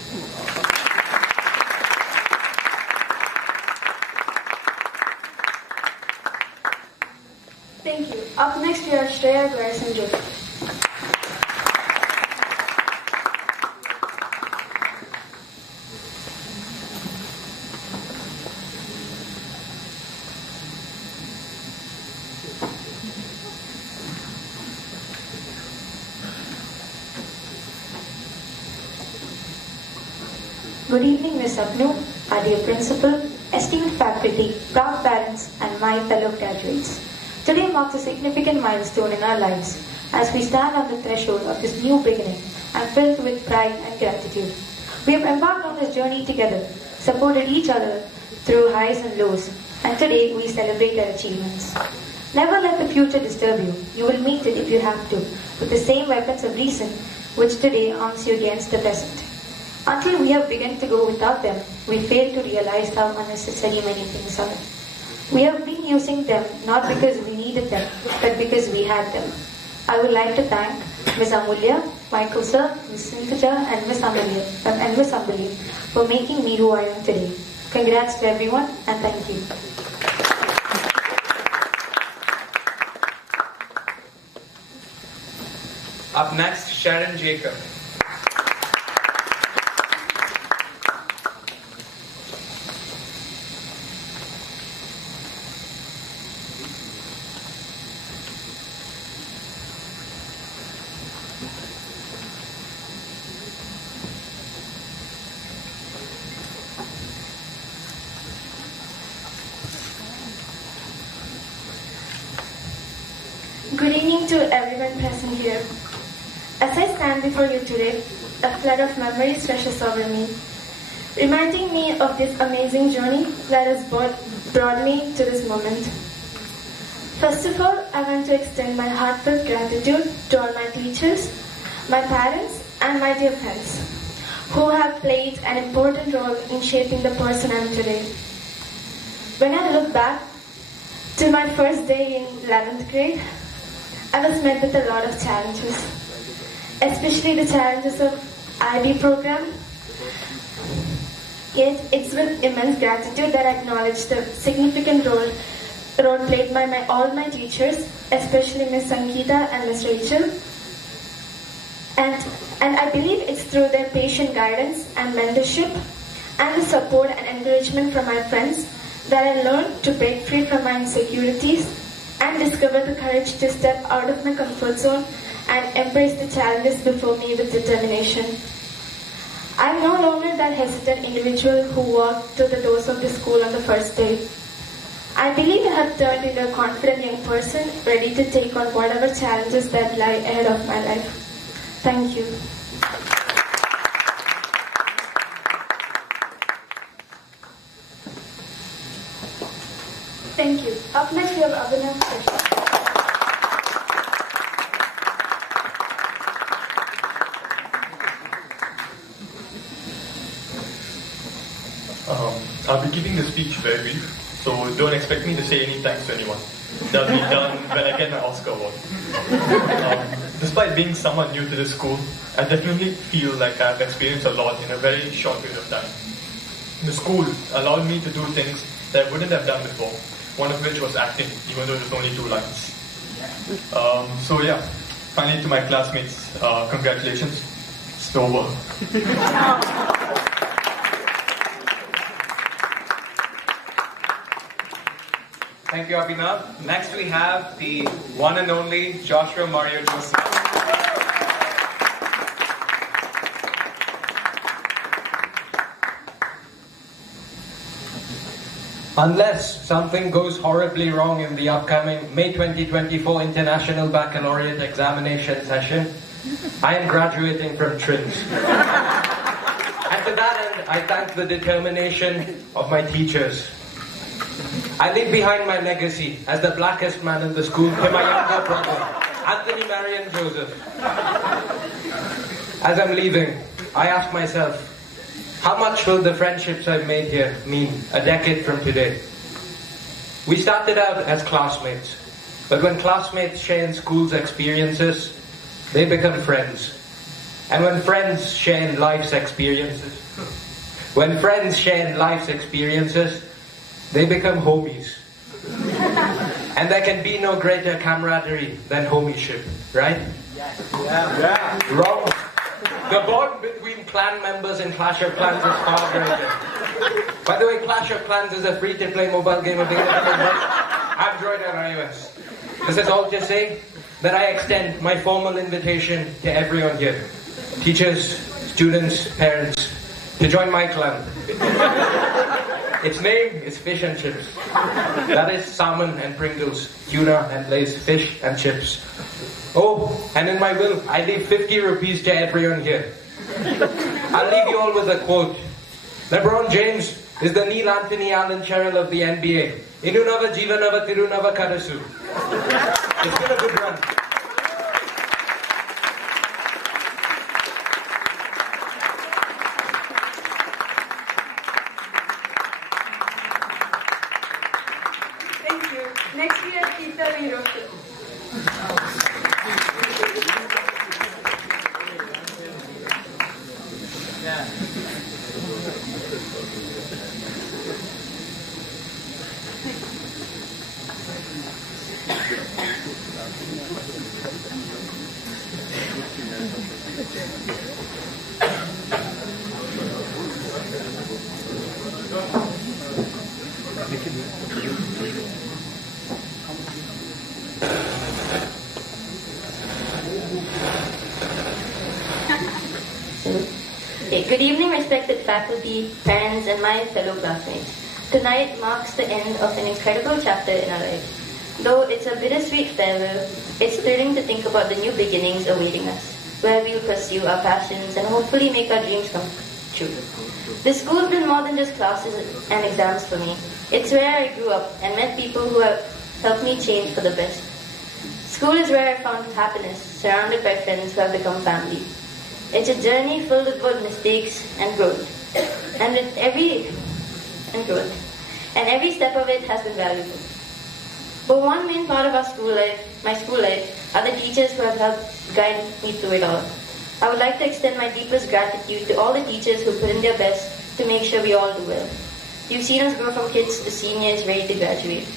Thank you. Up next, we have Shreya, Grace, and Joseph. Good evening, Ms. Abnu, our dear principal, esteemed faculty, proud parents, and my fellow graduates. Today marks a significant milestone in our lives as we stand on the threshold of this new beginning and filled with pride and gratitude. We have embarked on this journey together, supported each other through highs and lows, and today we celebrate our achievements. Never let the future disturb you. You will meet it if you have to, with the same weapons of reason which today arms you against the present. Until we have begun to go without them, we fail to realize how unnecessary many things are. We have been using them not because we needed them, but because we had them. I would like to thank Ms. Amulya, Michael sir, Ms. Sintuja, and Ms. Ambali for making me who I am today. Congrats to everyone, and thank you. Up next, Sharon Jacob. Good evening to everyone present here. As I stand before you today, a flood of memories rushes over me, reminding me of this amazing journey that has brought me to this moment. First of all, I want to extend my heartfelt gratitude to all my teachers, my parents, and my dear friends, who have played an important role in shaping the person I am today. When I look back to my first day in 11th grade, I was met with a lot of challenges, especially the challenges of IB program. Yet it's with immense gratitude that I acknowledge the significant role role played by all my teachers, especially Miss Sangeeta and Miss Rachel. And I believe it's through their patient guidance and mentorship and the support and encouragement from my friends that I learned to break free from my insecurities and discover the courage to step out of my comfort zone and embrace the challenges before me with determination. I'm no longer that hesitant individual who walked through the doors of the school on the first day. I believe I have turned into a confident young person ready to take on whatever challenges that lie ahead of my life. Thank you. Thank you. Up next we have Abhinav Krishna. I'll be keeping the speech very brief, so don't expect me to say any thanks to anyone. That'll be done when I get my Oscar award. Despite being somewhat new to this school, I definitely feel like I've experienced a lot in a very short period of time. The school allowed me to do things that I wouldn't have done before, one of which was acting, even though it was only 2 lines. So yeah, finally to my classmates, congratulations, it's over. Thank you, Abhinav. Next we have the one and only Joshua Mario Joseph. Unless something goes horribly wrong in the upcoming May 2024 International Baccalaureate Examination session, I am graduating from TRINS. And to that end, I thank the determination of my teachers. I leave behind my legacy as the blackest man in the school to my younger brother, Anthony Marion Joseph. As I'm leaving, I ask myself, how much will the friendships I've made here mean a decade from today? We started out as classmates, but when classmates share in school's experiences, they become friends. And when friends share in life's experiences, they become homies. And there can be no greater camaraderie than homieship, right? Yeah. Wrong. The bond between clan members in Clash of Clans is far greater. By the way, Clash of Clans is a free-to-play mobile game available on Android and iOS. This is all to say that I extend my formal invitation to everyone here, teachers, students, parents, to join my clan. Its name is Fish and Chips. That is salmon and Pringles, tuna and Lay's, fish and chips. Oh, and in my will, I leave 50 rupees to everyone here. I'll leave you all with a quote. LeBron James is the Neil Anthony Allen Cheryl of the NBA. Inunava Jivanava Tirunava Karasu. It's been a good run. Thank you. Next we have Geeta Hiroshi. Good evening, respected faculty, parents, and my fellow classmates. Tonight marks the end of an incredible chapter in our lives. Though it's a bittersweet farewell, it's thrilling to think about the new beginnings awaiting us, where we'll pursue our passions and hopefully make our dreams come true. This school's been more than just classes and exams for me. It's where I grew up and met people who have helped me change for the best. School is where I found happiness, surrounded by friends who have become family. It's a journey filled with both mistakes and growth. And every step of it has been valuable. But one main part of our school life, my school life, are the teachers who have helped guide me through it all. I would like to extend my deepest gratitude to all the teachers who put in their best to make sure we all do well. You've seen us grow from kids to seniors ready to graduate.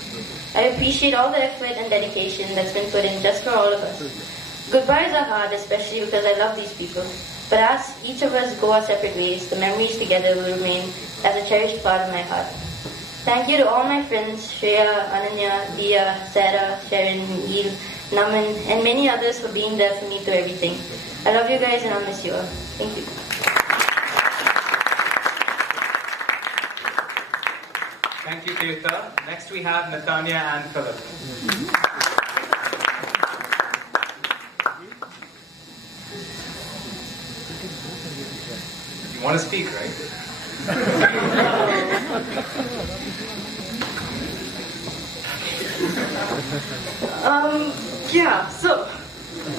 I appreciate all the effort and dedication that's been put in just for all of us. Goodbyes are hard, especially because I love these people. But as each of us go our separate ways, the memories together will remain as a cherished part of my heart. Thank you to all my friends, Shreya, Ananya, Dia, Sarah, Sharon, Eel, Naman, and many others for being there for me through everything. I love you guys and I'll miss you all. Thank you. Thank you, Tirtha. Next we have Nathania and Philip. You want to speak, right? Yeah, so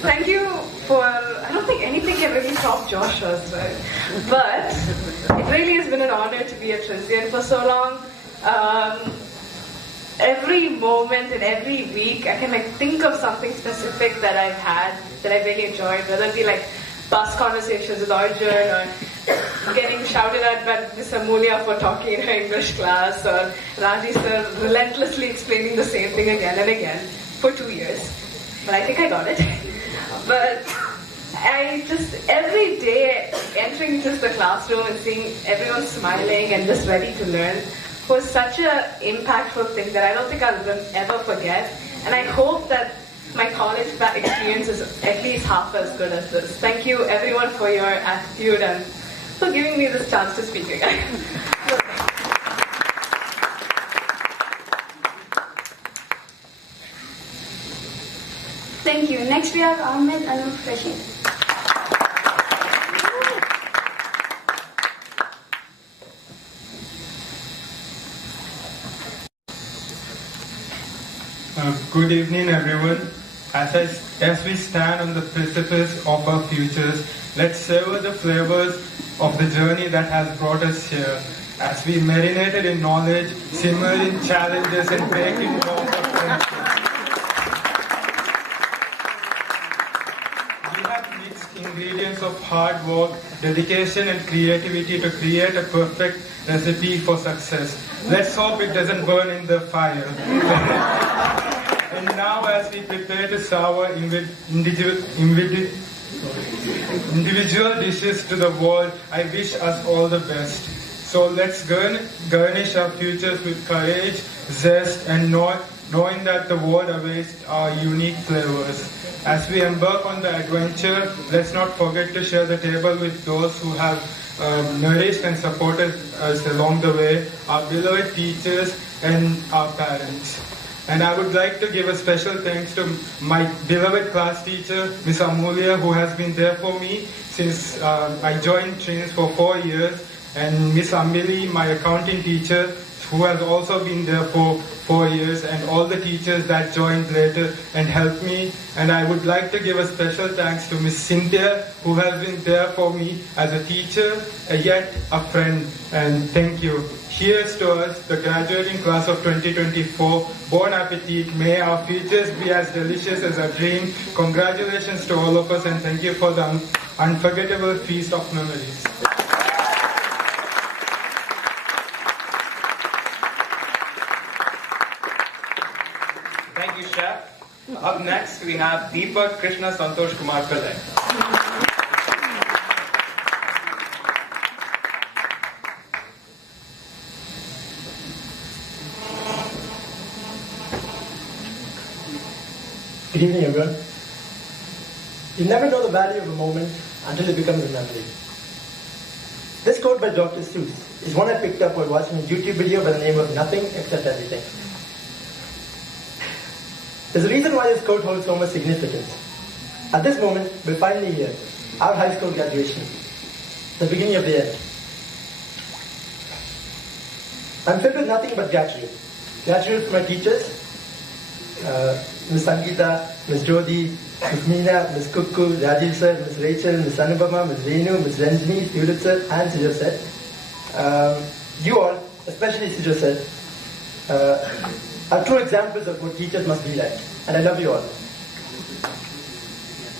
thank you for, I don't think anything can really top Joshua's, right? But it really has been an honor to be a Trinsian for so long. Every moment and every week I can think of something specific that I've had that I really enjoyed, whether it be bus conversations with Arjun or getting shouted at by Miss Amulia for talking in her English class, or Raji sir relentlessly explaining the same thing again and again for 2 years. But I think I got it. But I just, every day entering into the classroom and seeing everyone smiling and just ready to learn was such an impactful thing that I don't think I'll ever forget. And I hope that my college experience is at least half as good as this. Thank you everyone for your attitude and for giving me this chance to speak again. Thank you. Next we have Ahmed and Rashid. Good evening, everyone. As we stand on the precipice of our futures, let's savor the flavors of the journey that has brought us here. As we marinated in knowledge, simmered in challenges, and baked in warmth of friendship. We have mixed ingredients of hard work, dedication, and creativity to create a perfect recipe for success. Let's hope it doesn't burn in the fire. And now, as we prepare to serve our individual dishes to the world, I wish us all the best. So let's garnish our futures with courage, zest, and knowing that the world awaits our unique flavors. As we embark on the adventure, let's not forget to share the table with those who have nourished and supported us along the way, our beloved teachers and our parents. And I would like to give a special thanks to my beloved class teacher, Miss Amulia, who has been there for me since I joined Trins for 4 years, and Miss Ambili, my accounting teacher, who has also been there for 4 years, and all the teachers that joined later and helped me. And I would like to give a special thanks to Miss Cynthia, who has been there for me as a teacher, yet a friend. And thank you. Cheers to us, the graduating class of 2024. Bon appetit. May our futures be as delicious as a dream. Congratulations to all of us, and thank you for the unforgettable feast of memories. Thank you, Chef. Up next, we have Deepak Krishna Santosh Kumar Pillai. Good evening, everyone. You never know the value of a moment until it becomes a memory. This quote by Dr. Seuss is one I picked up while watching a YouTube video by the name of Nothing Except Everything. There's a reason why this quote holds so much significance. At this moment, we're finally here, our high school graduation, the beginning of the end. I'm filled with nothing but gratitude. Gratitude for my teachers, Ms. Sangeeta, Ms. Jodi, Ms. Meena, Ms. Kukku, Rajiv sir, Ms. Rachel, Ms. Anupama, Ms. Renu, Ms. Ranjini, Hewlett sir, and Sujat sir. You all, especially Sujat sir, are true examples of what teachers must be like. And I love you all.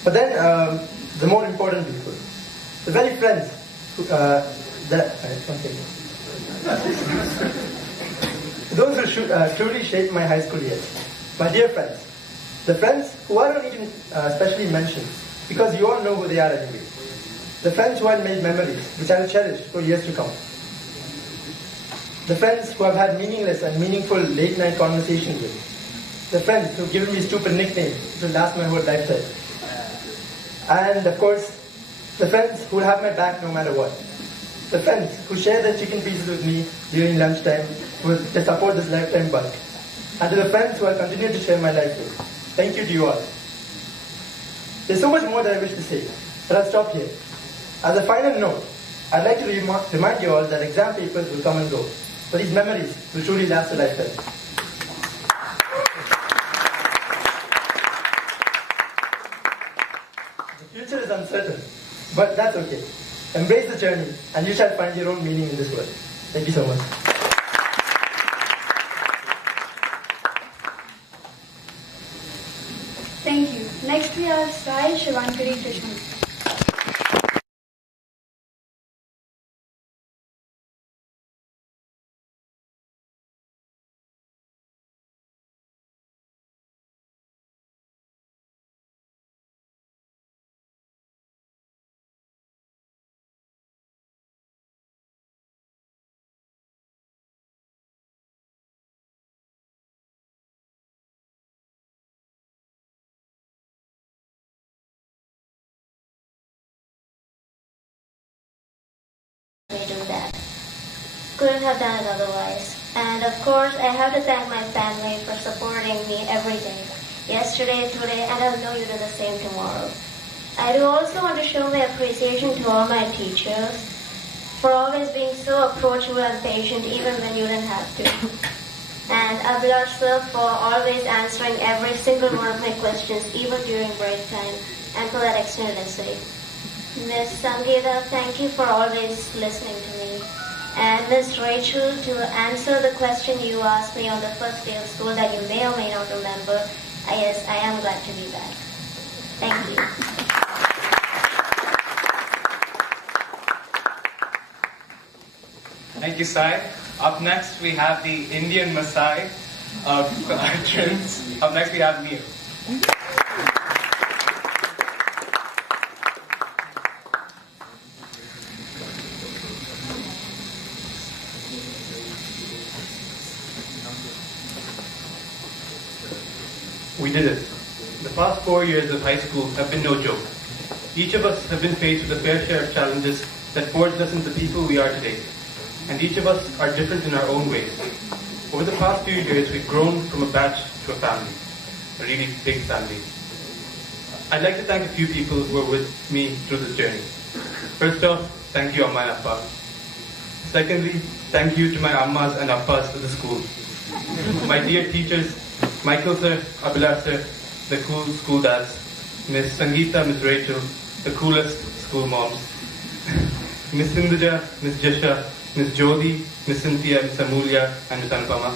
But then, the more important people, the very friends who, to those who truly shaped my high school years, my dear friends, the friends who I don't even specially mention, because you all know who they are anyway. The friends who I've made memories, which I will cherish for years to come. The friends who I've had meaningless and meaningful late-night conversations with. The friends who've given me stupid nicknames which will last my whole lifetime. And of course, the friends who will have my back no matter what. The friends who share their chicken pieces with me during lunchtime to support this lifetime bulk. And to the friends who I'll continue to share my life with. Thank you to you all. There's so much more that I wish to say, but I'll stop here. As a final note, I'd like to remind you all that exam papers will come and go, but these memories will truly last a lifetime. The future is uncertain, but that's okay. Embrace the journey, and you shall find your own meaning in this world. Thank you so much. Thank you. Next we have Sai Shivankari Krishnan. We do that. Couldn't have done it otherwise. And of course, I have to thank my family for supporting me every day. Yesterday, today, and I'll know you do the same tomorrow. I do also want to show my appreciation to all my teachers for always being so approachable and patient even when you didn't have to. And Abhilash sir for always answering every single one of my questions even during break time and for that extended essay. Miss Sangeeta, thank you for always listening to me. And Miss Rachel, to answer the question you asked me on the first day of school that you may or may not remember, yes, I am glad to be back. Thank you. Thank you, Sai. Up next, we have the Indian Maasai of Trins. Up next, we have Leo. We did it. The past 4 years of high school have been no joke. Each of us have been faced with a fair share of challenges that forged us into the people we are today. And each of us are different in our own ways. Over the past few years, we've grown from a batch to a family, a really big family. I'd like to thank a few people who were with me through this journey. First off, thank you, Amma and Appa. Secondly, thank you to my Ammas and Appas at the school. My dear teachers, Michael sir, Abhilash sir, the cool school dads, Miss Sangeeta, Miss Rachel, the coolest school moms, Miss Sindhuja, Miss Jasha, Miss Jodi, Miss Cynthia, Miss Amulya, and Miss Anupama.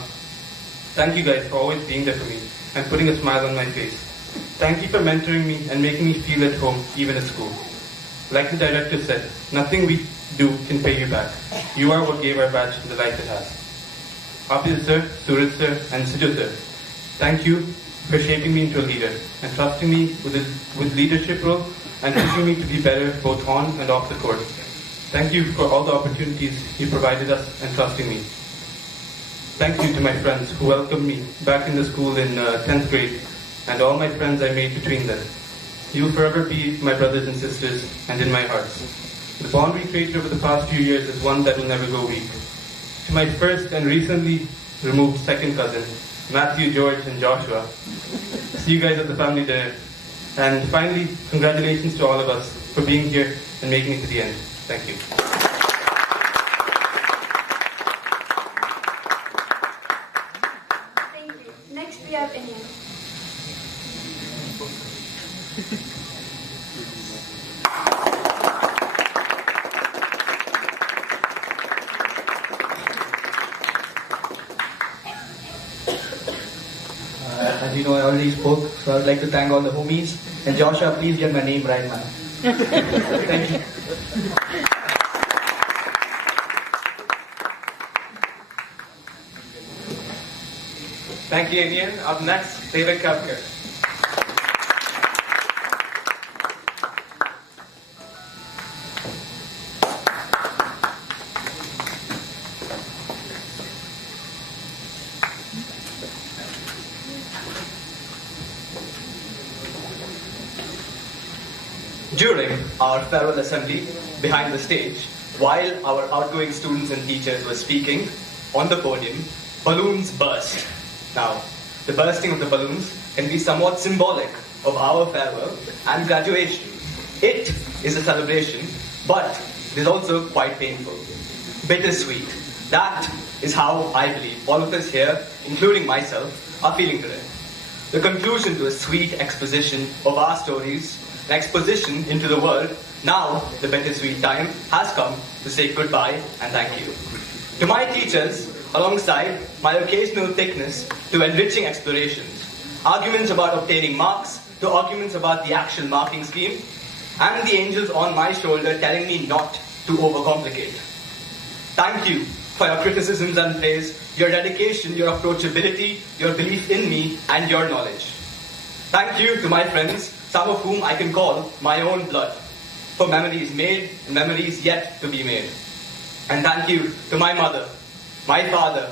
Thank you guys for always being there for me and putting a smile on my face. Thank you for mentoring me and making me feel at home even at school. Like the director said, nothing we do can pay you back. You are what gave our batch the life it has. Abhil sir, Suraj sir, and Siju sir, thank you for shaping me into a leader and trusting me with leadership role and pushing me to be better both on and off the court. Thank you for all the opportunities you provided us and trusting me. Thank you to my friends who welcomed me back in the school in 10th grade and all my friends I made between them. You will forever be my brothers and sisters and in my hearts. The bond we created over the past few years is one that will never go weak. To my first and recently removed second cousin, Matthew, George, and Joshua. See you guys at the family dinner. And finally, congratulations to all of us for being here and making it to the end. Thank you. Thank you. Next we have Indian. As you know, I already spoke, so I'd like to thank all the homies. And Joshua, please get my name right, man. Thank you. Thank you, Indian. Up next, David Kavkar. During our farewell assembly behind the stage, while our outgoing students and teachers were speaking on the podium, balloons burst. Now, the bursting of the balloons can be somewhat symbolic of our farewell and graduation. It is a celebration, but it is also quite painful. Bittersweet. That is how I believe all of us here, including myself, are feeling today. The conclusion to a sweet exposition of our stories, an exposition into the world. Now, the bittersweet time has come to say goodbye and thank you. To my teachers, alongside my occasional thickness to enriching explorations, arguments about obtaining marks to arguments about the actual marking scheme, and the angels on my shoulder telling me not to overcomplicate. Thank you for your criticisms and praise, your dedication, your approachability, your belief in me, and your knowledge. Thank you to my friends, some of whom I can call my own blood, for memories made and memories yet to be made. And thank you to my mother, my father,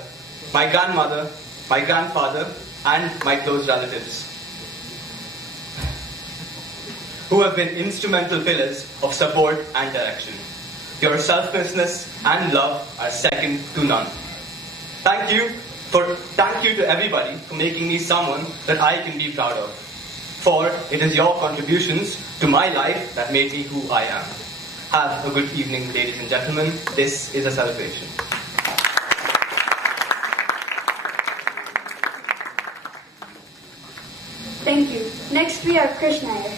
my grandmother, my grandfather, and my close relatives, who have been instrumental pillars of support and direction. Your selflessness and love are second to none. Thank you to everybody for making me someone that I can be proud of. For it is your contributions to my life that made me who I am. Have a good evening, ladies and gentlemen. This is a celebration. Thank you. Next we have Krish Nair.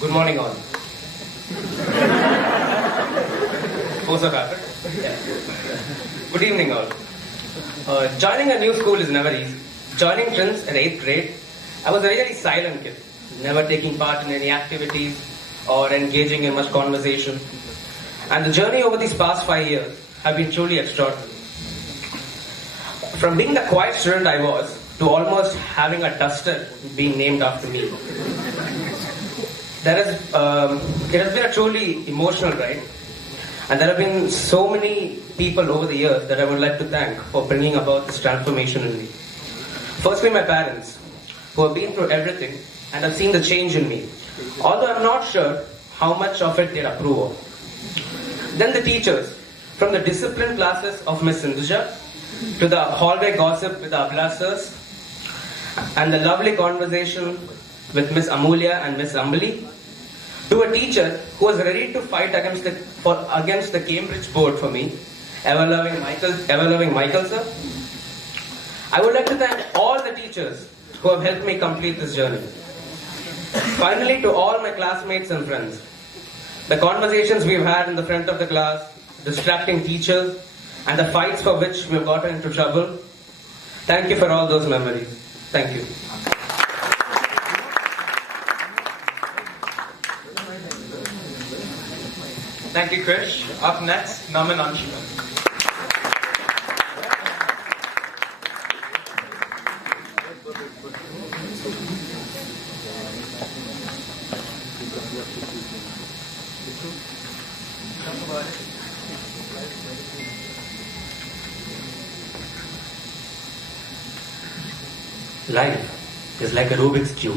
Good morning all. Good evening all. Joining a new school is never easy. Joining Prince in 8th grade, I was a really silent kid, never taking part in any activities or engaging in much conversation. And the journey over these past 5 years have been truly extraordinary. From being the quiet student I was, to almost having a duster being named after me. It has been a truly emotional ride, and there have been so many people over the years that I would like to thank for bringing about this transformation in me. Firstly, my parents, who have been through everything and have seen the change in me, although I'm not sure how much of it they approve of. Then the teachers, from the discipline classes of Miss Sindhuja to the hallway gossip with our classes, and the lovely conversation with Miss Amulya and Miss Ambali, to a teacher who was ready to fight against the Cambridge board for me, ever-loving Michael sir. I would like to thank all the teachers who have helped me complete this journey. Finally, to all my classmates and friends, the conversations we've had in the front of the class, distracting teachers, and the fights for which we've gotten into trouble, thank you for all those memories. Thank you. Thank you, Krish. Up next, Naman Anshuman. Life is like a Rubik's Cube.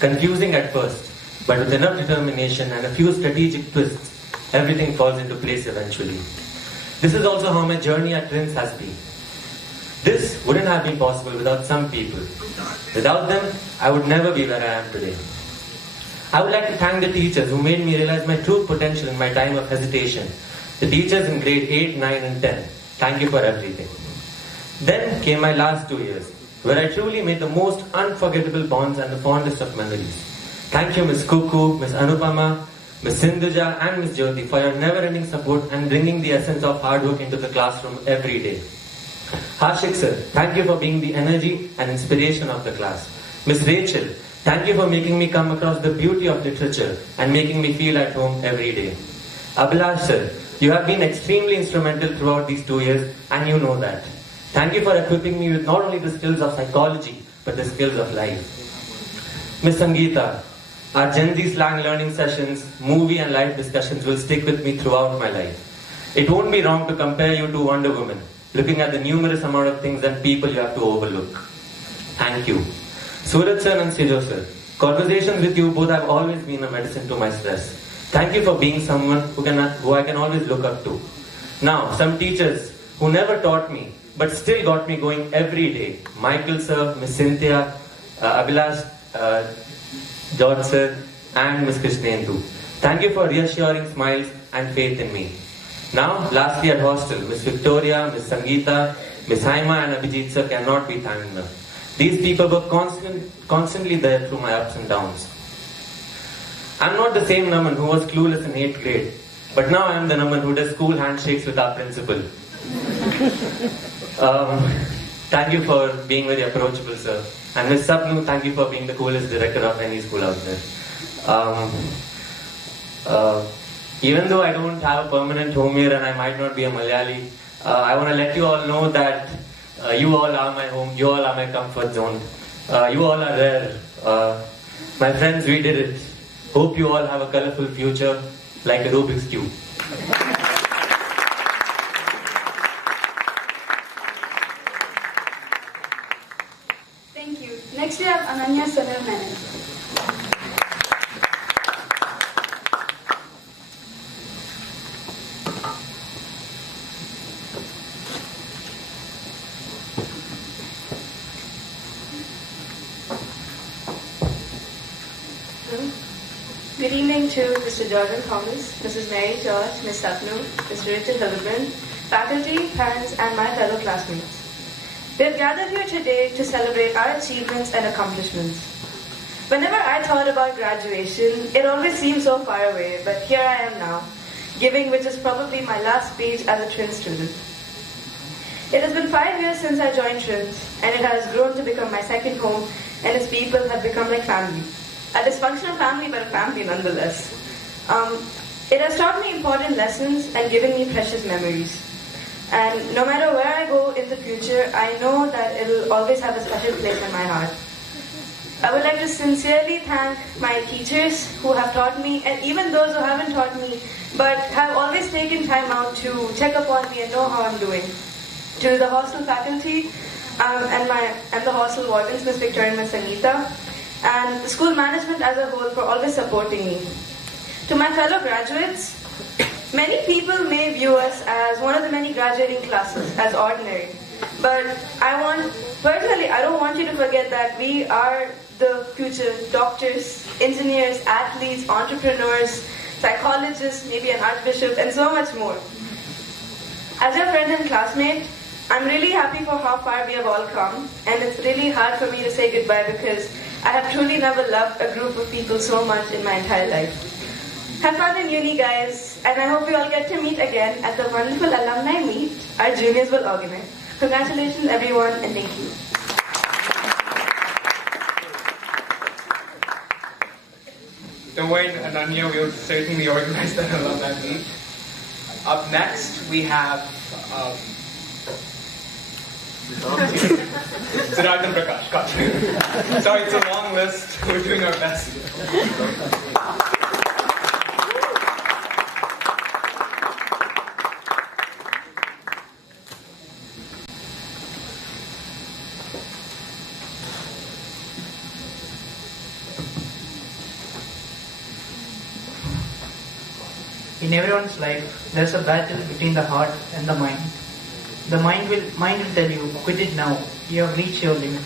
Confusing at first, but with enough determination and a few strategic twists, everything falls into place eventually. This is also how my journey at Prince has been. This wouldn't have been possible without some people. Without them, I would never be where I am today. I would like to thank the teachers who made me realize my true potential in my time of hesitation. The teachers in grade 8, 9 and 10. Thank you for everything. Then came my last 2 years, where I truly made the most unforgettable bonds and the fondest of memories. Thank you Miss Kuku, Miss Anupama, Miss Sindhuja and Miss Jyoti for your never-ending support and bringing the essence of hard work into the classroom every day. Harshik sir, thank you for being the energy and inspiration of the class. Miss Rachel, thank you for making me come across the beauty of literature and making me feel at home every day. Abhilash sir, you have been extremely instrumental throughout these 2 years and you know that. Thank you for equipping me with not only the skills of psychology but the skills of life. Miss Sangeeta, our Gen Z slang learning sessions, movie and life discussions will stick with me throughout my life. It won't be wrong to compare you to Wonder Woman, looking at the numerous amount of things and people you have to overlook. Thank you. Suraj sir and Sijo sir, conversations with you both have always been a medicine to my stress. Thank you for being someone who I can always look up to. Now, some teachers who never taught me but still got me going every day. Michael sir, Miss Cynthia, Abhilash, George sir, and Miss Krishnendu. Thank you for reassuring smiles and faith in me. Now, lastly at hostel, Miss Victoria, Miss Sangeeta, Miss Haima and Abhijit sir cannot be thanked enough. These people were constantly there through my ups and downs. I'm not the same Naman who was clueless in 8th grade, but now I'm the Naman who does school handshakes with our principal. Thank you for being very approachable, sir. And Miss Sapnu, thank you for being the coolest director of any school out there. Even though I don't have a permanent home here and I might not be a Malayali, I want to let you all know that you all are my home, you all are my comfort zone. You all are there. My friends, we did it. Hope you all have a colorful future like a Rubik's Cube. Thank you. Next we have Ananya Sunil Menon. Good evening to Mr. Jordan Thomas, Mrs. Mary George, Ms. Sapnu, Mr. Richard Hildebrand, faculty, parents, and my fellow classmates. We have gathered here today to celebrate our achievements and accomplishments. Whenever I thought about graduation, it always seemed so far away, but here I am now, giving which is probably my last speech as a Trin student. It has been 5 years since I joined Trins, and it has grown to become my second home, and its people have become like family. A dysfunctional family, but a family nonetheless. It has taught me important lessons and given me precious memories. And no matter where I go in the future, I know that it will always have a special place in my heart. I would like to sincerely thank my teachers who have taught me, and even those who haven't taught me, but have always taken time out to check upon me and know how I'm doing. To the hostel faculty and the hostel wardens, Ms. Victoria and Ms. Sangeeta, and the school management as a whole for always supporting me. To my fellow graduates, many people may view us as one of the many graduating classes, as ordinary. But personally, I don't want you to forget that we are the future doctors, engineers, athletes, entrepreneurs, psychologists, maybe an archbishop, and so much more. As your friend and classmate, I'm really happy for how far we have all come, and it's really hard for me to say goodbye because I have truly never loved a group of people so much in my entire life. Have fun in uni, guys, and I hope we all get to meet again at the wonderful alumni meet our juniors will organize. Congratulations, everyone, and thank you. Don't worry, Ananya, we will certainly organize that alumni meet. Up next, we have Siddharth and Prakash. Cut. Sorry, it's a long list. We're doing our best. In everyone's life, there's a battle between the heart and the mind. The mind will tell you, quit it now, you have reached your limit.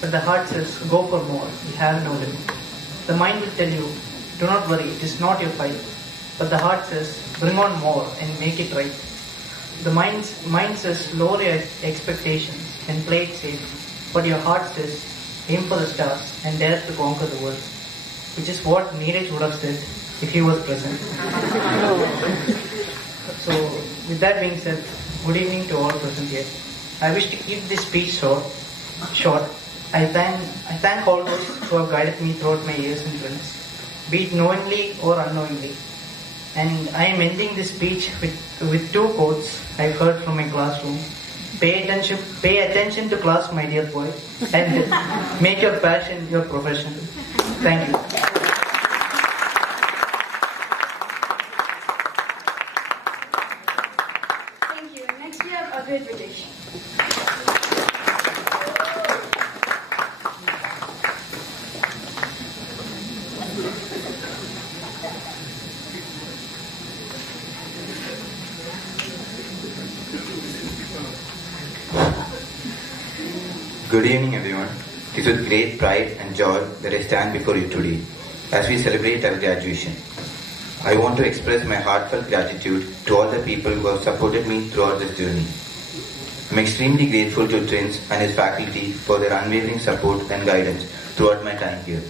But the heart says, go for more, you have no limit. The mind will tell you, do not worry, it is not your fight. But the heart says, bring on more and make it right. The mind says, lower your expectations and play it safe. But your heart says, aim for the stars and dare to conquer the world. Which is what Neeraj would have said if he was present. So, with that being said, good evening to all present here. I wish to keep this speech short. I thank all those who have guided me throughout my years in films, be it knowingly or unknowingly. And I am ending this speech with two quotes I've heard from my classroom. Pay attention to class, my dear boy, and make your passion your profession. Thank you. Thank you. Next we have Abhay Videsh. Good evening, everyone. It is with great pride and joy that I stand before you today as we celebrate our graduation. I want to express my heartfelt gratitude to all the people who have supported me throughout this journey. I'm extremely grateful to Prince and his faculty for their unwavering support and guidance throughout my time here.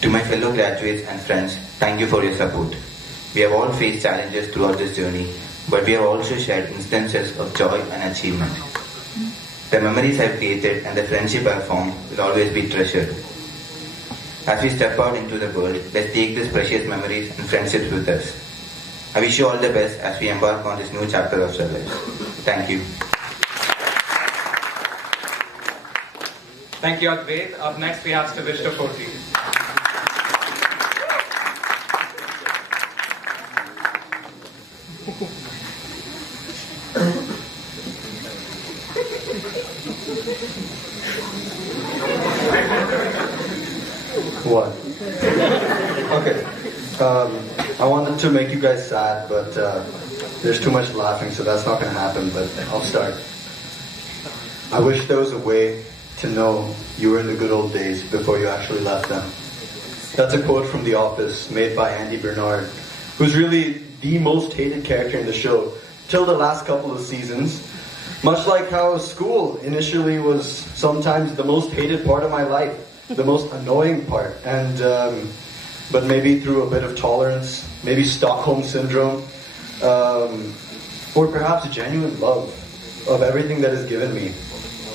To my fellow graduates and friends, thank you for your support. We have all faced challenges throughout this journey, but we have also shared instances of joy and achievement. The memories I've created and the friendship I've formed will always be treasured. As we step out into the world, let's take these precious memories and friendships with us. I wish you all the best as we embark on this new chapter of our lives. Thank you. Thank you, Advait. Up next, we have Stavishta Forti. What? Okay. I wanted to make you guys sad, but there's too much laughing, so that's not going to happen, but I'll start. I wish there was a way to know you were in the good old days before you actually left them. That's a quote from The Office, made by Andy Bernard, who's really the most hated character in the show, till the last couple of seasons. Much like how school initially was sometimes the most hated part of my life, the most annoying part, and but maybe through a bit of tolerance, maybe Stockholm Syndrome, or perhaps genuine love of everything that is given me,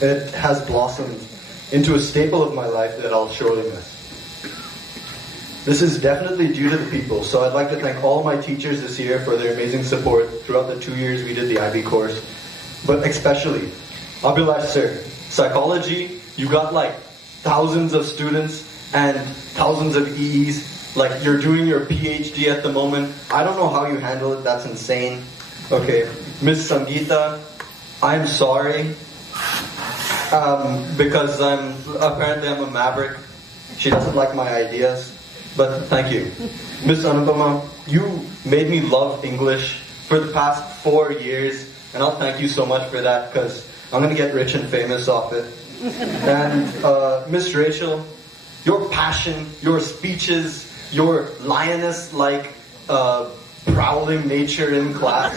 it has blossomed into a staple of my life that I'll surely miss. This is definitely due to the people, so I'd like to thank all my teachers this year for their amazing support throughout the 2 years we did the IB course, but especially Abhilash sir. Psychology, you got like thousands of students and thousands of EEs, like you're doing your PhD at the moment. I don't know how you handle it, that's insane. Okay, Miss Sangeeta, I'm sorry, because I'm a maverick. She doesn't like my ideas, but thank you. Miss Anupama, you made me love English for the past 4 years, and I'll thank you so much for that, because I'm going to get rich and famous off it. And Miss Rachel, your passion, your speeches, your lioness-like prowling nature in class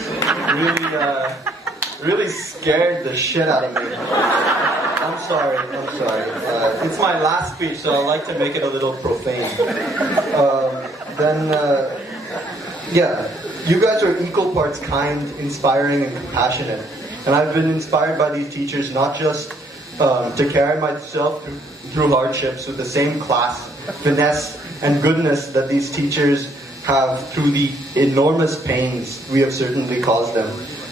really scared the shit out of me. I'm sorry. It's my last speech, so I like to make it a little profane. Yeah, you guys are equal parts kind, inspiring, and compassionate. And I've been inspired by these teachers not just to carry myself through hardships with the same class, finesse, and goodness that these teachers have through the enormous pains we have certainly caused them,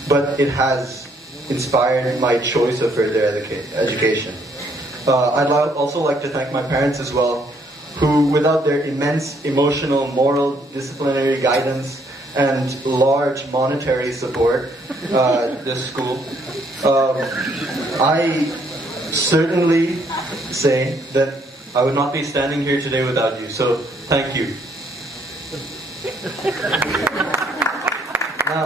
but it has inspired my choice of further education. I'd also like to thank my parents as well, who, without their immense emotional, moral, disciplinary guidance, and large monetary support, this school, I certainly say that I would not be standing here today without you, so thank you. Now,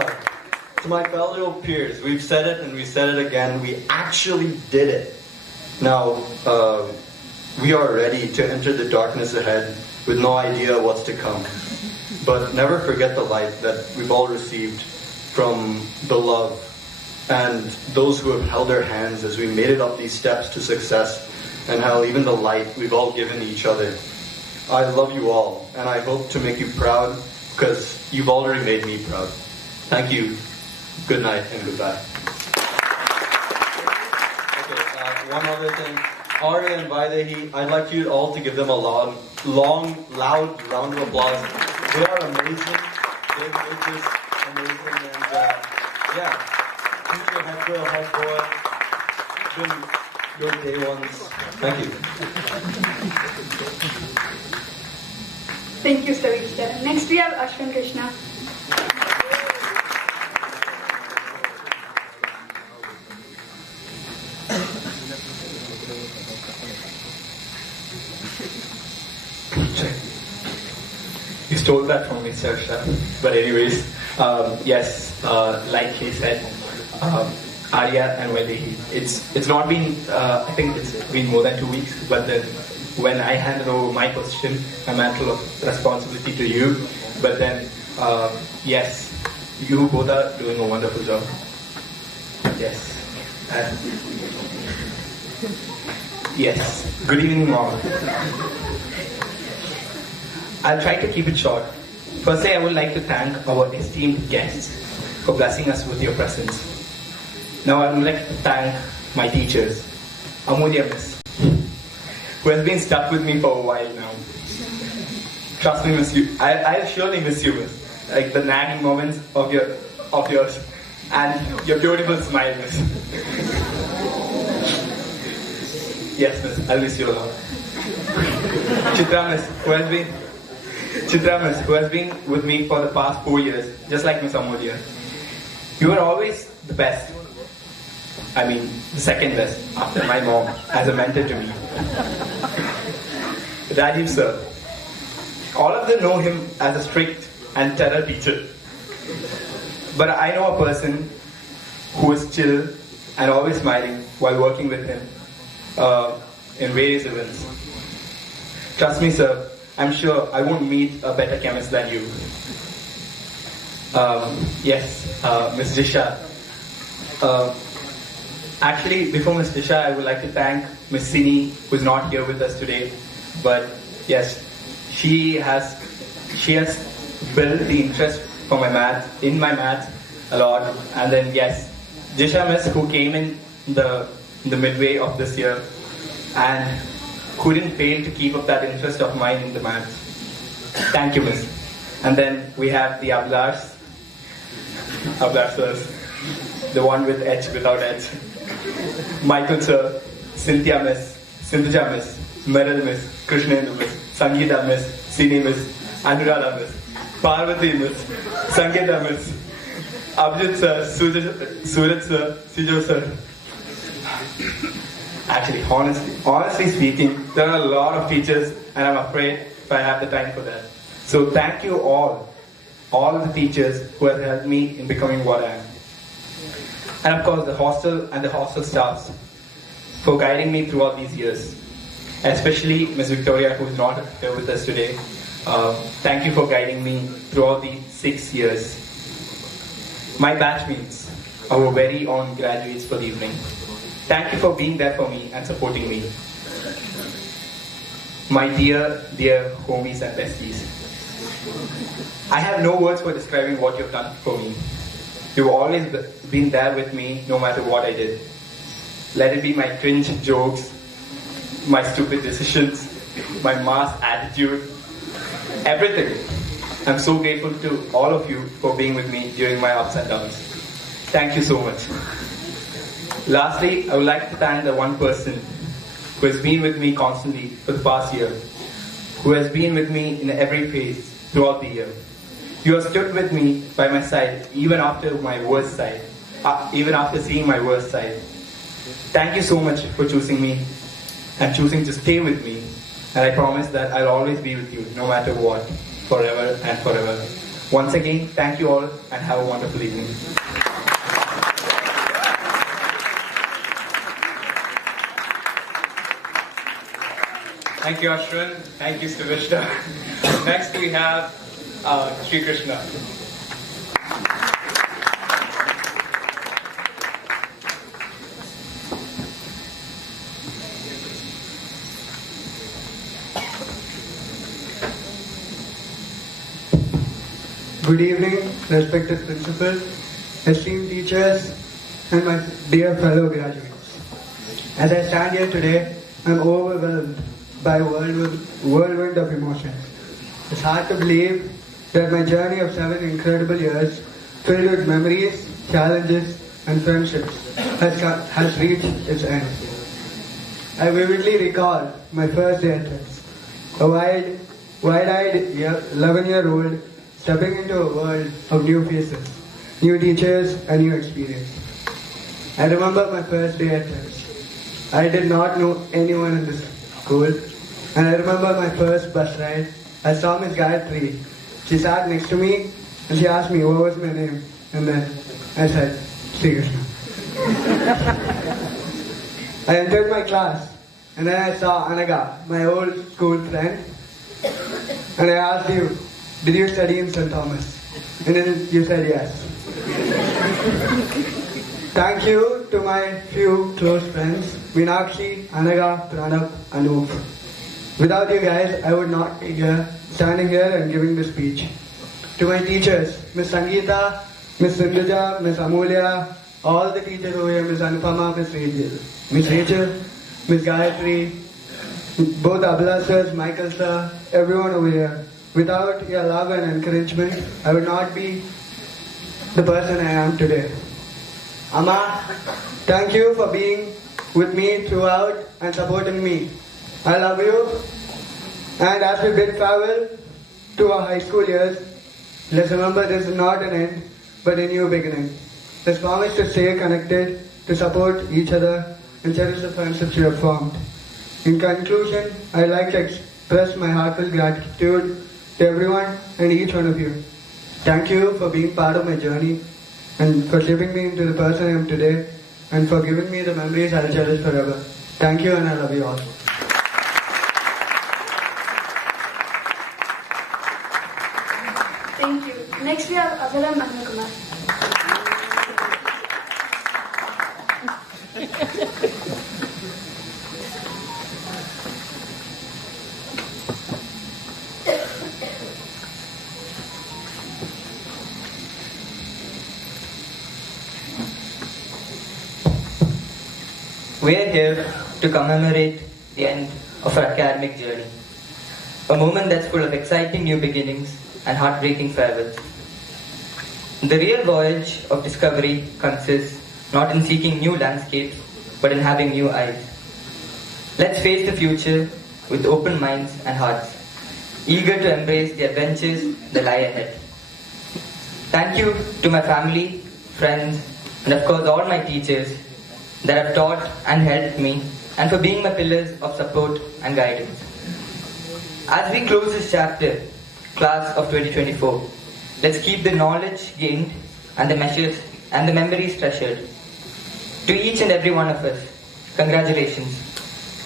to my fellow peers, we've said it and we said it again, we actually did it. Now, we are ready to enter the darkness ahead with no idea what's to come. But never forget the light that we've all received from the love and those who have held our hands as we made it up these steps to success, and how even the light we've all given each other. I love you all, and I hope to make you proud, because you've already made me proud. Thank you. Good night and goodbye. one other thing. Arya and Vaidehi, I'd like you all to give them a long, loud round of applause. They are amazing. They make this amazing. And yeah, future head girl, head boy, been your day ones. Thank you. Thank you, Savita. Next we have Ashwin Krishna. You stole that from me, Sarsha. But anyways, yes, like he said, Arya and Vaidehi, it's not been, I think it's been more than 2 weeks, but then when I handed over my position, my mantle of responsibility to you, but then, yes, you both are doing a wonderful job. Yes. Yes. Good evening, Mom. I'll try to keep it short. Firstly, I would like to thank our esteemed guests for blessing us with your presence. Now, I would like to thank my teachers, Amulya Miss, who has been stuck with me for a while now. Trust me, Miss, I'll surely miss you, Miss. Like the nagging moments of yours and your beautiful smile, Miss. Yes, Miss, I'll miss you a lot. Chitra Miss, who has been with me for the past 4 years, just like Miss Amulya. You were always the best. I mean, the second best after my mom as a mentor to me. Rajiv sir. All of them know him as a strict and terror teacher. But I know a person who is chill and always smiling while working with him in various events. Trust me, sir, I'm sure I won't meet a better chemist than you. Yes, Miss Disha. Actually, before Miss Disha, I would like to thank Miss Sini, who's not here with us today. But yes, she has built the interest for my math a lot. And then yes, Disha Miss, who came in the midway of this year and couldn't fail to keep up that interest of mine in the maths. Thank you, Miss. And then we have the Abhlars sirs, the one with H without H. Michael sir, Cynthia Miss, Sindhuja Miss, Meryl Miss, Krishnendu Miss, Sangeeta Miss, Sini Miss, Anuradha Miss, Parvati Miss, Sangeeta Miss, Abhijit sir, Suraj sir, Sijo sir. Actually, honestly speaking, there are a lot of teachers and I'm afraid if I have the time for that. So thank you all the teachers who have helped me in becoming what I am. And of course the hostel and the hostel staffs for guiding me throughout these years. Especially Ms. Victoria, who is not here with us today. Thank you for guiding me throughout the 6 years. My batchmates, our very own graduates for the evening. Thank you for being there for me and supporting me. My dear homies and besties. I have no words for describing what you've done for me. You've always been there with me no matter what I did. Let it be my cringe jokes, my stupid decisions, my mass attitude, everything. I'm so grateful to all of you for being with me during my ups and downs. Thank you so much. Lastly, I would like to thank the one person who has been with me constantly for the past year, who has been with me in every phase throughout the year. You have stood with me by my side even after my worst side, even after seeing my worst side. Thank you so much for choosing me and choosing to stay with me. And I promise that I'll always be with you no matter what, forever and forever. Once again, thank you all and have a wonderful evening. Thank you, Ashwin. Thank you, Srivishna. Next we have Sri Krishna. Good evening, respected principal, esteemed teachers, and my dear fellow graduates. As I stand here today, I'm overwhelmed by a whirlwind of emotions. It's hard to believe that my journey of 7 incredible years, filled with memories, challenges, and friendships, has reached its end. I vividly recall my first day at TRIPS, a wide-eyed 11-year-old stepping into a world of new faces, new teachers, and new experience. I remember my first day at TRIPS. I did not know anyone in this school, and I remember my first bus ride. I saw Miss Gayatri. She sat next to me, and she asked me what was my name, and then I said, Sri Krishna. I entered my class, and then I saw Anaga, my old school friend, and I asked you, did you study in St. Thomas? And then you said yes. Thank you to my few close friends, Meenakshi, Anaga, Pranab, Anup. Without you guys, I would not be here, standing here and giving this speech. To my teachers, Miss Sangeeta, Miss Sindhuja, Miss Amulya, all the teachers over here, Miss Anupama, Miss Rachel, Miss Gayatri, both Abla sirs, Michael sir, everyone over here. Without your love and encouragement, I would not be the person I am today. Amma, thank you for being with me throughout and supporting me. I love you. And as we bid farewell to our high school years, let's remember this is not an end, but a new beginning. Let's promise to stay connected, to support each other, and cherish the friendships we have formed. In conclusion, I'd like to express my heartfelt gratitude to everyone and each one of you. Thank you for being part of my journey and for shaping me into the person I am today and for giving me the memories I'll cherish forever. Thank you, and I love you all. Thank you. Next we have Avalam Annakumar. We are here to commemorate the end of our academic journey. A moment that's full of exciting new beginnings and heartbreaking farewells. The real voyage of discovery consists not in seeking new landscapes, but in having new eyes. Let's face the future with open minds and hearts, eager to embrace the adventures that lie ahead. Thank you to my family, friends, and of course all my teachers that have taught and helped me, and for being my pillars of support and guidance. As we close this chapter, class of 2024, let's keep the knowledge gained and the memories treasured. To each and every one of us, congratulations.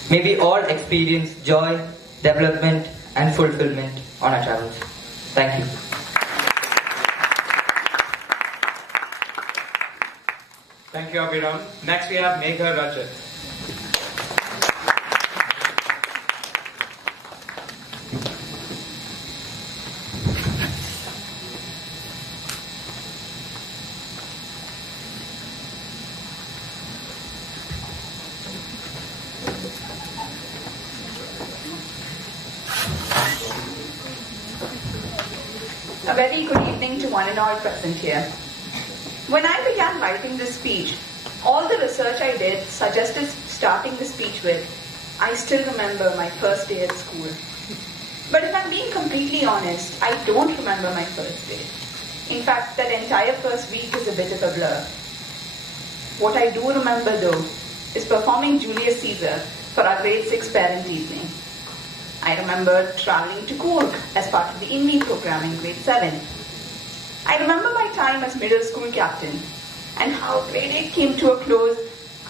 May we all experience joy, development, and fulfillment on our travels. Thank you. Thank you, Abhiram. Next we have Megha Rajat. A very good evening to one and all present here. When I began writing this speech, all the research I did suggested starting the speech with, I still remember my first day at school. But if I'm being completely honest, I don't remember my first day. In fact, that entire first week is a bit of a blur. What I do remember though, is performing Julius Caesar for our grade 6 parent evening. I remember traveling to Coorg as part of the INVI program in grade 7. I remember my time as middle school captain and how grade 8 came to a close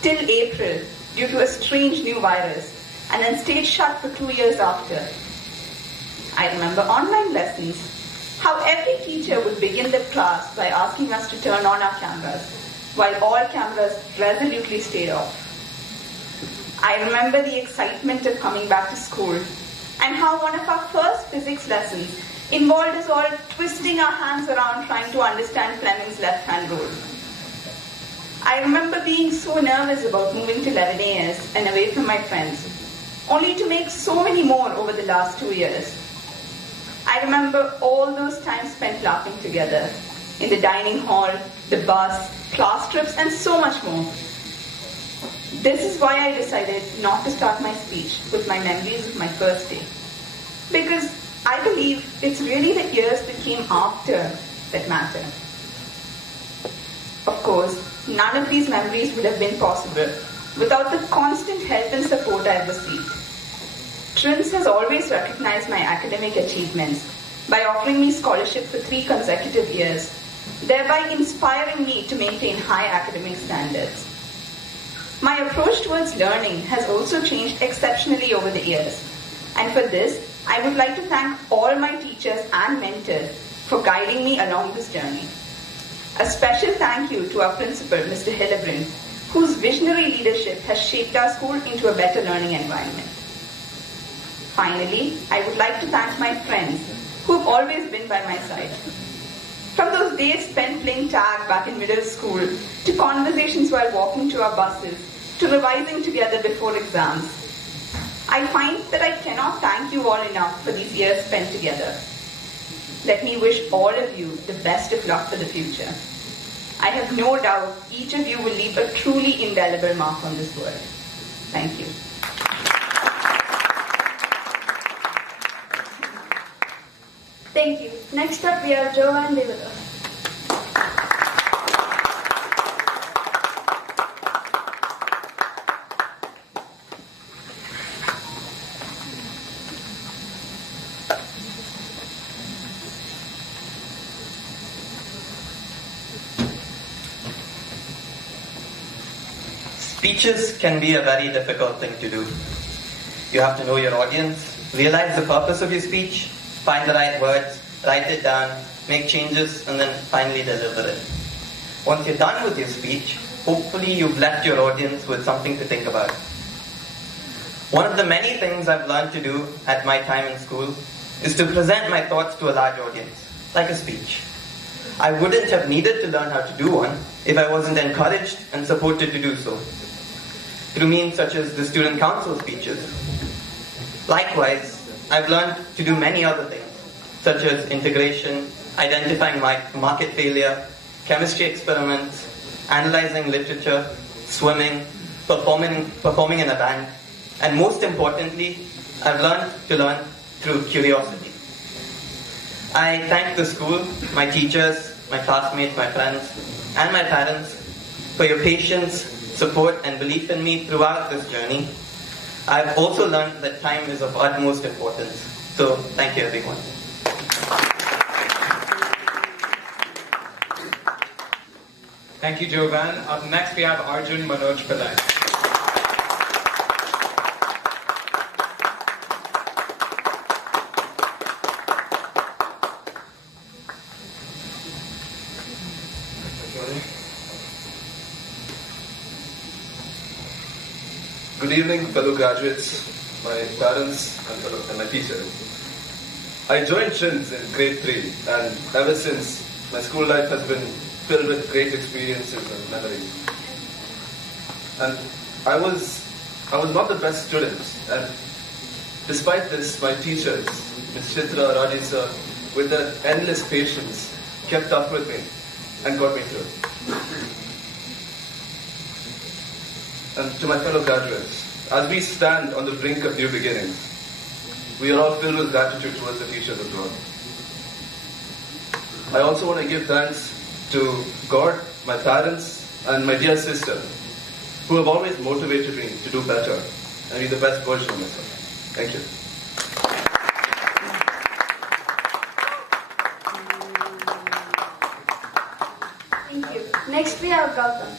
till April due to a strange new virus and then stayed shut for 2 years after. I remember online lessons, how every teacher would begin the class by asking us to turn on our cameras, while all cameras resolutely stayed off. I remember the excitement of coming back to school and how one of our first physics lessons involved us all twisting our hands around trying to understand Fleming's left-hand rule. I remember being so nervous about moving to Lebanese and away from my friends, only to make so many more over the last 2 years. I remember all those times spent laughing together, in the dining hall, the bus, class trips, and so much more. This is why I decided not to start my speech with my memories of my first day. Because I believe it's really the years that came after that matter. Of course, none of these memories would have been possible without the constant help and support I have received. TRINS has always recognized my academic achievements by offering me scholarship for 3 consecutive years, thereby inspiring me to maintain high academic standards. My approach towards learning has also changed exceptionally over the years, and for this, I would like to thank all my teachers and mentors for guiding me along this journey. A special thank you to our principal, Mr. Hillebrand, whose visionary leadership has shaped our school into a better learning environment. Finally, I would like to thank my friends who have always been by my side. From those days spent playing tag back in middle school, to conversations while walking to our buses, to revising together before exams, I find that I cannot thank you all enough for these years spent together. Let me wish all of you the best of luck for the future. I have no doubt each of you will leave a truly indelible mark on this world. Thank you. Thank you. Next up, we have Joanne Devada. Speeches can be a very difficult thing to do. You have to know your audience, realize the purpose of your speech, find the right words, write it down, make changes, and then finally deliver it. Once you're done with your speech, hopefully you've left your audience with something to think about. One of the many things I've learned to do at my time in school is to present my thoughts to a large audience, like a speech. I wouldn't have needed to learn how to do one if I wasn't encouraged and supported to do so, through means such as the student council speeches. Likewise, I've learned to do many other things, such as integration, identifying market failure, chemistry experiments, analyzing literature, swimming, performing in a band, and most importantly, I've learned to learn through curiosity. I thank the school, my teachers, my classmates, my friends, and my parents for your patience, support, and belief in me throughout this journey. I've also learned that time is of utmost importance. So, thank you everyone. Thank you, Jovan. Up next, we have Arjun Manoj Pillai. Good evening, fellow graduates, my parents, and my teachers. I joined TRINS in grade 3, and ever since, my school life has been filled with great experiences and memories. And I was not the best student, and despite this, my teachers, Ms. Chitra, Rajesh sir, with their endless patience, kept up with me and got me through. And to my fellow graduates, as we stand on the brink of new beginnings, we are all filled with gratitude towards the teachers of God. I also want to give thanks to God, my parents, and my dear sister, who have always motivated me to do better and be the best version of myself. Thank you. Thank you. Next we have Gautam.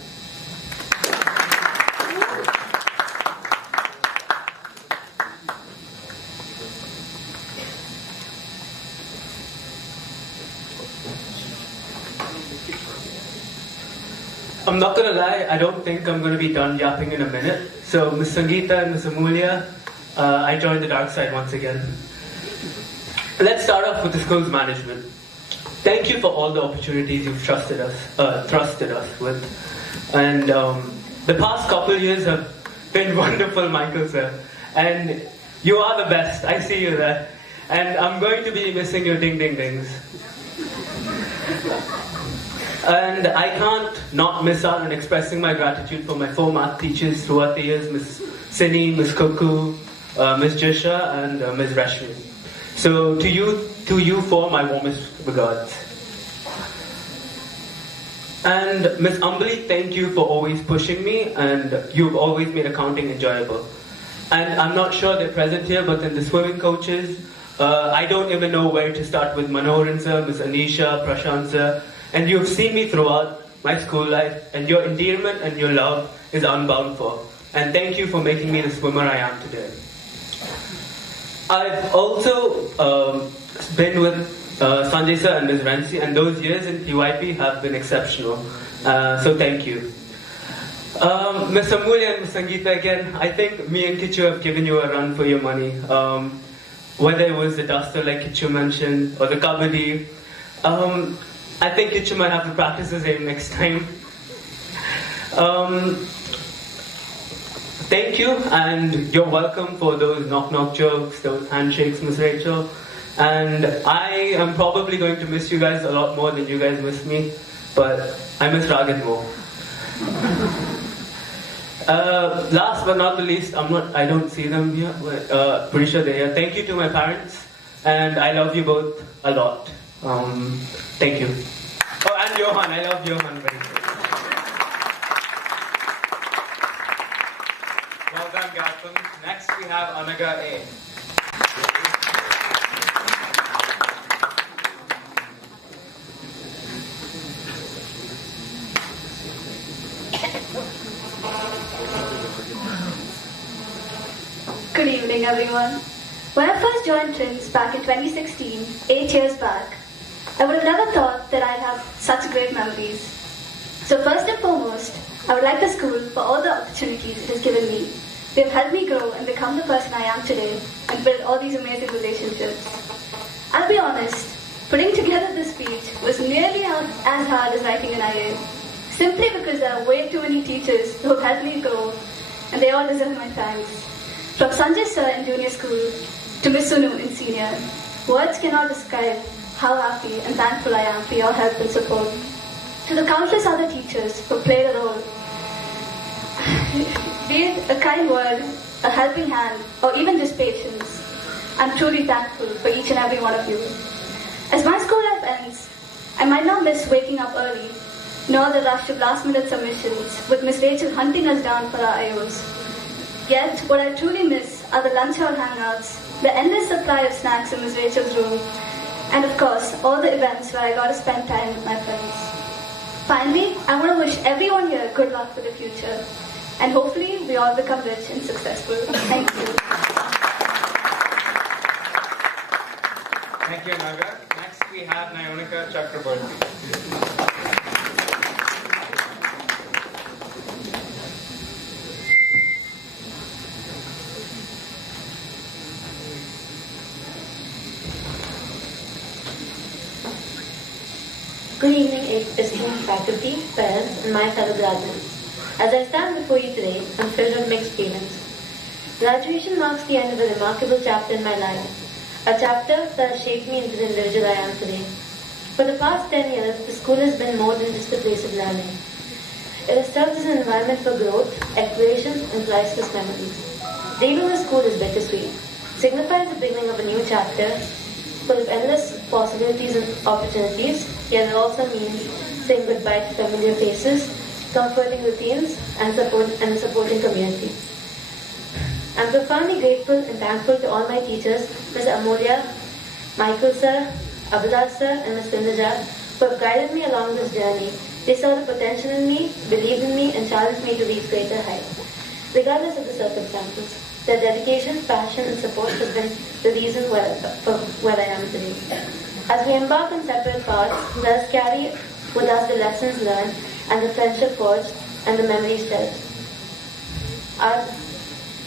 I'm not going to lie, I don't think I'm going to be done yapping in a minute. So, Ms. Sangeeta and Ms. Amulya, I joined the dark side once again. Let's start off with the school's management. Thank you for all the opportunities you've trusted us with. And the past couple years have been wonderful, Michael sir. And you are the best. I see you there. And I'm going to be missing your ding ding dings. And I can't not miss out on expressing my gratitude for my 4 math teachers throughout the years, Miss Sini, Miss Kuku, Miss Jisha, and Miss Rashmi. So to you 4, my warmest regards. And Miss Ambali, thank you for always pushing me, and you've always made accounting enjoyable. And I'm not sure they're present here, but in the swimming coaches, I don't even know where to start with Manoharan sir, Miss Anisha, Prashant sir, and you've seen me throughout my school life, and your endearment and your love is unbound for. And thank you for making me the swimmer I am today. I've also been with Sanjay sir and Ms. Rensi, and those years in PYP have been exceptional. So thank you. Ms. Amulya and Ms. Sangeeta, again, I think me and Kichu have given you a run for your money. Whether it was the duster like Kichu mentioned, or the kabaddi. I think Kichu might have to practice his aim next time. Thank you, and you're welcome for those knock-knock jokes, those handshakes, Miss Rachel. And I am probably going to miss you guys a lot more than you guys miss me, but I miss Ragit more. Last but not the least, I don't see them here, but pretty sure they're here. Thank you to my parents, and I love you both a lot. Thank you. Oh, and Johan, I love Johan very much. Well done, Gautam. Next we have Anaga A. Good evening, everyone. When I first joined Trins back in 2016, 8 years back, I would have never thought that I'd have such great memories. So first and foremost, I would like the school for all the opportunities it has given me. They have helped me grow and become the person I am today and build all these amazing relationships. I'll be honest, putting together this speech was nearly as hard as writing an IA, simply because there are way too many teachers who have helped me grow, and they all deserve my thanks. From Sanjay sir in junior school to Miss Sunu in senior, words cannot describe how happy and thankful I am for your help and support. To the countless other teachers who played a role, be it a kind word, a helping hand, or even just patience, I'm truly thankful for each and every one of you. As my school life ends, I might not miss waking up early, nor the rush of last-minute submissions, with Miss Rachel hunting us down for our IOs. Yet, what I truly miss are the lunch hour hangouts, the endless supply of snacks in Miss Rachel's room, and of course, all the events where I got to spend time with my friends. Finally, I want to wish everyone here good luck for the future, and hopefully we all become rich and successful. Thank you. Thank you, Naga. Next we have Nayonika Chakraborty. Good evening, esteemed faculty, parents, and my fellow graduates. As I stand before you today, I'm filled with mixed feelings. Graduation marks the end of a remarkable chapter in my life, a chapter that has shaped me into the individual I am today. For the past 10 years, the school has been more than just a place of learning. It has served as an environment for growth, exploration, and priceless memories. Leaving the school is bittersweet, signifies the beginning of a new chapter, full of endless possibilities and opportunities, yet it also means saying goodbye to familiar faces, comforting routines, and supporting community. I'm profoundly grateful and thankful to all my teachers, Ms. Amulya, Michael sir, Abhilash sir, and Ms. Vindaja, who have guided me along this journey. They saw the potential in me, believed in me, and challenged me to reach greater heights. Regardless of the circumstances, their dedication, passion, and support has been the reason for where I am today. As we embark on separate paths, let us carry with us the lessons learned and the friendship forged and the memories cherished.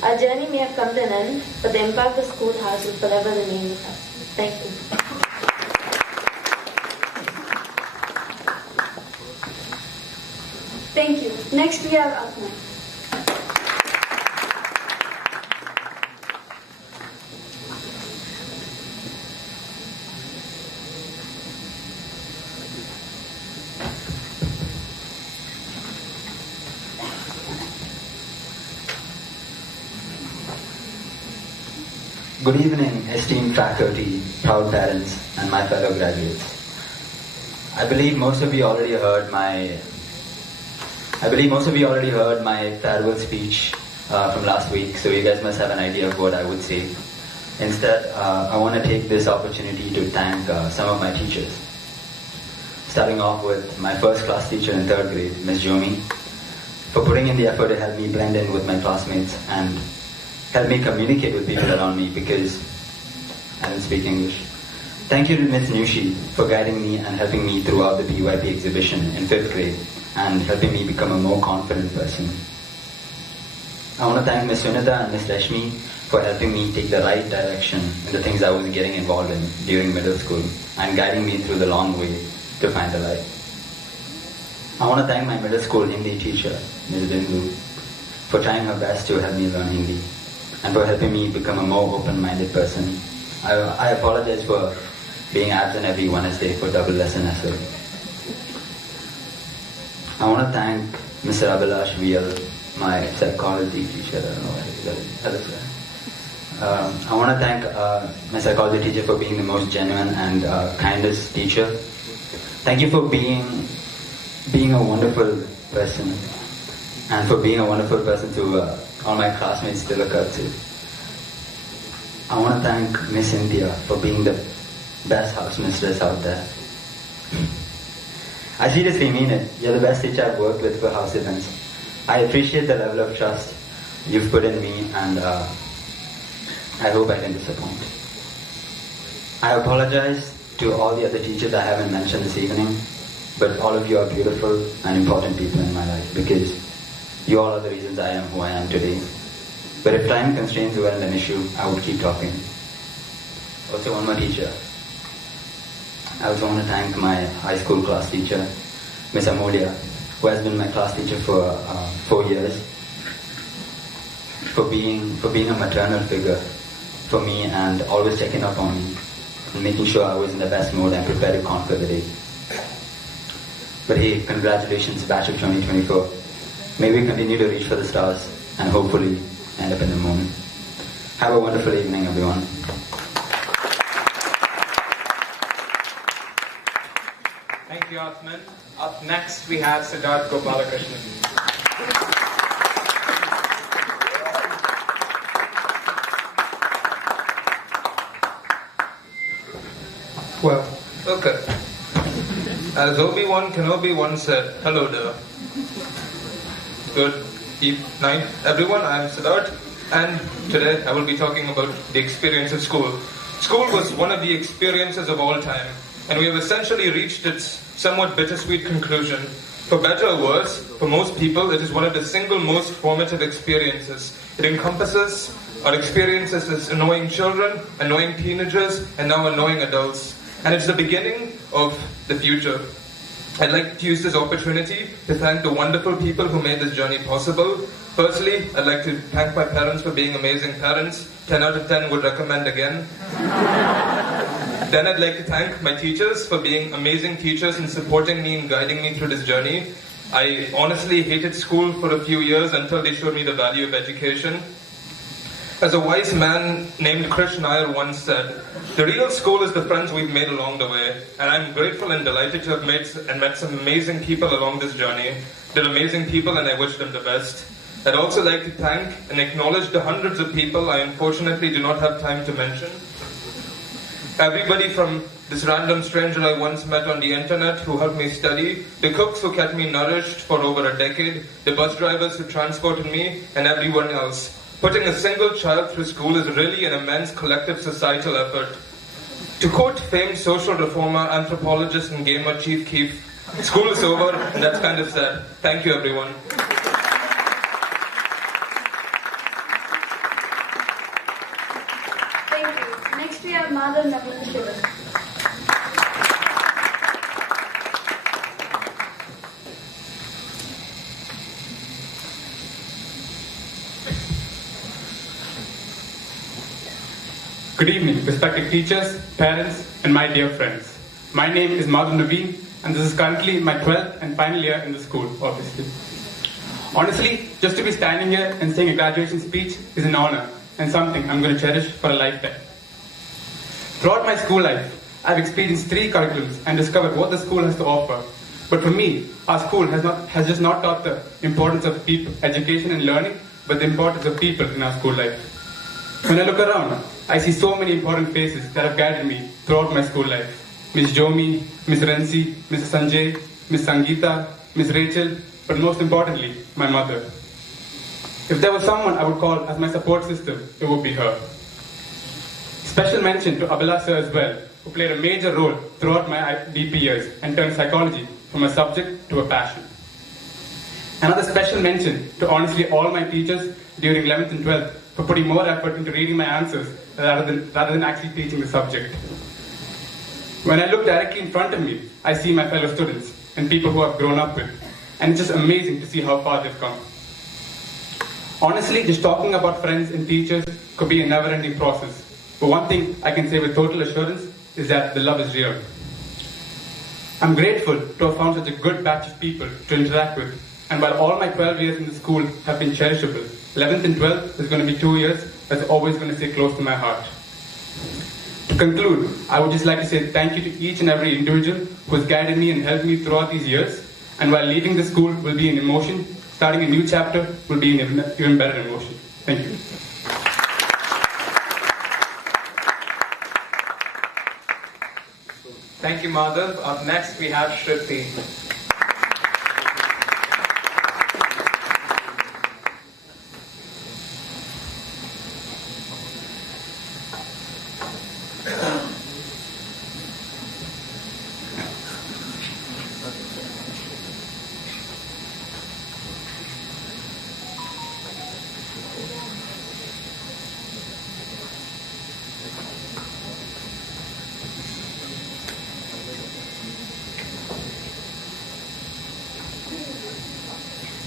Our journey may have come to an end, but the impact the school has will forever remain with us. Thank you. Thank you. Next we have Atman. Good evening, esteemed faculty, proud parents, and my fellow graduates. I believe most of you already heard my farewell speech from last week, so you guys must have an idea of what I would say. Instead, I want to take this opportunity to thank some of my teachers. Starting off with my first class teacher in 3rd grade, Ms. Jomi, for putting in the effort to help me blend in with my classmates and help me communicate with people around me because I don't speak English. Thank you to Ms. Nushi for guiding me and helping me throughout the BYP exhibition in 5th grade and helping me become a more confident person. I want to thank Ms. Sunita and Ms. Rashmi for helping me take the right direction in the things I was getting involved in during middle school and guiding me through the long way to find the light. I want to thank my middle school Hindi teacher, Ms. Bindu, for trying her best to help me learn Hindi and for helping me become a more open-minded person. I apologize for being absent every Wednesday for double lesson as well. I want to thank Mr. Abhilash VL, my psychology teacher. I don't know what it is. I want to thank my psychology teacher for being the most genuine and kindest teacher. Thank you for being a wonderful person and for being a wonderful person to all my classmates to look up to. I want to thank Miss India for being the best house mistress out there. I seriously mean it. You're the best teacher I've worked with for house events. I appreciate the level of trust you've put in me and I hope I can disappoint. I apologize to all the other teachers I haven't mentioned this evening, but all of you are beautiful and important people in my life because you all are the reasons I am who I am today. But if time constraints weren't an issue, I would keep talking. Also, one more teacher. I also want to thank my high school class teacher, Miss Amolia, who has been my class teacher for 4 years, for being a maternal figure for me and always checking up on me and making sure I was in the best mood and prepared to conquer the day. But hey, congratulations, batch of 2024. May we continue to reach for the stars and hopefully end up in the moon. Have a wonderful evening, everyone. Thank you, Atman. Up next, we have Siddharth Gopalakrishnan. Well, okay. As Obi-Wan Kenobi once said, hello there. Good night, everyone. I am Siddharth, and today I will be talking about the experience of school. School was one of the experiences of all time, and we have essentially reached its somewhat bittersweet conclusion. For better or worse, for most people, it is one of the single most formative experiences. It encompasses our experiences as annoying children, annoying teenagers, and now annoying adults. And it's the beginning of the future. I'd like to use this opportunity to thank the wonderful people who made this journey possible. Firstly, I'd like to thank my parents for being amazing parents. 10 out of 10 would recommend again. Then I'd like to thank my teachers for being amazing teachers and supporting me and guiding me through this journey. I honestly hated school for a few years until they showed me the value of education. As a wise man named Krish Nair once said, the real school is the friends we've made along the way, and I'm grateful and delighted to have met some amazing people along this journey. They're amazing people and I wish them the best. I'd also like to thank and acknowledge the hundreds of people I unfortunately do not have time to mention. Everybody from this random stranger I once met on the internet who helped me study, the cooks who kept me nourished for over a decade, the bus drivers who transported me, and everyone else. Putting a single child through school is really an immense collective societal effort. To quote famed social reformer, anthropologist, and gamer Chief Keef, school is over, and that's kind of sad. Thank you, everyone. Thank you. Next we have Madhav Naveen Shivan. Good evening, respected teachers, parents, and my dear friends. My name is Madhu Naveen, and this is currently my 12th and final year in the school, obviously. Honestly, just to be standing here and saying a graduation speech is an honor and something I'm going to cherish for a lifetime. Throughout my school life, I've experienced 3 curriculums and discovered what the school has to offer. But for me, our school has just not taught the importance of people, education and learning, but the importance of people in our school life. When I look around, I see so many important faces that have guided me throughout my school life. Miss Jomi, Miss Rensi, Mr. Sanjay, Miss Sangeeta, Miss Rachel, but most importantly, my mother. If there was someone I would call as my support system, it would be her. Special mention to Abela sir as well, who played a major role throughout my DP years and turned psychology from a subject to a passion. Another special mention to honestly all my teachers during 11th and 12th for putting more effort into reading my answers rather than actually teaching the subject. When I look directly in front of me, I see my fellow students and people who I've grown up with, and it's just amazing to see how far they've come. Honestly, just talking about friends and teachers could be a never-ending process. But one thing I can say with total assurance is that the love is real. I'm grateful to have found such a good batch of people to interact with, and while all my 12 years in the school have been cherishable, 11th and 12th is going to be 2 years that's always going to stay close to my heart. To conclude, I would just like to say thank you to each and every individual who has guided me and helped me throughout these years, and while leaving the school will be an emotion, starting a new chapter will be an even better emotion. Thank you. Thank you, Madhav. Up next, we have Shripti.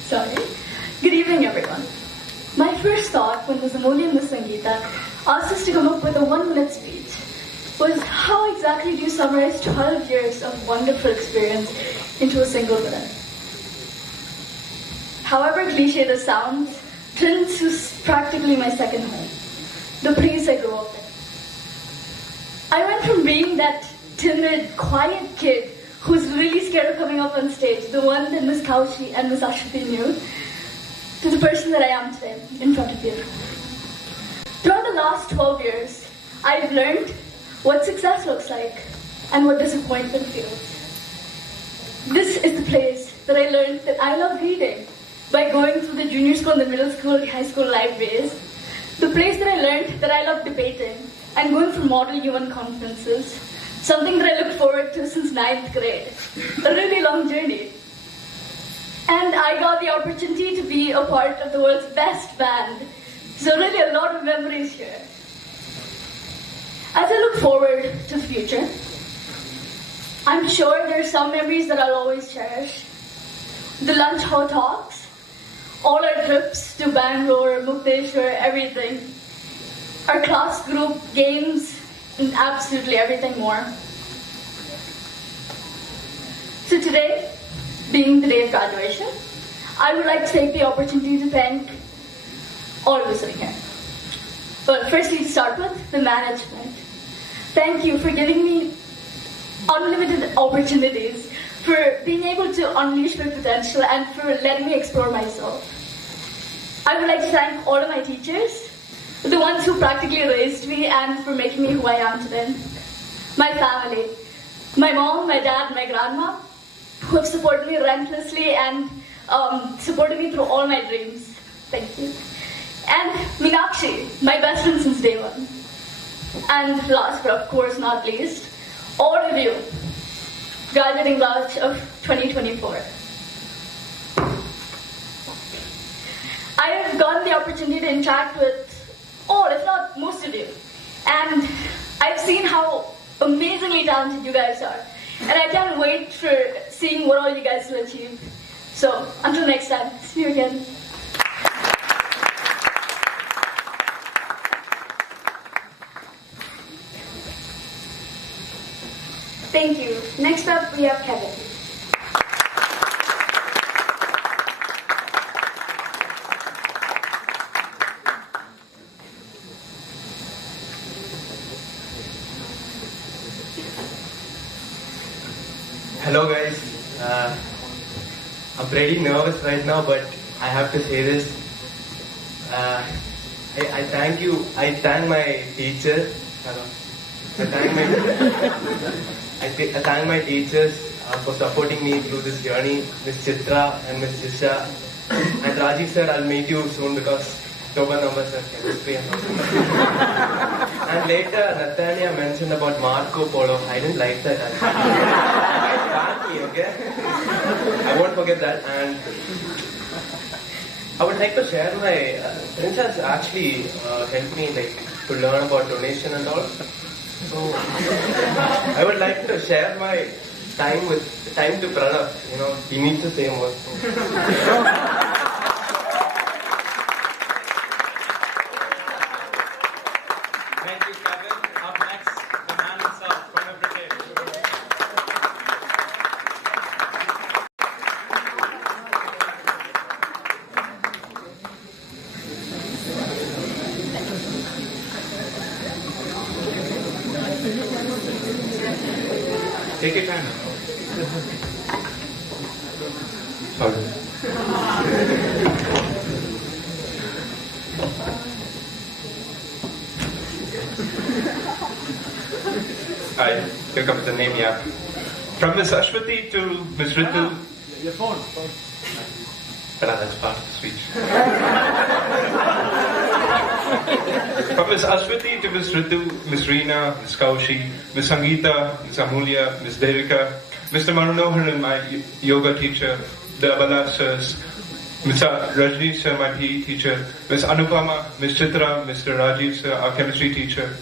Sorry. Good evening, everyone. My first thought when Ms. Amoli and Ms. Sangeeta asked us to come up with a 1-minute speech was how exactly do you summarize 12 years of wonderful experience into a single minute? However cliche this sounds, Trins was practically my second home, the place I grew up in. I went from being that timid, quiet kid who's really scared of coming up on stage, the one that Ms. Kaushi and Ms. Ashwati knew, to the person that I am today, in front of you. Throughout the last 12 years, I've learned what success looks like and what disappointment feels. This is the place that I learned that I love reading by going through the junior school, the middle school, high school libraries. The place that I learned that I love debating and going for Model UN conferences, something that I looked forward to since 9th grade. A really long journey. And I got the opportunity to be a part of the world's best band. So really a lot of memories here. As I look forward to the future, I'm sure there are some memories that I'll always cherish. The lunch hall talks, all our trips to Bangalore, Mukteshwar, everything. Our class group games, and absolutely everything more. So today, being the day of graduation, I would like to take the opportunity to thank all of us sitting here. But firstly, to start with, the management. Thank you for giving me unlimited opportunities, for being able to unleash my potential, and for letting me explore myself. I would like to thank all of my teachers, the ones who practically raised me and for making me who I am today. My family, my mom, my dad, my grandma, who have supported me relentlessly and supported me through all my dreams. Thank you. And Meenakshi, my best friend since day one. And last but of course not least, all of you, graduating batch of 2024. I have gotten the opportunity to interact with all, if not most of you. And I've seen how amazingly talented you guys are. And I can't wait for seeing what all you guys will achieve. So, until next time, see you again. Thank you. Next up, we have Kevin. Hello guys, I'm pretty nervous right now, but I have to say this. I thank you. I thank my teacher. Hello. I thank my teachers for supporting me through this journey. Miss Chitra and Miss Jisha and Rajiv sir. I'll meet you soon because Toba number sir chemistry and all. And later Nathania mentioned about Marco Polo. I didn't like that. Okay? I won't forget that. And I would like to share my friends has actually helped me to learn about donation and all. So I would like to share my time to Pranav. He needs to say more. Thank you, Kevin. Up next, the man himself, Pranav Brigade. Take your time. Sorry. Hi, here comes the name, yeah. From Miss Ashwati to Miss Ritu. Your phone. That's part of the speech. From Miss Ashwati to Miss Ritu, Miss Reena, Miss Kaushi, Miss Sangeeta, Miss Amulya, Miss Devika, Mr. Marunoharan, my yoga teacher, the Abalasas, Mr. Rajni sir, my PE teacher, Miss Anupama, Miss Chitra, Mr. Rajiv sir, our chemistry teacher,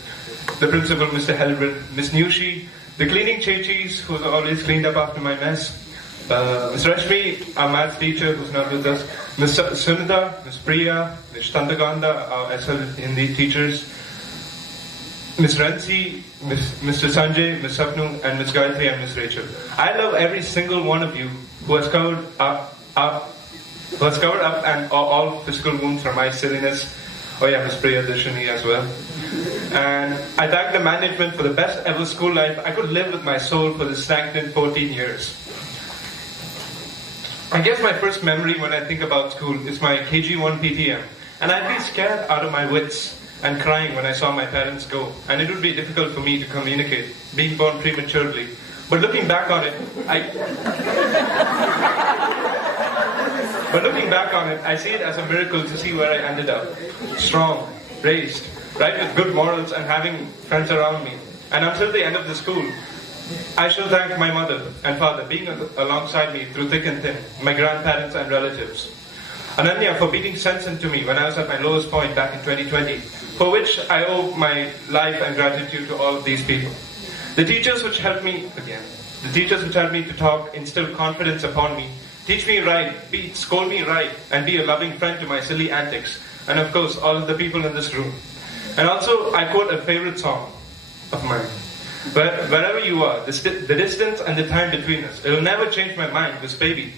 the principal, Mr. Helbrin, Miss Nyushi, the cleaning chechis, who's always cleaned up after my mess, Miss Rashmi, our maths teacher, who's not with us, Miss Sunita, Miss Priya, Miss Tantaganda, our SL Hindi teachers, Miss Ransi, Mr. Sanjay, Miss Sapnu, and Miss Gayatri and Miss Rachel. I love every single one of you who has covered up and all physical wounds from my silliness. Oh yeah, Miss Priya Darshini as well. And I thank the management for the best ever school life I could live with my soul for the stagnant 14 years. I guess my first memory when I think about school is my KG1 PTM. And I'd be scared out of my wits and crying when I saw my parents go. And it would be difficult for me to communicate, being born prematurely. But looking back on it, I see it as a miracle to see where I ended up. Strong, raised, right with good morals and having friends around me. And until the end of the school, I shall thank my mother and father being alongside me through thick and thin, my grandparents and relatives. Ananya for beating sense into me when I was at my lowest point back in 2020, for which I owe my life and gratitude to all of these people. The teachers which helped me to talk, instill confidence upon me, teach me right, scold me right, and be a loving friend to my silly antics. And of course, all of the people in this room. And also, I quote a favorite song of mine. Wherever you are, the distance and the time between us, it will never change my mind, this baby.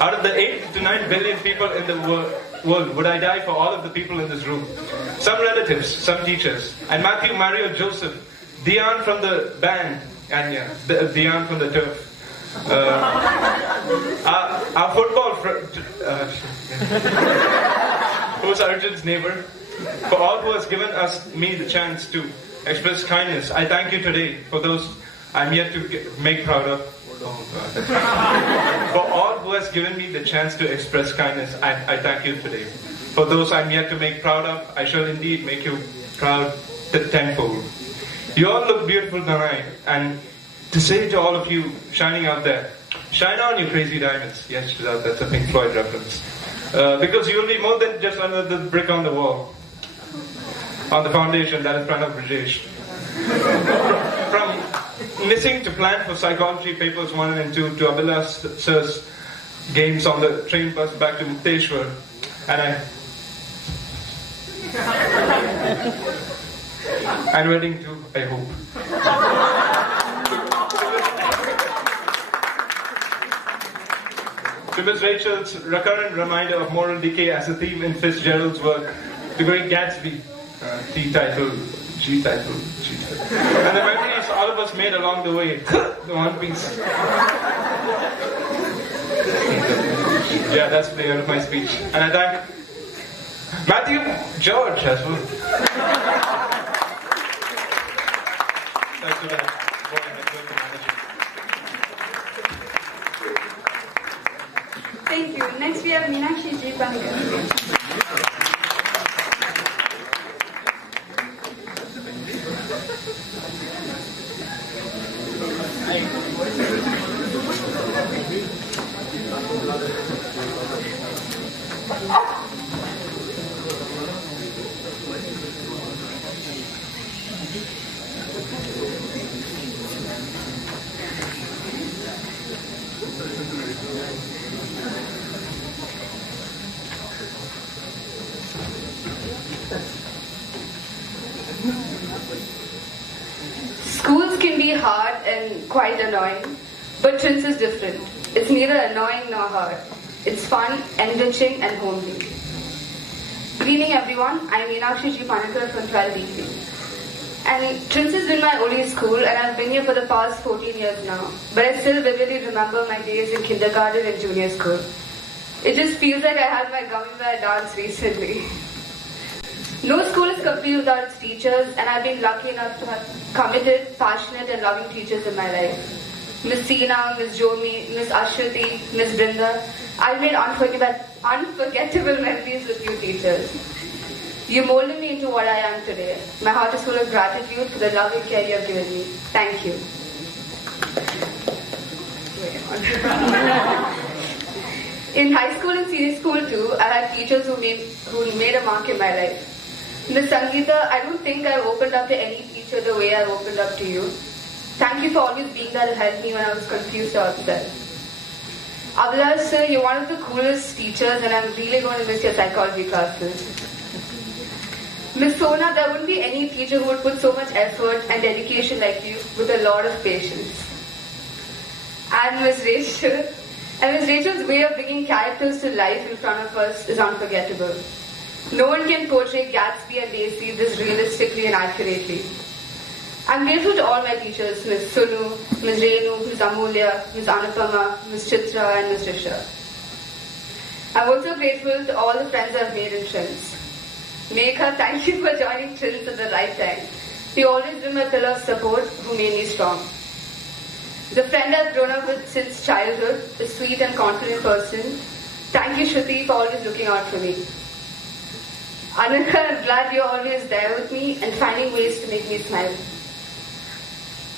Out of the 8 to 9 billion people in the world, would I die for all of the people in this room? Some relatives, some teachers, and Matthew, Mario, Joseph, Dion from the band, and Dion from the turf. Our football friend, who's Arjun's neighbor, for all who has given me the chance to express kindness. I thank you today for those I'm yet to make proud of. For all who has given me the chance to express kindness, I thank you today. For those I'm yet to make proud of, I shall indeed make you proud tenfold. You all look beautiful tonight, and to say to all of you shining out there, shine on you crazy diamonds. Yes, that's a Pink Floyd reference. Because you will be more than just another brick on the wall. On the foundation, that is Pranav Brajesh. From missing to plan for psychology papers 1 and 2 to Abhilash sir's games on the train bus back to Mukteshwar. And wedding too, I hope. To Miss Rachel's recurrent reminder of moral decay as a theme in Fitzgerald's work, The Great Gatsby, T title, G title, G title. And the memories all of us made along the way, the One Piece. Yeah, that's the end of my speech. And I thank Matthew George as well. Thanks for that. Thank you. Next we have Meenakshi G. Pankaj. Schools can be hard and quite annoying, but Trince is different. It's neither annoying nor hard. It's fun, enriching, and homely. Good evening, everyone. I'm Meenakshi G. Panikar from 12D3. And Trince has been my only school, and I've been here for the past 14 years now. But I still vividly remember my days in kindergarten and junior school. It just feels like I had my gummy bear dance recently. No school is complete without its teachers, and I've been lucky enough to have committed, passionate, and loving teachers in my life. Miss Seena, Miss Jomi, Miss Ashwati, Miss Brinda. I've made unforgettable memories with you teachers. You molded me into what I am today. My heart is full of gratitude for the love and care you have given me. Thank you. In high school and senior school too, I had teachers who made a mark in my life. Miss Sangeeta, I don't think I've opened up to any teacher the way I've opened up to you. Thank you for always being there to help me when I was confused or upset. Abhilash sir, you're one of the coolest teachers, and I'm really going to miss your psychology classes. Miss Sona, there wouldn't be any teacher who would put so much effort and dedication like you with a lot of patience. And Miss Rachel's way of bringing characters to life in front of us is unforgettable. No one can portray Gatsby and Daisy this realistically and accurately. I'm grateful to all my teachers, Miss Sunu, Miss Renu, Miss Amulya, Miss Anupama, Miss Chitra, and Miss Risha. I'm also grateful to all the friends I've made in Trince. Megha, thank you for joining Trince at the right time. You always been my pillar of support who made me strong. The friend I've grown up with since childhood, a sweet and confident person. Thank you, Shruti, for always looking out for me. Anaka, I'm glad you're always there with me and finding ways to make me smile.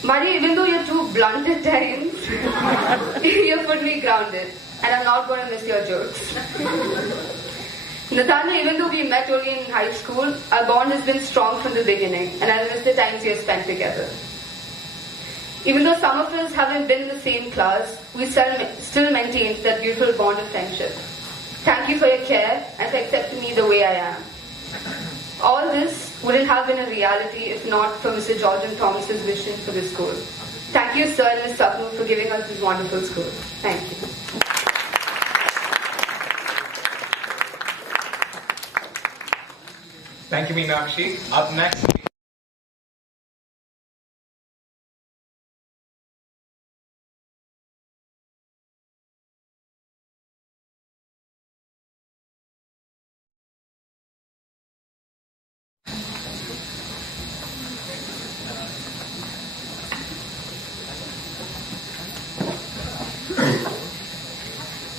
Mari, even though you're too blunt at times, you're fully grounded, and I'm not going to miss your jokes. Nathana, even though we met only in high school, our bond has been strong from the beginning, and I'll miss the times we have spent together. Even though some of us haven't been in the same class, we still maintain that beautiful bond of friendship. Thank you for your care and for accepting me the way I am. All this wouldn't have been a reality if not for Mr. George and Thomas's vision for this school. Thank you, sir and Ms. Sapnu, for giving us this wonderful school. Thank you. Thank you, Meenakshi. Up next,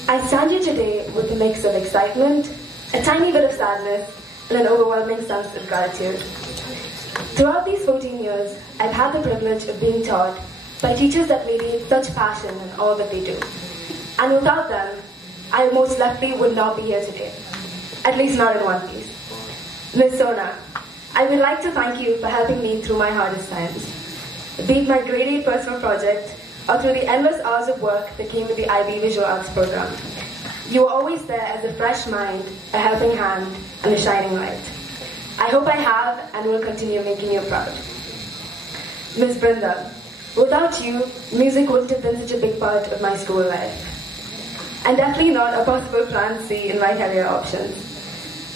I stand here today with a mix of excitement, a tiny bit of sadness, and an overwhelming sense of gratitude. Throughout these 14 years, I've had the privilege of being taught by teachers that radiate such passion in all that they do. And without them, I most likely would not be here today. At least not in one piece. Ms. Sona, I would like to thank you for helping me through my hardest times. Be it my grade 8 personal project, or through the endless hours of work that came with the IB Visual Arts program. You were always there as a fresh mind, a helping hand, and a shining light. I hope I have and will continue making you proud. Ms. Brinda, without you, music wouldn't have been such a big part of my school life. and definitely not a possible plan C in my career options.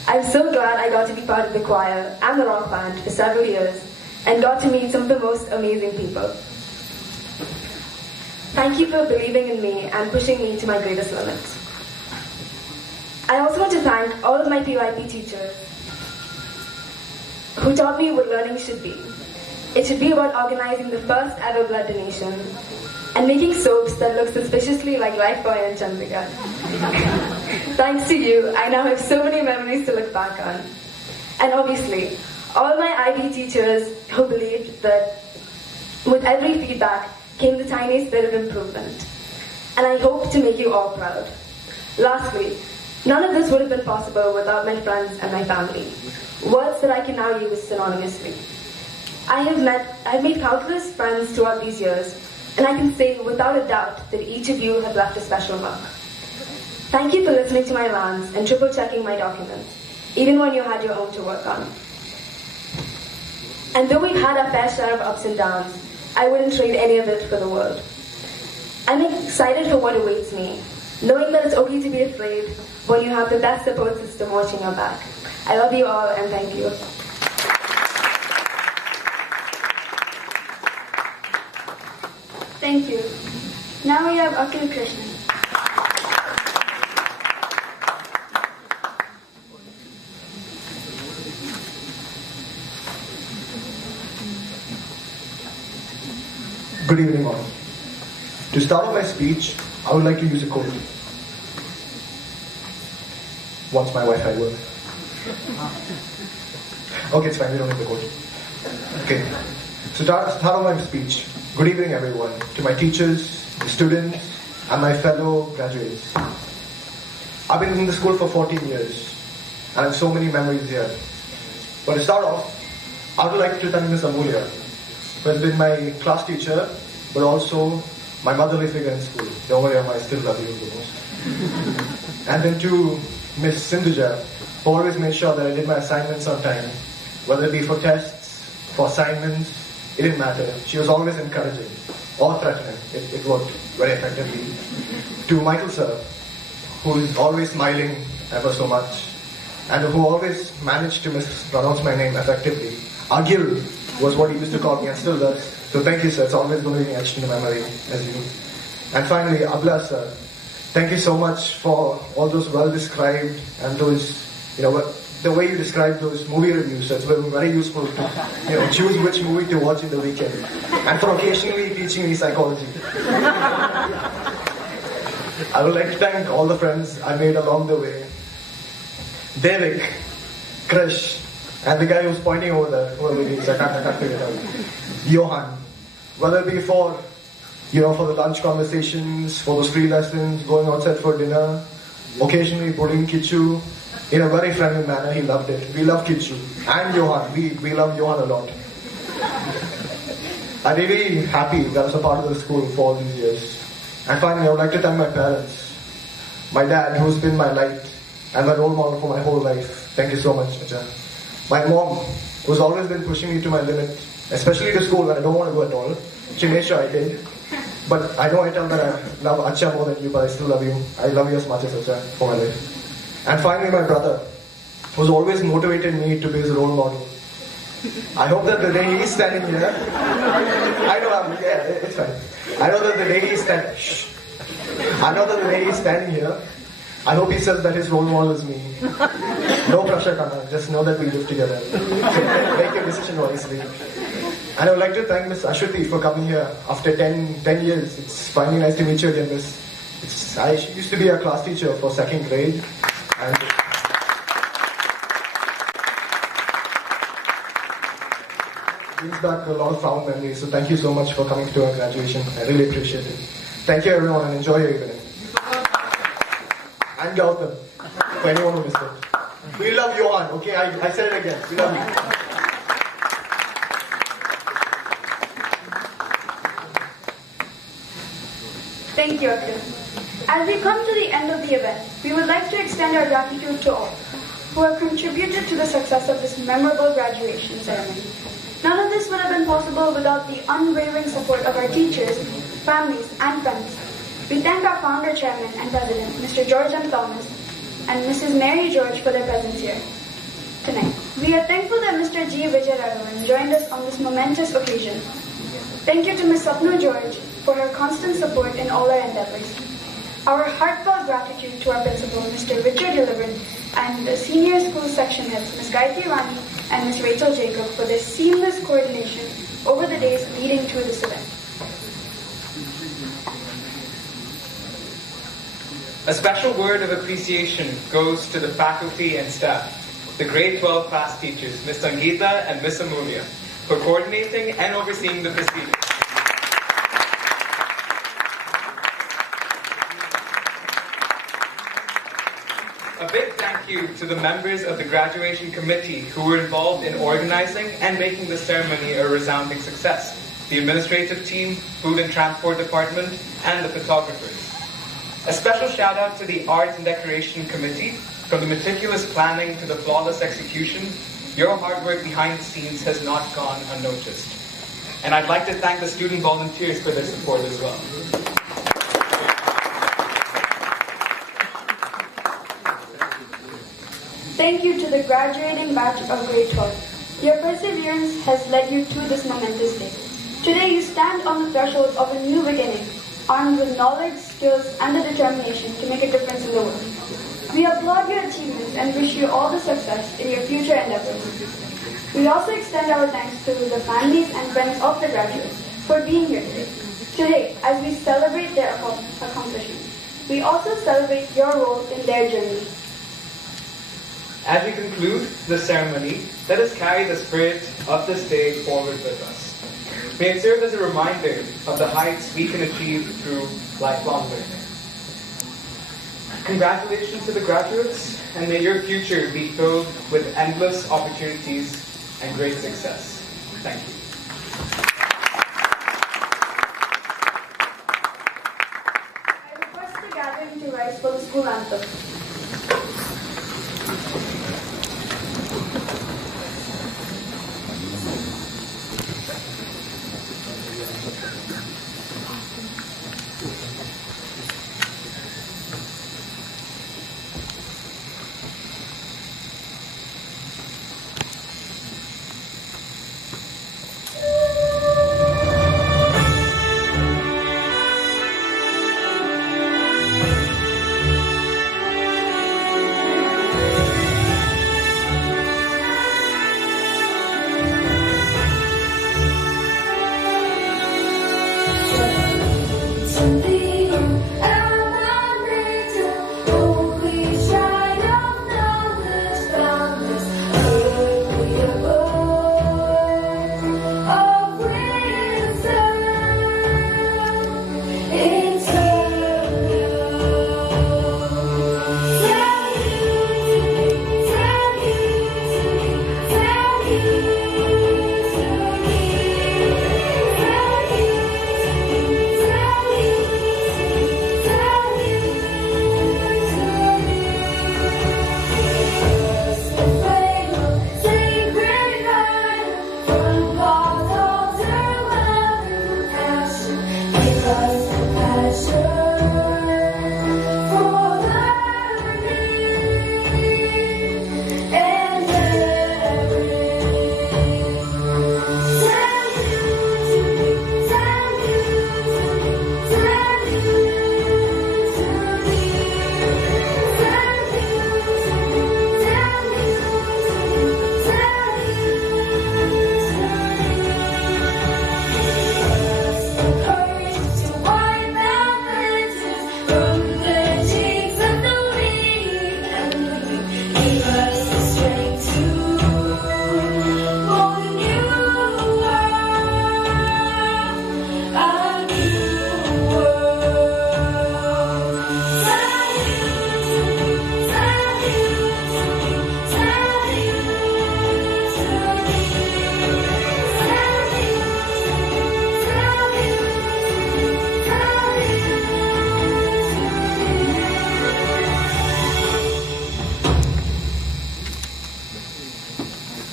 I'm so glad I got to be part of the choir and the rock band for several years and got to meet some of the most amazing people. Thank you for believing in me and pushing me to my greatest limits. I also want to thank all of my PYP teachers who taught me what learning should be. It should be about organizing the first ever blood donation and making soaps that look suspiciously like Lifebuoy and Chandrika. Thanks to you, I now have so many memories to look back on. And obviously, all my IB teachers who believed that with every feedback came the tiniest bit of improvement. And I hope to make you all proud. Lastly, none of this would have been possible without my friends and my family. Words that I can now use synonymously. I've made countless friends throughout these years, and I can say without a doubt that each of you have left a special mark. Thank you for listening to my rants and triple checking my documents, even when you had your own to work on. And though we've had our fair share of ups and downs, I wouldn't trade any of it for the world. I'm excited for what awaits me, knowing that it's okay to be afraid when you have the best support system watching your back. I love you all and thank you. Thank you. Now we have Akhil Krishnan. Good evening all. To start off my speech, I would like to use a quote. Once my Wi-Fi works. Okay, it's fine, we don't need the quote. Okay, so start off my speech. Good evening everyone, to my teachers, the students, and my fellow graduates. I've been in the school for 14 years, and I have so many memories here. But to start off, I would like to thank Ms. Amulya, who has been my class teacher, but also my motherly figure in school. Don't worry, I still love you the most. And then to Ms. Sindhuja, who always made sure that I did my assignments on time, whether it be for tests, for assignments, it didn't matter. She was always encouraging or threatening. It worked very effectively. To Michael sir, who is always smiling ever so much, and who always managed to mispronounce my name effectively. Agil was what he used to call me and still does. So thank you sir, it's always going to be etched in the memory as you. And finally, Abla sir, thank you so much for all those well-described and those, the way you described those movie reviews. It's been very useful to, choose which movie to watch in the weekend. And for occasionally teaching me psychology. I would like to thank all the friends I made along the way. Devik, Krish, and the guy who's pointing over there, whoever it is, I can't figure it out. Johan. Whether it be for the lunch conversations, for those free lessons, going outside for dinner, occasionally bullying Kichu, in a very friendly manner, he loved it. We love Kichu. And Johan. We love Johan a lot. I'm really happy that I was a part of the school for all these years. And finally, I would like to thank my parents. My dad, who's been my light and my role model for my whole life. Thank you so much, Acha. My mom, who's always been pushing me to my limit, especially to school when I don't want to go at all. She made sure I did. But I know I tell that I love Acha more than you, but I still love you. I love you as much as Acha for my life. And finally, my brother, who's always motivated me to be his role model. I hope that the day he's standing here, it's fine. I know that the day he's standing here, I hope he says that his role model is me. No pressure, Kana. Just know that we live together. So make your decision wisely. And I would like to thank Miss Ashwati for coming here after 10 years. It's finally nice to meet you again, Miss. I used to be a class teacher for 2nd grade. And brings back a lot of fond memories. So thank you so much for coming to our graduation. I really appreciate it. Thank you everyone and enjoy your evening. And Gautam, for anyone who missed it. We love Johan, okay? I said it again. We love you. Thank you, Akhil. As we come to the end of the event, we would like to extend our gratitude to all who have contributed to the success of this memorable graduation ceremony. None of this would have been possible without the unwavering support of our teachers, families, and friends. We thank our founder, chairman, and president, Mr. George M. Thomas, and Mrs. Mary George for their presence here tonight. We are thankful that Mr. G. Vijayaraghavan joined us on this momentous occasion. Thank you to Ms. Sapna George for her constant support in all our endeavors. Our heartfelt gratitude to our principal, Mr. Richard Delivered, and the senior school section heads, Ms. Gayatri Rani and Ms. Rachel Jacob, for their seamless coordination over the days leading to this event. A special word of appreciation goes to the faculty and staff, the grade 12 class teachers, Ms. Sangeeta and Ms. Amulya, for coordinating and overseeing the proceedings. A big thank you to the members of the graduation committee who were involved in organizing and making the ceremony a resounding success. The administrative team, food and transport department, and the photographers. A special shout out to the art and decoration committee. From the meticulous planning to the flawless execution, your hard work behind the scenes has not gone unnoticed. And I'd like to thank the student volunteers for their support as well. Thank you to the graduating batch of grade 12. Your perseverance has led you to this momentous day. Today you stand on the threshold of a new beginning, armed with knowledge, skills, and the determination to make a difference in the world. We applaud your achievements and wish you all the success in your future endeavors. We also extend our thanks to the families and friends of the graduates for being here today. Today, as we celebrate their accomplishments, we also celebrate your role in their journey. As we conclude the ceremony, let us carry the spirit of this day forward with us. May it serve as a reminder of the heights we can achieve through lifelong learning. Congratulations to the graduates, and may your future be filled with endless opportunities and great success. Thank you. I request the gathering to rise for the school anthem.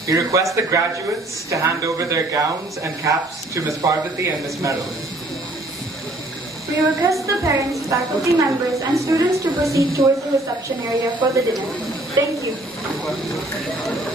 We request the graduates to hand over their gowns and caps to Ms. Parvati and Ms. Meadow. We request the parents, faculty members, and students to proceed towards the reception area for the dinner. Thank you.